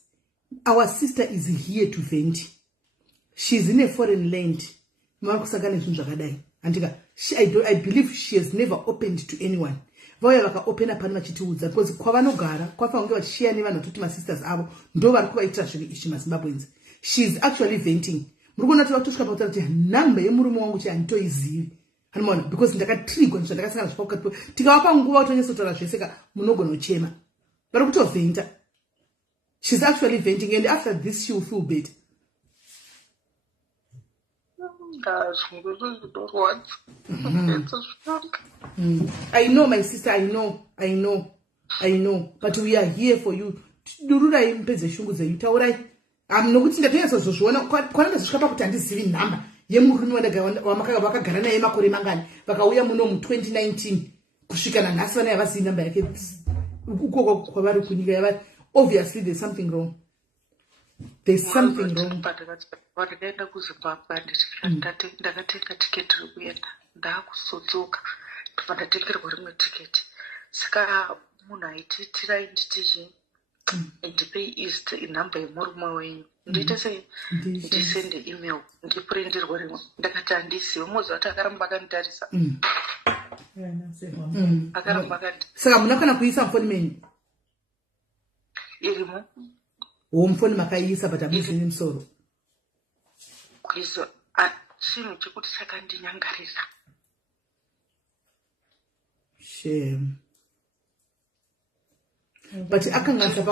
our sister is here to vent. She's in a foreign land. Makusangana zvinhu zvakadai andika I believe she has never opened to anyone. Vauya vakaopena pani vachitiudza because kwavanogara kwafa kunge vachishiya nevanhu vatoti masisters avo ndo vari kuvaitira zvinhu izvi maZimbabweans. She's actually venting. Muri kuona kuti vatosvika pakutaura kuti nhamba yemurume wangu kuti handitoizivi hanomaona because ndakatrigwa zvandakasangana zvapakati tikavapa nguva kutonyatsotaura zvese ka munogona kuchema vari kutovhenta. She's actually venting and after this she will feel better. I know my sister, I know, but we are here for you. Dururai mpedze shungu dzenyu taurai. Nokuti ndatonyatsozoona kwananga zvisvika pakuti handizivi nhamba yemurume vakagara naye makore mangani vakauya muno mu2019 kusvika nanhasi vana yavazivi nhamba yake uko kwavari kunyika yavari. Obviously there's something wrong. Ndakaenda kuZimbabwe ndakatenga tiketi rekuenda ndakusodzoka ndobva ndatengerwa rimwe tiketi. Saka munhu aititirai nditizve ndipe nhamba yemurume wenyu ndiite sei ndisende email ndipurindirwa rimwe ndakati handisiwe moziva kuti akaramba akanditarisa akaramba akanditarisa. Saka muna kana kuisa mufoni menyu irimo mufoni makaiisa but hamuzi nemusoro kuisa chinhu chekuti chakandinyangarisa. Shame. But akanganisa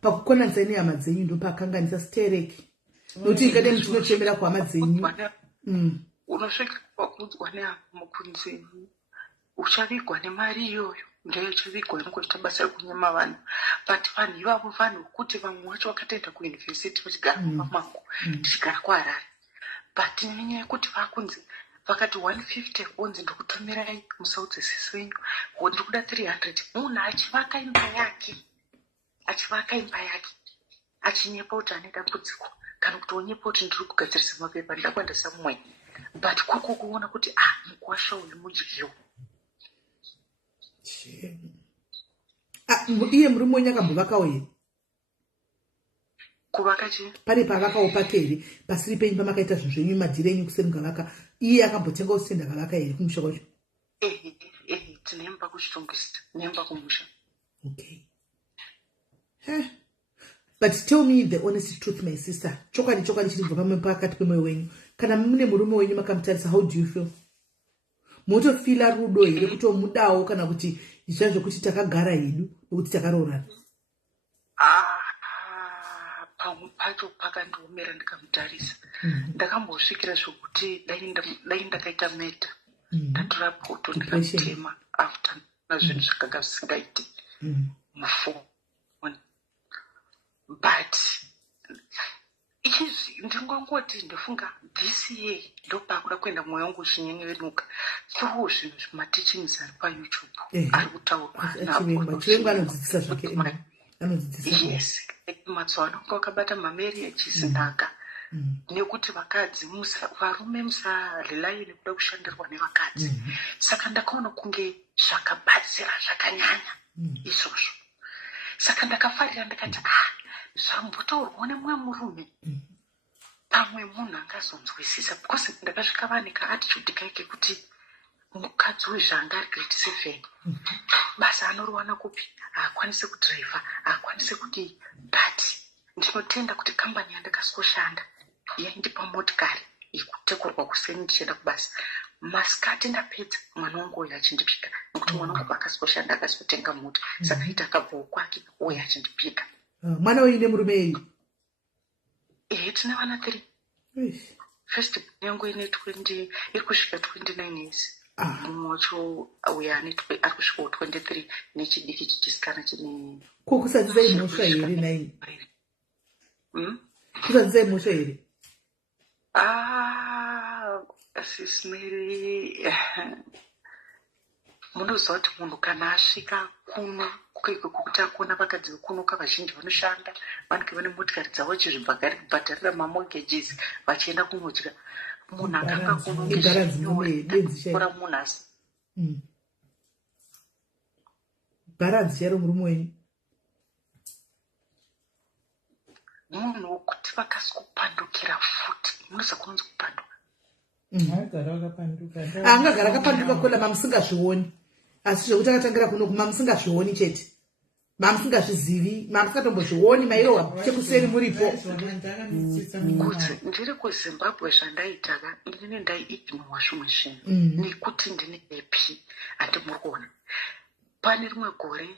pakukonanisa nehama dzenyu ndo paakanganisa stereki nokuti ingade muchinochemera kuhama dzenyu. Unosvika pakuudzwa nehama kunzi uchavigwa nemari iyoyo ndeyochavigwa inongoita basa rekunyema vanhu but vanhu ivavo vanhu kuti vamwe vacho vakatoenda kuyunivhesiti vachigara mumamango tichigara kuHarare but nenyaya yekuti vakunzi vakati 150 onzi ndikutumirai musaudzesisi wenyu ndiri kuda 300 munhu achivaka imba yake achinyepa kuti ane dambudziko kana kuti onyepa kuti ndiri kugadzirisa mapepa ndakwanda samwe but kuko kuona kuti mukuwasha uyu mudyiwo. Iye murume wenyu akambovakawo here kuvaka chii pane pavakawo pake here pasiri penyu pamakaita zvinhu zvenyu madhiri enyu kuseri mukavaka iye akambotengawo sitenda akavaka here kumusha kwacho. tinemba kuchitongisa nemba kumusha. Okay. But tell me the honest truth my sister, chokwadi chiribva pakati pemwoyo wenyu kana mune murume wenyu makamutarisa how do you feel? Motofila rudo here kutomudawo kana kuti izvazvo kuti takagara hedu nokuti takaroorana? pamwe pacho pakandiomera ndikamutarisa. Ndakambosvikira zvokuti dai ndakaita meta ndatora poto ndikamutema after nazvinhu zvakanga zvisingaiti mufoni. But izvi ndingongoti ndifunga DCA ndopakuda kuenda mwoyo wangu uchinyenyevenuka through zvinhu zvimatichings ari paYouTube ari kutaurwa napo. Chiremba anodzidzisa zvake. Yes, mazuva ano wakabata mamarriages ndaka nekuti vakadzi varume musarelaye nekuda kushandirwa nevakadzi. Saka ndakaona kunge zvakabatsira zvakanyanya izvozvo. Saka ndakafarira ndikati zvambotaurwawo nemumwe murume pamwe munhu angazonzwisisa, because ndakasvika vanika attitude kaike kuti mukadzi wezvanga ari grade 7 basa anoriwana kupi, haakwanisi kudhiraivha, haakwanisi kudii. But ndinotenda kuti kambani yandakasoshanda yaindipa motikari yekutekurwa kuseni ndichienda kubasa. Masikati ndapedza mwana wangu uyo achindipika, nekuti mwana wangu paakasoshanda akasotenga mota, saka ita akabvawo kwake uyo achindipika. Mwana uine murume iyi? Tina vana 3. First yangu ine 20 iri kusvika 29 years. Mumwe wacho uyo ari kusvikawo 23 nechidiki chichisikana chine. Ko kusadzisa imhosva here nayi? Kusadzisa imhosva here? Sisineri munoziva kuti munhu kana asvika kuno kwekuti akona vakadzi vekuno kavazhinji vanoshanda vanenge vane motikari dzavo vachizvibhadharira mamogejes vachienda kunodya. Munhu akanga kunoora munhu asi bharanzi chero murume wenyu munhu wokuti vakasi kupandukira futi. Munoziva kunonzi kupanduka. Angagara akapanduka kola mamusingazvioni, asi zvekuti akatangira kuno mamusingazvioni chete, mamusingazvizivi, mamusingatombozvioni mairohwa chekuseri muripo. Kuti ndiri kuZimbabwe zvandaitaga ndine ndaiignowa zvimwe zvinhu nekuti ndine epi handimuri kuona. Pane rimwe gore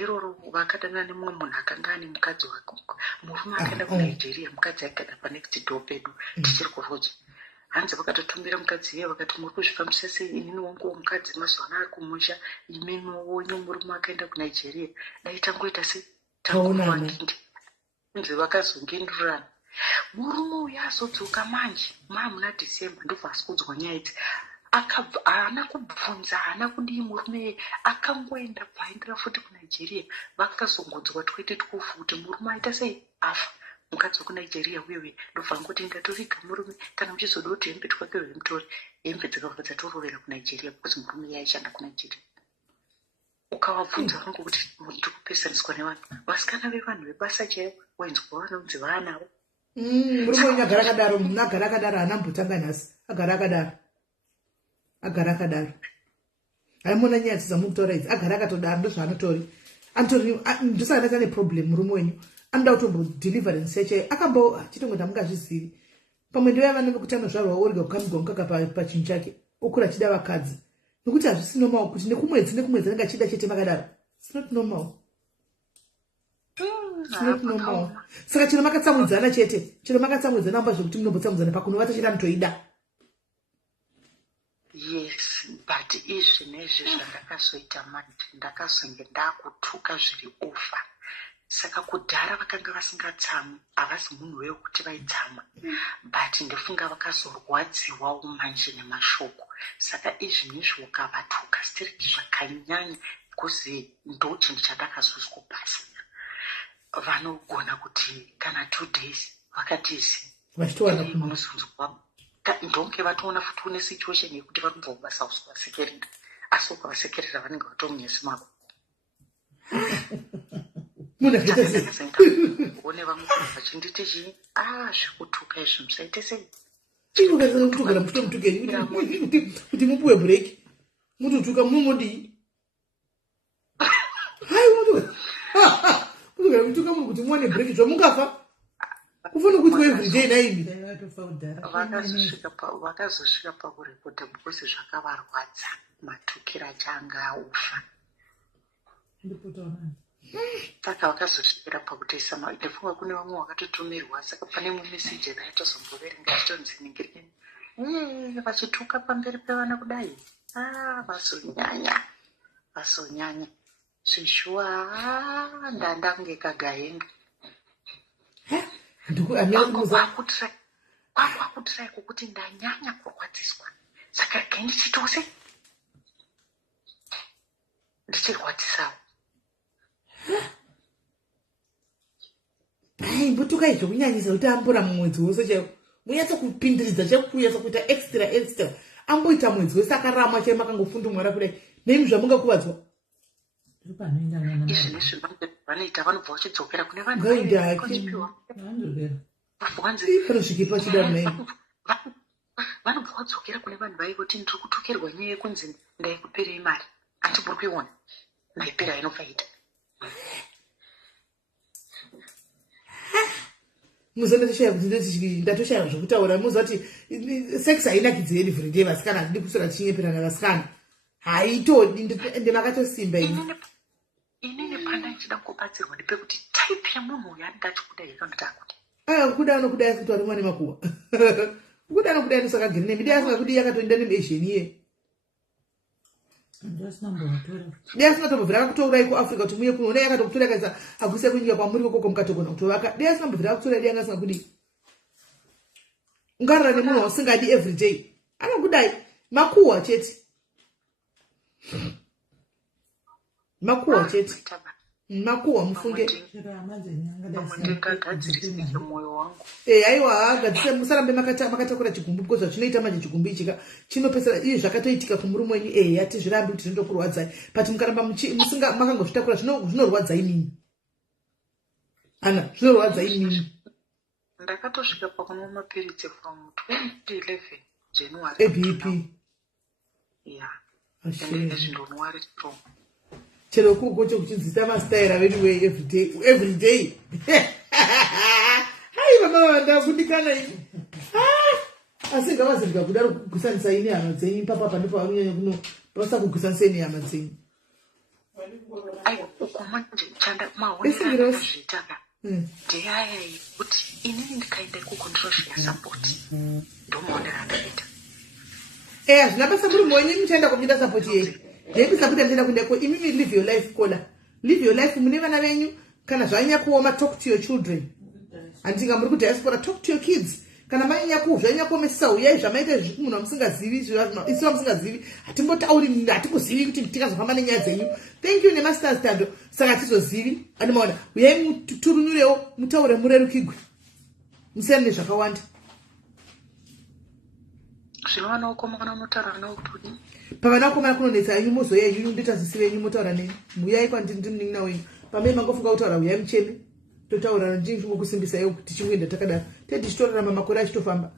iroro vakadanana nemumwe munhu akanga ane mukadzi wake. Murume akaenda kuNigeria, mukadzi akaenda panext door pedu tichiri kurudyi. Hanzi vakatotumbira mukadzi iye vakati muri kuzvifambisa sei, inini wangu mukadzi mazuva ano ari kumusha, imimi wonyu murume akaenda kuNigeria, dai tangoita sei tangomuwandinde. Nzi vakazongendurana. Murume uyu azodzoka manje muna December ndobva asi kudzwa nyaya idzi. Haana kubvunza, haana kudii murume akangoenda paendera futi kuNigeria. Vakazongodzwa twete twofu kuti murume aita sei afa. Mukadzi wekuNigeria wewe ndobva ngoti ndatoriga murume kana muchizoda kuti hembe twake hwemutori hembe dzakabva dzatorovera kuNigeria because murume yaishanda kuNigeria. Ukavabvunza vangu kuti ndiri kupesaniswa nevanhu vasikana vevanhu vebasa chaivo wainzwa vanonzi vaanavo. Murume wenyu agara akadaro, munhu agara akadaro haana mbotanga nhasi, agara akadaro. Haimona nyaya dzamukutaura idzi, agara akatodaro ndozvaanotori. Ndosaka ane problem murume wenyu. Anoda kutombodeliverance yacho akambochitongoda mungazvizivi. Pamwe ndovava nekutanga zvarwa orega kukamigwa mukaka pachinhu chake okura achida vakadzi. Nokuti hazvisi normal kuti nekumwedzi anenge achida chete makadaro. It's not normal. Saka chino makatsamwidzana chete, chino makatsamwidzana amba zvokuti munombotsamwidzana pakunovata chete anotoida. Yes, but izvi nezvi zvandakazoita manje ndakazonge ndakutuka zviri ofa. Saka kudhara vakanga vasingatsamwi, havasi munhu wekuti vaitsamwa, but ndifunga vakazorwadziwawo manje nemashoko. Saka izvi nezvi ukavatuka still zvakanyanya because ndo chinhu chandakazozwa basa. Vanogona kuti kana 2 days vakatizi munozonzwa ndonge vatoona futi une situation yekuti vanobva kubasa usivasekerera, asi ukavasekerera vanenge vatomunyesi mako. One vamwe vachinditi chii zvikutuka izvi musaite sei kuti mupuwe break mutotuka mumodii mutuka muri kuti muwane break zvamungafa kufana kuitwa everyday naimi. Vakazosvika pakurekota because zvakavarwadza matukira achanga aufa. saka vakazotipera pakutoisa ndafunga kune vamwe vakatotumirwa saka pane mumwe meseji akaitozomboverenga chitonziningirikeni vachituka pamberi pevana kudai vasonyanya zvishwa ndandange kagahenga kwakutirai kwokuti ndanyanya kurwadziswa saka regai ndichitose ndichirwadzisawo hai mbotuka izvo kunyanyisa kuti ambora mumwedzi wose chaiwo munyatsa kupindiridza chekunyatsa kuita extra amboita mwedzi wese akarama chaimo akangofundumwara kudai nemi zvamungakuvadzwa izvinezvi vanoita vanobva vachidzokera kune vanhu panosvike pachida nai vanobva vadzokera kune vanhu vai kuti ndiri kutokerwa nyaya yekunzi ndaikuperei mari handiburi kuiona maipera inobvaita muzonatoshaya kuti ndatoshaya zvokutaura muziva kuti sex hainakidzi every day vasikana handidi kusora tichinyeperana vasikana haitodi ndemakatosimba inini panda ichida kubatsirwa ndepekuti type yemunhu uyo anenge achikuda ikandotakuda kuda anokuda kuti ari mwana makuwa kuda anokuda anosakagiri nemi dai asingakudi yakatoinda nemuasian iye dai asingatombobvira akakutourai kuafrica kuti muye kuno dai akatokutorai kaisa akuise kunyika kwamuri kokoko mukatogona kutovaka dai asingambobvira akutorai dai anga asingakudi ungarara nemunhu wausingadi everyday anokudai makuwa chete makuwa chete makuwa mufunge aiwa agadzise musarambe makatakura chigumbu because zvachinoita manje chigumbu ichika chinopesera iyo zvakatoitika kumurume wenyu hatizvirambi kuti zvinokurwadzai but mukaramba makangozvitakura zvinorwadzai nini ana zvinorwadzai nini ndakatosvika pakunwa mapiritsi from 2011 January ebp zvindonwari strong chero kugocho kuchinzisa mastaira vedu we every day hai vama vandakundikana ini asi ngavazirika kudaro kugusanisa ini hama dzenyu papapa ndipo varunyanya kuno basa kugusaniseni hama dzenyu maonezvitaka ndeyaya yekuti inini ndikaenda ikokondinozviya sapoti ndomaonera andakaita hazvina basa muri mwenyu muchaenda komuita sapoti yei ndekuisa kuti andida kundeko imimi live your life kola live your life mune vana venyu kana zvanyanya kuoma talk to your children handinga muri kudiaspora talk to your kids kana manyanya zvanyanya kuomesisa uyai zvamaita zvimunhu amusingazivi isiva musingazivi hatimbotauri hatikuzivi kuti tikazofamba nenyaya dzenyu thank you nemasters tando saka hatizozivi animaona uyai muturunurewo mutaure murerukigwe musiyani nezvakawanda zvinova vakomana unotaura navo kuti pavana vakomana kunonetsa yenyu mozoya yenyu ndotazisi venyu motaura neni muyai kwandindinina wenyu pamai mangofunga kutaura uyai mucheme totaura ndingokusimbisa iyo kuti chingoenda takadaro tichitorarama makore achitofamba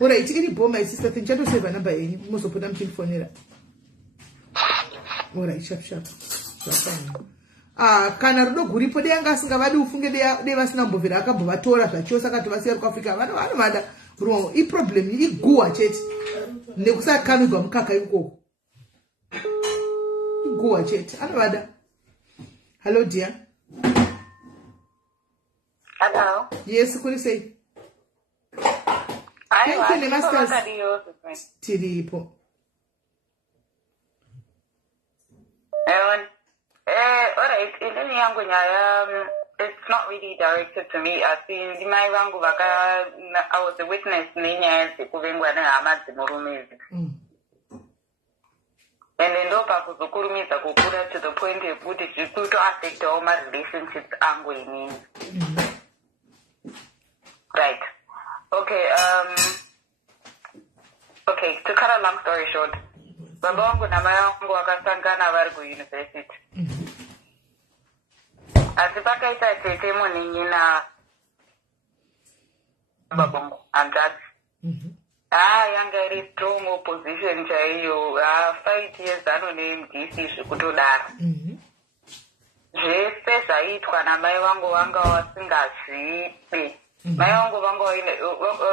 ora itikiri bhoma isista tichatoseva namba yenyu mozopota muchindifonera ora ishapshap zvafana kana rudo guripo dei anga asingavadi ufunge dei vasina mbovhera akambovatora zvachose akati vasiya kuafrica vanovada rumo iproblem iguwa chete nekusakamigwa mukaka ikoko iguwa chete anovada. Hello dear. Hello. Yes, kuri sei? Thank you, masters. Tiripo. Alright, ilini yangu nyaya, it's not really directed to me. I was a witness ninya kuvengwa na hama murumizi. And then ndopa kuzukurumiza kukura to the point yekuti zvikuto affect all my relationships angu inini. Right. Okay, to cut a long story short, baba wangu na mama wangu wakasangana vari kuuniversity. Asi pakaita tete muningi na baba wangu hanzvadzi. Yanga iri strong opposition chaiyo. 5 years anone MDC zvekutodaro. Zvese zvaitwa namai vangu vanga vasingazvipe. Mai vangu vanga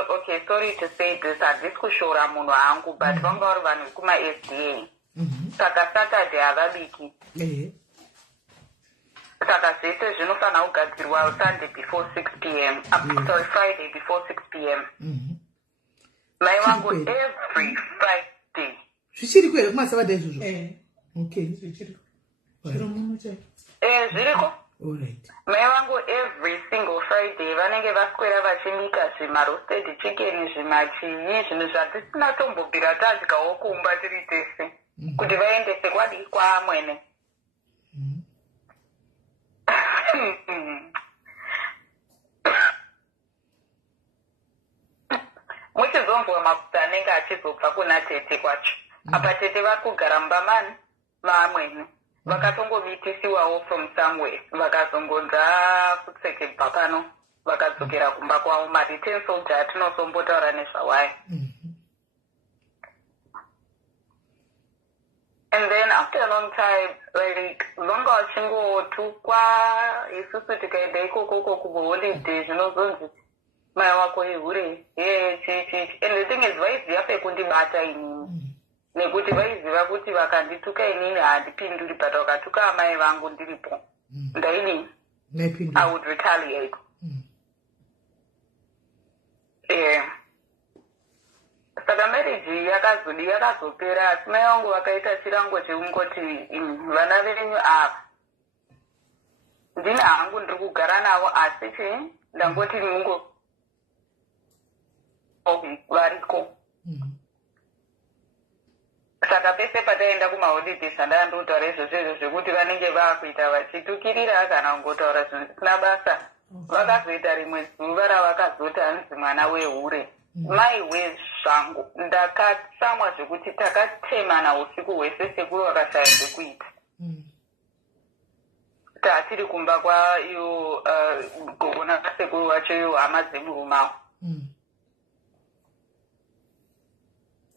okay, sorry to say this, handisi kushora munhu wangu, but vanga vari vanhu kuma SDA. saka Saturday havabiki. Saka zvese zvinofanira kugadzirwa Sunday before 6 p.m. Sorry, Friday before 6 p.m. Mai wangu every Friday. Zvichiri kwere kumaSaturday izvozvo? Okay, zvichiri. Zviriko. All right. Mai wangu every single Friday vanenge vaswera vachimika zvimaroasted chicken, zvimachii, zvinhu zvatisina tombobvira tadyawo kumba tiri tese. Kuti vaendese kwadi kwamwene. Muchizombowa mafuta anenge achizobva kuna tete kwacho. Apa tete vari kugara mubamani maamwene. Vakatongomitisiwawo from somewhere. Vakazongonza kupfeke bva pano. Vakadzokera kumba kwavo. Ma-return soldier atinosombotaura nezvawayo. And then after a long time, like, longa wachingotukwa, isusu tikaenda ikoko kuholiday, zvinozonzi mai wako ihure, chichi. And the thing is, vaiziva pekundibata inini. Nekuti vaiziva kuti vakandituka inini handipinduri, but vakatuka amai vangu ndiripo. Ndaidini? I would retaliate. Yeah. Saka marriage yakazopera, asi mai vangu vakaita chirango chekungoti vana venyu ava ndini hangu ndiri kugara navo, asi ndangoti mungo variko. Saka pese pataenda kumaholidays handanga ndotaura izvozvo zvekuti vanenge vakuita vachitukirira kana kungotaura zvinhu zvisina basa. Vakazoita rimwe zuva ravakazoti hanzi mwana wehure. Mai wezvangu ndakatsamwa zvekuti takatemana usiku hwese sekuru vakashaya zvekuita. Tatiri kumba kwaiyo gogo nasekuru vacho iyo hama dzemurumavo.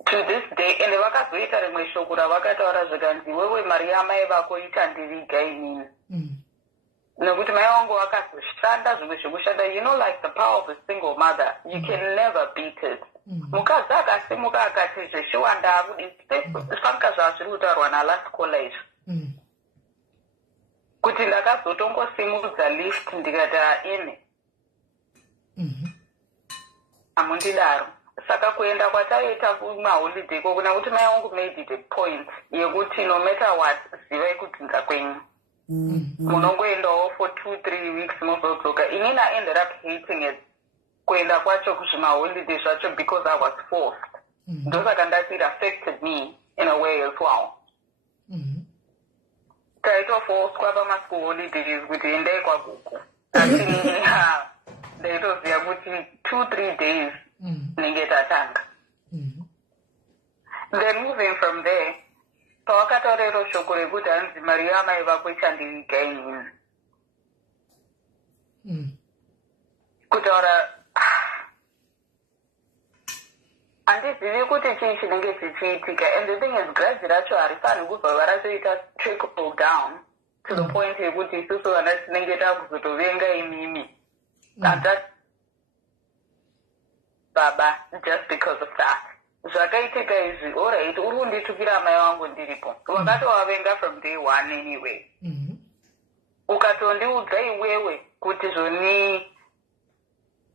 To this day, ende vakazoita rimwe shoko ravakataura zvikanzi wewe mari yamai vako itandiviga inini. Nekuti mai vangu vakazoshanda zvimwe zvekushanda, you know, like the power of a single mother, you can never beat it. Mukadzi akasimuka akati zveshiwanda akudi zvanga zvazviri kutaurwa nalast caller izvo. Kuti ndakazotongosimudza lift ndikati ine hamundidaro. Saka kuenda kwataita kumaholiday koko nekuti mai vangu made it a point yekuti no matter what zivai kudzinza kwenyu. Munongoendawo for 2-3 weeks mozodzoka. Inini I ended up hating it kuenda kwacho kuzvimaholiday zvacho because I was forced. Ndosaka ndati it affected me in a way as well. Taitoforced pamaschool holidays kuti endai kwaguku. Asi ndaitoziva kuti 2-3 days ninge tatanga. Then moving from there, pawakataurero shoko rekuti hanzi mari yamai vako ichandiviga inini. Kutaura handizivi kuti chii chinenge chichiitika, and the thing is grudge racho harifaniri kubva varachoita trickle down to the point yekuti isusu vana tinenge takuzotovenga imimi baba just because of that. Zvakaitika izvi, alright, uri kunditukira mai vangu ndiripo. Wakatovavenga from day one anyway. Ukatondiudza iwewe kuti zvoni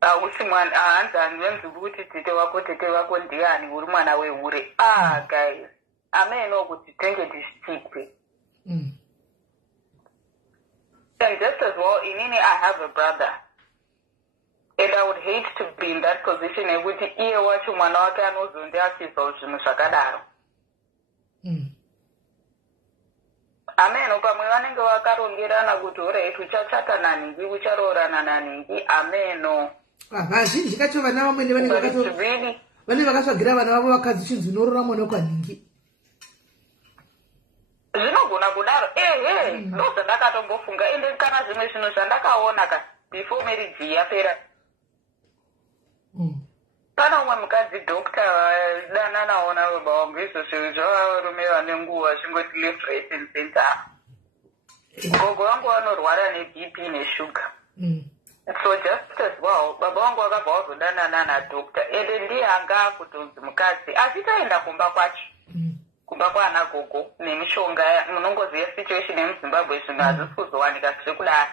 hausi mwana, hanzi handivenzi kuti tete wako ndiani, uri mwana wehure. Guys, ameno kuti tenge tichitikwe. And just as well, inini I have a brother. And I would hate to be in that position yekuti iye wacho mwana wake anozondiasisawo zvinhu zvakadaro. Ameno pamwe vanenge vakarongerana kuti alright uchachata naningi, ucharoorana naningi, ameno. Vazhinji kacho vana vamwene vanenge vakatsvagira vana vavo vakadzi chinzi unorora mwana kwaningi. Zvinogona kudaro. Ndozvandakatombofunga. Ende kana zvimwe zvinhu zvandakaona before marriage yapera. Pana umwe mukadzi doctor danana baba wangu izvo zvavarume vane nguva zvingoti left right and center. Gogo wangu vanorwara neBP neshuga. So just as well, baba wangu vakabva vazodanana nadoctor. Ende ndiye anga kutonzi mukadzi asi taenda kumba kwacho kumba kwaana gogo nemishonga munongoziva situation yemuzimbabwe zvinhu hazvisi kuzowanika zvekudaro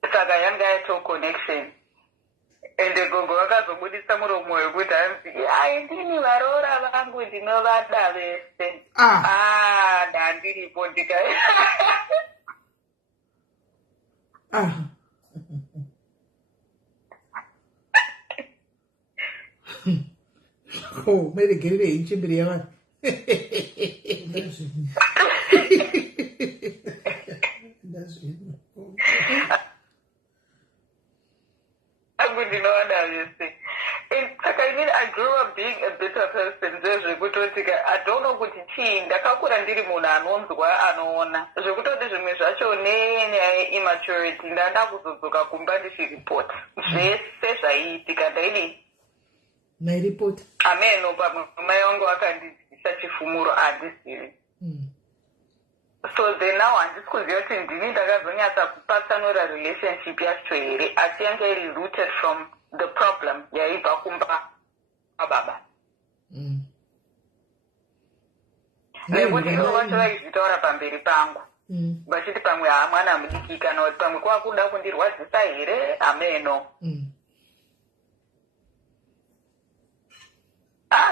saka yanga yaito connection ende gogo vakazobudisa muromo wekuti ai ndini varoora vangu ndinovada vese ndandiripo ndika meregerere ichimbiri yavanhu I grew up being a bitter person. I don't know kuti chii ndakakura ndiri munhu anonzwa anoona zvekutoti zvimwe zvacho nenyaya immaturity ndanda kuzodzoka kumba ndichiripota zvese zvaiitika ndaidii nairipota ameno pamwe mai vangu vakandidzisa chifumuro handisiri so then now handisi kuziva kuti ndini ndakazonyatsa kupatsanura relationship yacho here asi yanga iri rooted from the problem yaibva kumba kwababa nekuti ivo vacho vaizvitaura pamberi pangu vachiti pamwe mwana mudiki kana kuti pamwe kwakuda kundirwadzisa here ameno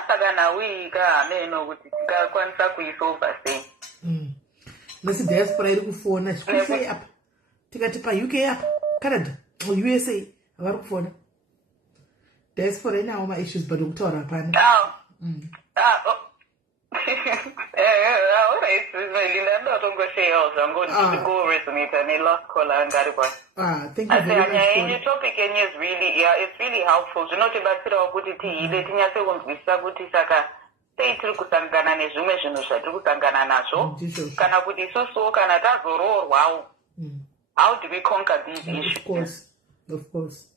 saka nawika ameno kuti tingakwanisa kuisova sei nesi diaspora iri kufona chikusei apa tikati pauk apa canada usa havari kufona diaspora inawo maissues but okutaura hapana ndandotongosheyawo zvangu ndigoresonata nelast call angari kwanyaya topic yenyu is really it's really helpful zvinotibatsirawo kuti tihile tinyatse kunzwisisa kuti saka sei tiri kusangana nezvimwe zvinhu zvatiri kusangana nazvo kana kuti isusuwo kana tazoroorwawo how do we conquer these issues? Of course.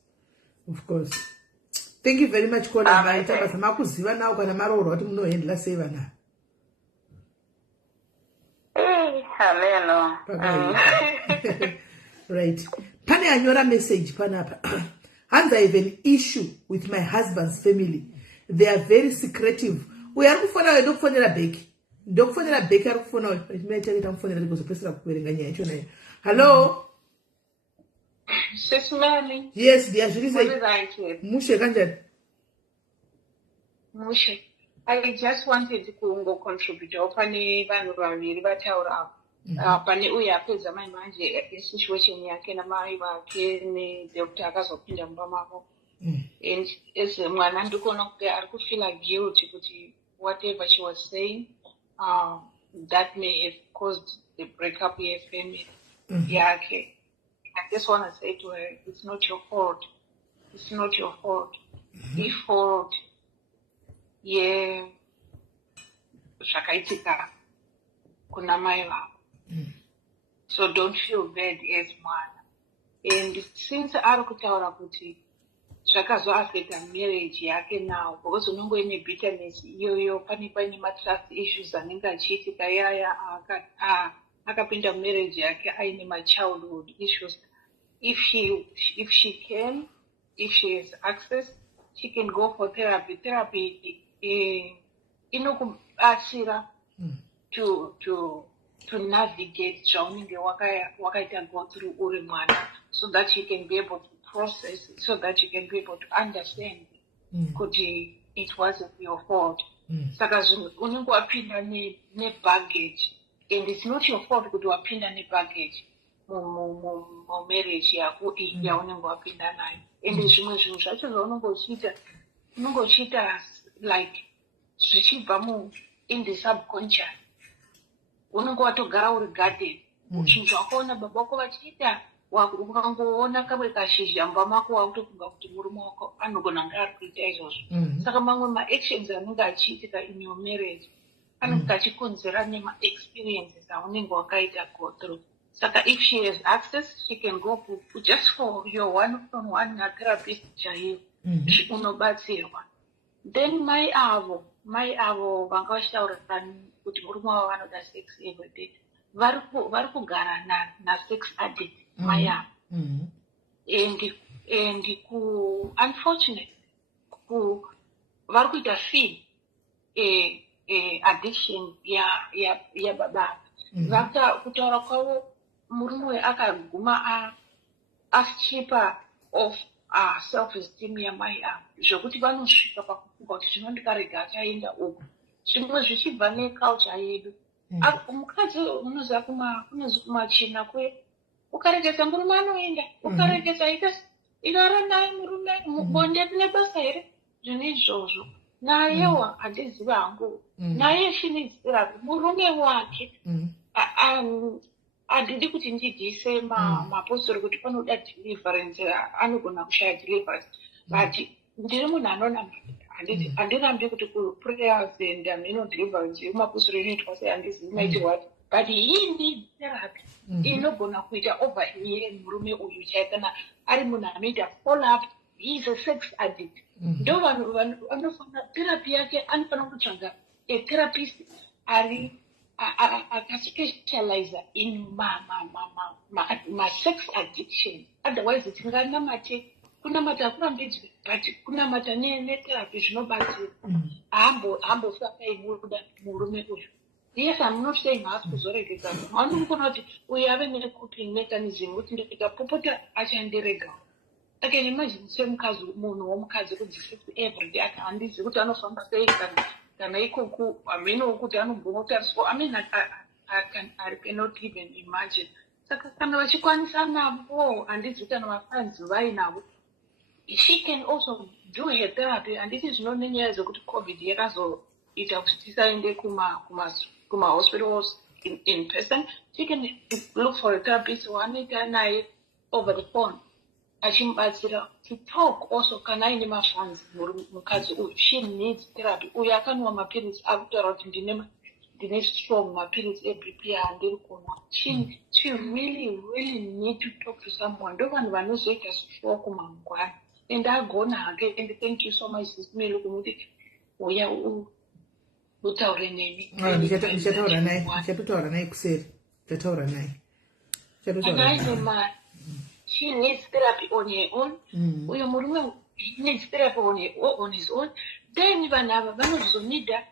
Thank you very much Kola Maita basa makuziva nawo kana maroorwa kuti munohandla sei vana ameno right pane anyora message panapa hands I have an issue with my husband's family. They are very secretive. We are kufona ndokufonera beki ari kufona imeita kufonera ndikuzopesera kuverenga nyaya yacho nayo. Hello Sesimali. Yes, dear. Mushe kanjani? Mushe. I just wanted to contribute. Opani vanhu vaviri vataura pane uya apedza mai manje situation yake namai vake nedoctor akazopinda mumba mavo. And as mwana ndikuona kuti ari kufila guilty kuti whatever she was saying that may have caused the breakup of family yake. I just want to say to her, it's not your fault. It's not your fault. The fault, zvakaitika kuna mai vavo. So don't feel bad as mwana. And since ari kutaura kuti zvakazoaffecta marriage yake now, because unongo ine bitterness iyoyo pane matrust issues anenge achiitika yaya akapinda marriage yake aine childhood issues. If she has access, she can go for therapy. Therapy inokubatsira to navigate zvaunenge wakaita go through uri mwana, so that you can be able to process it, so that you can be able to understand kuti it wasn't your fault. Saka unenge wapinda ne-baggage, and it's not your fault kuti wapinda ne-baggage marriage yako yaunenge wapinda nayo. And zvimwe zvinhu zvacho zvaunongochiita like zvichibva in the subconscious. Unenge watogara uri garden chinhu zvakaona baba vako vachiita, ukangoona kamwe kashizha mumba mako wakutofunga kuti murume wako anogona kunge ari kuita izvozvo. Saka mamwe maactions anenge achiitika in your marriage anenge achikonzera nema-experiences aunenge wakaita go through. Saka if she has access, she can go just for your one-on-one therapist chaiyo unobatsirwa. Then mai avo vanga vachitaurirana kuti murume wavo vanoda sex every day, vari kugara na-sex addict mai avo. And unfortunately vari kuita feel addiction yababa vaka kutaura kwavo murume uyu akaguma achipa of self esteem yamai avo zvokuti vanosvika pakufunga kuti zvino ndikarega achaenda uku zvimwe zvichibva neculture yedu mukadzi unoziva kunozi kumachina kwe ukaregesa murume anoenda ukaregesa igara naye murume bonde rine basa here zvine izvozvo nayewa handiziva hangu naye shinidzira murume wake handidi kuti ndidziise mapostori kuti panoda deliverance anogona kushaya deliverance but ndiri munhu anonamata handirambi kuti kuprayers and deliverance yemapostori inoitwa sei handizivi maitirwa ati but he needs therapy inogona kuita over here murume uyu chai kana ari munhu anoita follow up he is a sex addict ndo vanhu vanofanira therapy yake anofanira kutsvaga atherapist ari akaspecialize in sex addiction otherwise tinganamate kunamata akurambidzwe but kunamata netherapy zvinobatsira hambofika paibuda murume uyu. Yes, I'm not saying ask kuzoregeka. Vanokona kuti uyu ave necoping mechanism kuti ndikapopota achandirega. I can imagine semukadzi munhu womukadzi kudzisa everyday handizi kuti anofamba sei kana ikoko ameno kuti anogona kutariswa. I mean, I cannot even imagine. Saka kana vachikwanisa navo handizi kuti anavafanzi vainavo. She can also do her therapy and it is not nenyaya dzokuti COVID yakazoita kuti tisaende kuma hospitals in person. She can look for a therapist wanoita naye over the phone achimubatsira to talk also kana aine mafanzi mukadzi uyu she needs therapy uyu akanwa mapirisi akutaura kuti ndine strong mapirisi ebp handiri kunwa she really need to talk to someone ndo vanhu vanozoita stroke mangwana and agona hake and thank you so much sisimele kumuti uya utaure nemi ndichatotaura naye kuseri ndataura naye she needs therapy on her own uyo murume needs therapy on his own then vanhu ava vanozonida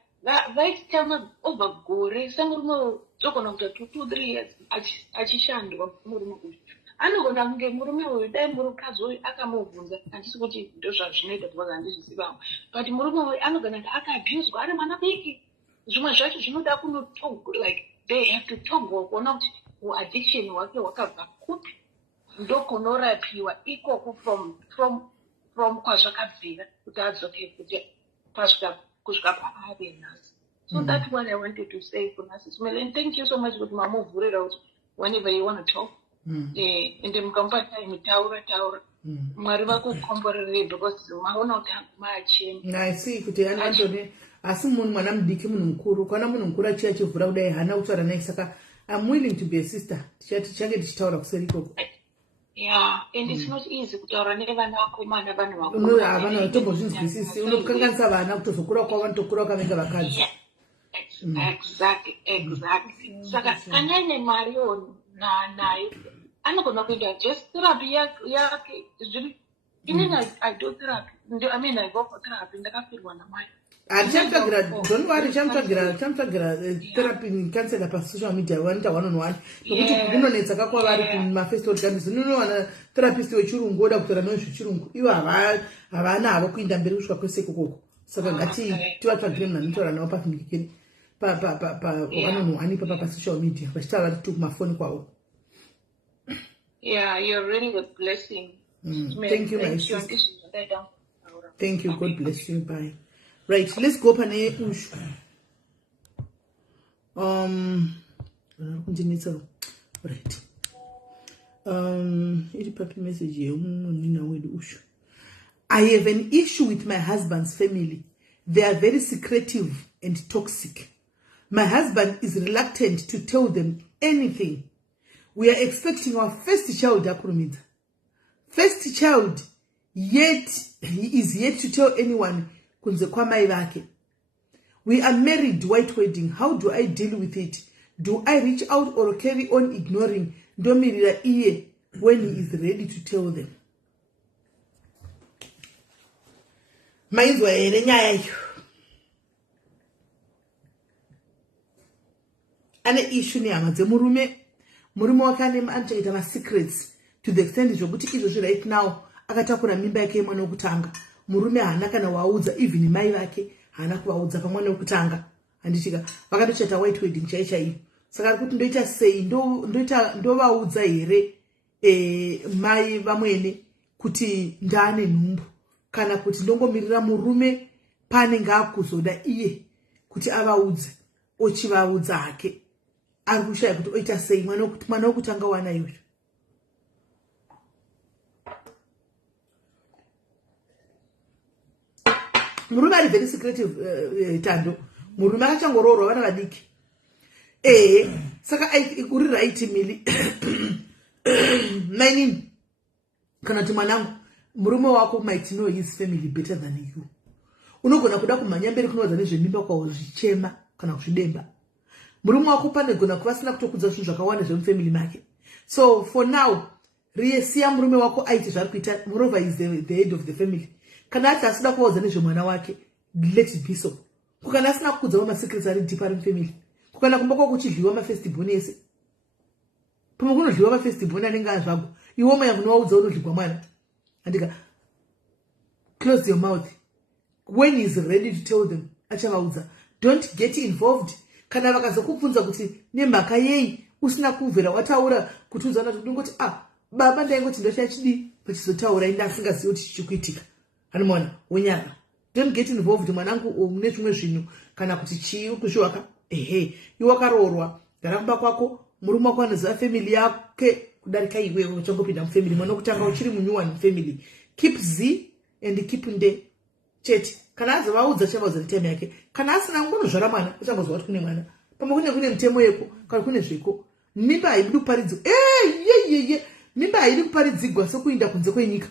vaitama over gore semurume togona kuita 2-3 years achishandwa murume uyu anogona kunge murume uyu dai murukadzi uyu akamubvunza handisi kuti ndo zvazvinoita because handizvisivawo but murume uyu anogona kuti akaabhuzwa ari mwana biki zvimwe zvacho zvinoda kunotog like they have to togwa kuona kuti uaddiction hwake hwakabva kupi ndokunorapiwa ikoko from kwazvakabvira kuti adzoke kuti kusvika paave nhasi. So that's what I wanted to say for Nurses Mel. And thank you so much kuti mamuvhurira kuti whenever you want to talk ende mukamupa time taura mwari vakukomborerei because maona kuti maacheni asi kuti anatone asi munhu mwana mudiki munhu mukuru kana munhu mukuru achiya achivhura kudai hana kutaura naye saka I'm willing to be a sister tichange tichitaura kuseri ikoko. Yeah, and it's not easy kutaura nevana vakomana vanhu vakuru havana tombozvinzwisisi unokanganisa vana kutozokura kwavo vanotokura kwavenge vakadzi. Exactly. Saka kana ine mari naye anogona kuita just therapy yake inini I do therapy I go for therapy ndakafirwa namai achatsvagira don't worry chamutsvagira therapy cancela pasocial media wanoita 1-on-1 nokuti kunonetsa kakwavari kumafestival gardens unowana therapist wechirungu oda kutora nawo zvechirungu ivo havana havo kuinda mberi kusvika kwese kokoko saka ngati tivatsvagire munhu anotaura navo pavhindikeni pa1-on-1 ipapa pasocial media vachitaura vari tu kumafoni kwavo. Yeah, you're really a blessing. Thank you, my sister. Thank you. God bless you. Bye. Right, let's go pane ushu. Right. Iri papi message yemunina wedu ushu. I have an issue with my husband's family. They are very secretive and toxic. My husband is reluctant to tell them anything. We are expecting our first child, Akurumida. First child, yet he is yet to tell anyone kunze kwamai vake. We are married, white wedding. How do I deal with it? Do I reach out or carry on ignoring Domirira Iye when he is ready to tell them? Maizwa ere nyaya iyo. ane issue nehama dzemurume. Murume wake anochaita masecrets to the extent zvokuti izvozvi right now akatakura mimba yake yemwana wekutanga. Murume haana kana waudza, even mai vake haana kuvaudza pamwana wekutanga. Handichika vakatochata white wedding chaiyo. Saka kuti ndoita sei, ndovaudza here mai vamwene kuti ndane nhumbu, kana kuti ndongomirira murume panenge akuzoda iye kuti avaudze, ochivaudza hake. Ari kushaya kuti oita sei mwana wekutanga wana izvozvo. Murume ari very secretive Tando. Murume akachangoroorwa vana vadiki. Saka uri right Mili. Mainin. Kana kuti mwanangu, murume wako might know his family better than you. Unogona kuda kumhanya mberi kunowadza nezvemimba kwawo zvichema kana kuzvidemba. Murume wako panogona kuva asina kutokudza zvinhu zvakawanda zvemufamily make. So for now, siya murume wako aite zvari kuita. Moreover, is the head of the family. Kana ati asida kuvaudza nezvemwana wake, let it be so. Kukana asina kukudzawo masecrets ari deep ari mufamily. Kukana kumba kwako kuchidliwa mafirstborn ese. Pamwe kunodliwa mafirstborn anenge azvago. Iwo maya munovaudza unodligwa mwana. Andika, close your mouth. When he is ready to tell them, achavaudza. Don't get involved. Kana vakazokubvunza kuti nemhaka yei usina kubvera wataura kuti uzaona kuti ndingoti baba ndaingoti ndoshaya chidi pachizotaura inda asingazivi kuti chichikuitika. Hanimona wonyara. Don't get involved mwanangu mune zvimwe zvinhu kana kuti chii kuzviwaka. Iwe wakaroorwa, gara kumba kwako, murume wako anoziva family yake kudarika iwe uchangopinda mufamily. Mwana wekutanga uchiri munyuwani mufamily. Keep Z and keep nde. Cheti. Kana azovaudza achavaudza mitemo yake. Kana asina ngonozvara mwana uchangozwa kuti kune mwana. Pamwe kune mitemo yeko kana kune zviko. Mimba haidi kuparidzwa. Mimba haidi kuparidzigwa sokuinda kunze kwenyika.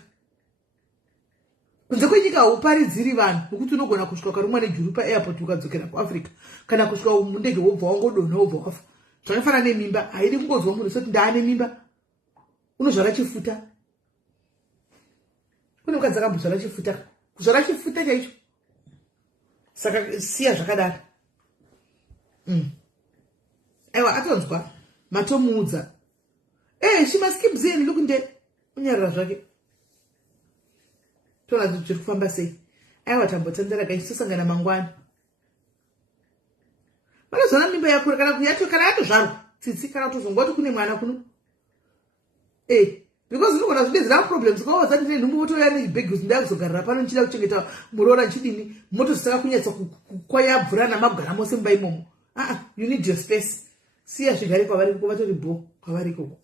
Kunze kwenyika hauparidziri vanhu nokuti unogona kusvika karumwa nejuru paairport ukadzokera kuAfrica. Kana kusvika mundege wobva wangodonha wobva wafa. Zvakafanana nemimba haidi kungozwa munhu soti ndaane mimba. Unozvara chifuta. Kune mukadzi akambozvara chifuta. Kuzvara chifuta chaicho. Saka siya zvakadaro. Aiwa atonzwa matomuudza. She must keep Zen look nde unyarara zvake. Tona zviri kufamba sei. Aiwa tambotendera gaisosangana mangwana. Vanozona mimba yakura kana kuyato kana yatozvarwa. Tsitsi kana kutozongoti kune mwana kuno. Because unogona zvidedzera problems kwawaza ndine nhumbu motoya nebhegi ndaya kuzogarira pano nchida kuchengeta muroora nchidini moto zisaka kunyatsa kukwaya bvura namagara mose mumba imomo. You need your space. Siya zvigare kwavari koko vatori bo kwavari koko.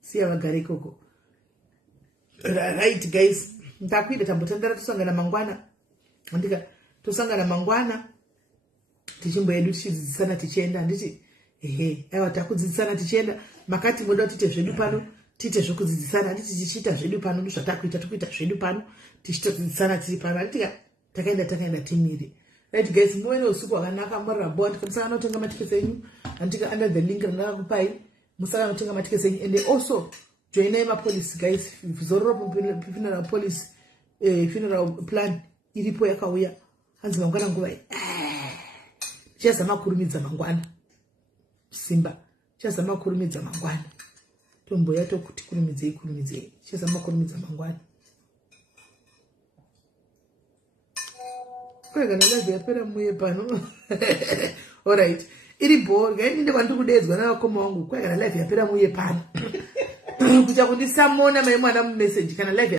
Siya vagare koko. Right guys, ndakuida tambotandara tosangana mangwana. Ndika tosangana mangwana tichimboedu tichidzidzisana tichienda nditi aiwa takudzidzisana tichienda makati moda kuti tite zvedu pano tite zvokudzidzisana nditi tichiita zvedu pano ndozvatakuita tokuita zvedu pano tichitodzidzisana tiri pano andika takaenda timiri. Right guys, muone usiku hwakanaka muri rabond musaka notenga matiketi enyu andika under the link randakakupai musaka notenga matiketi enyu and also joinai mapolice guys. Zororo funeral police funeral plan iripo yakauya hanzi mangwana nguva chazama kurumidza mangwana simba chazama kurumidza mangwana tomboya tokuti kurumidzei chazama kurumidza mangwana kwega nalazi yapera muye pano. Alright, iri ball gaini kwandiri kudedzwa navakoma wangu kwega nalazi yapera muye pano kucha kundisamona mai mwana mumessage kana live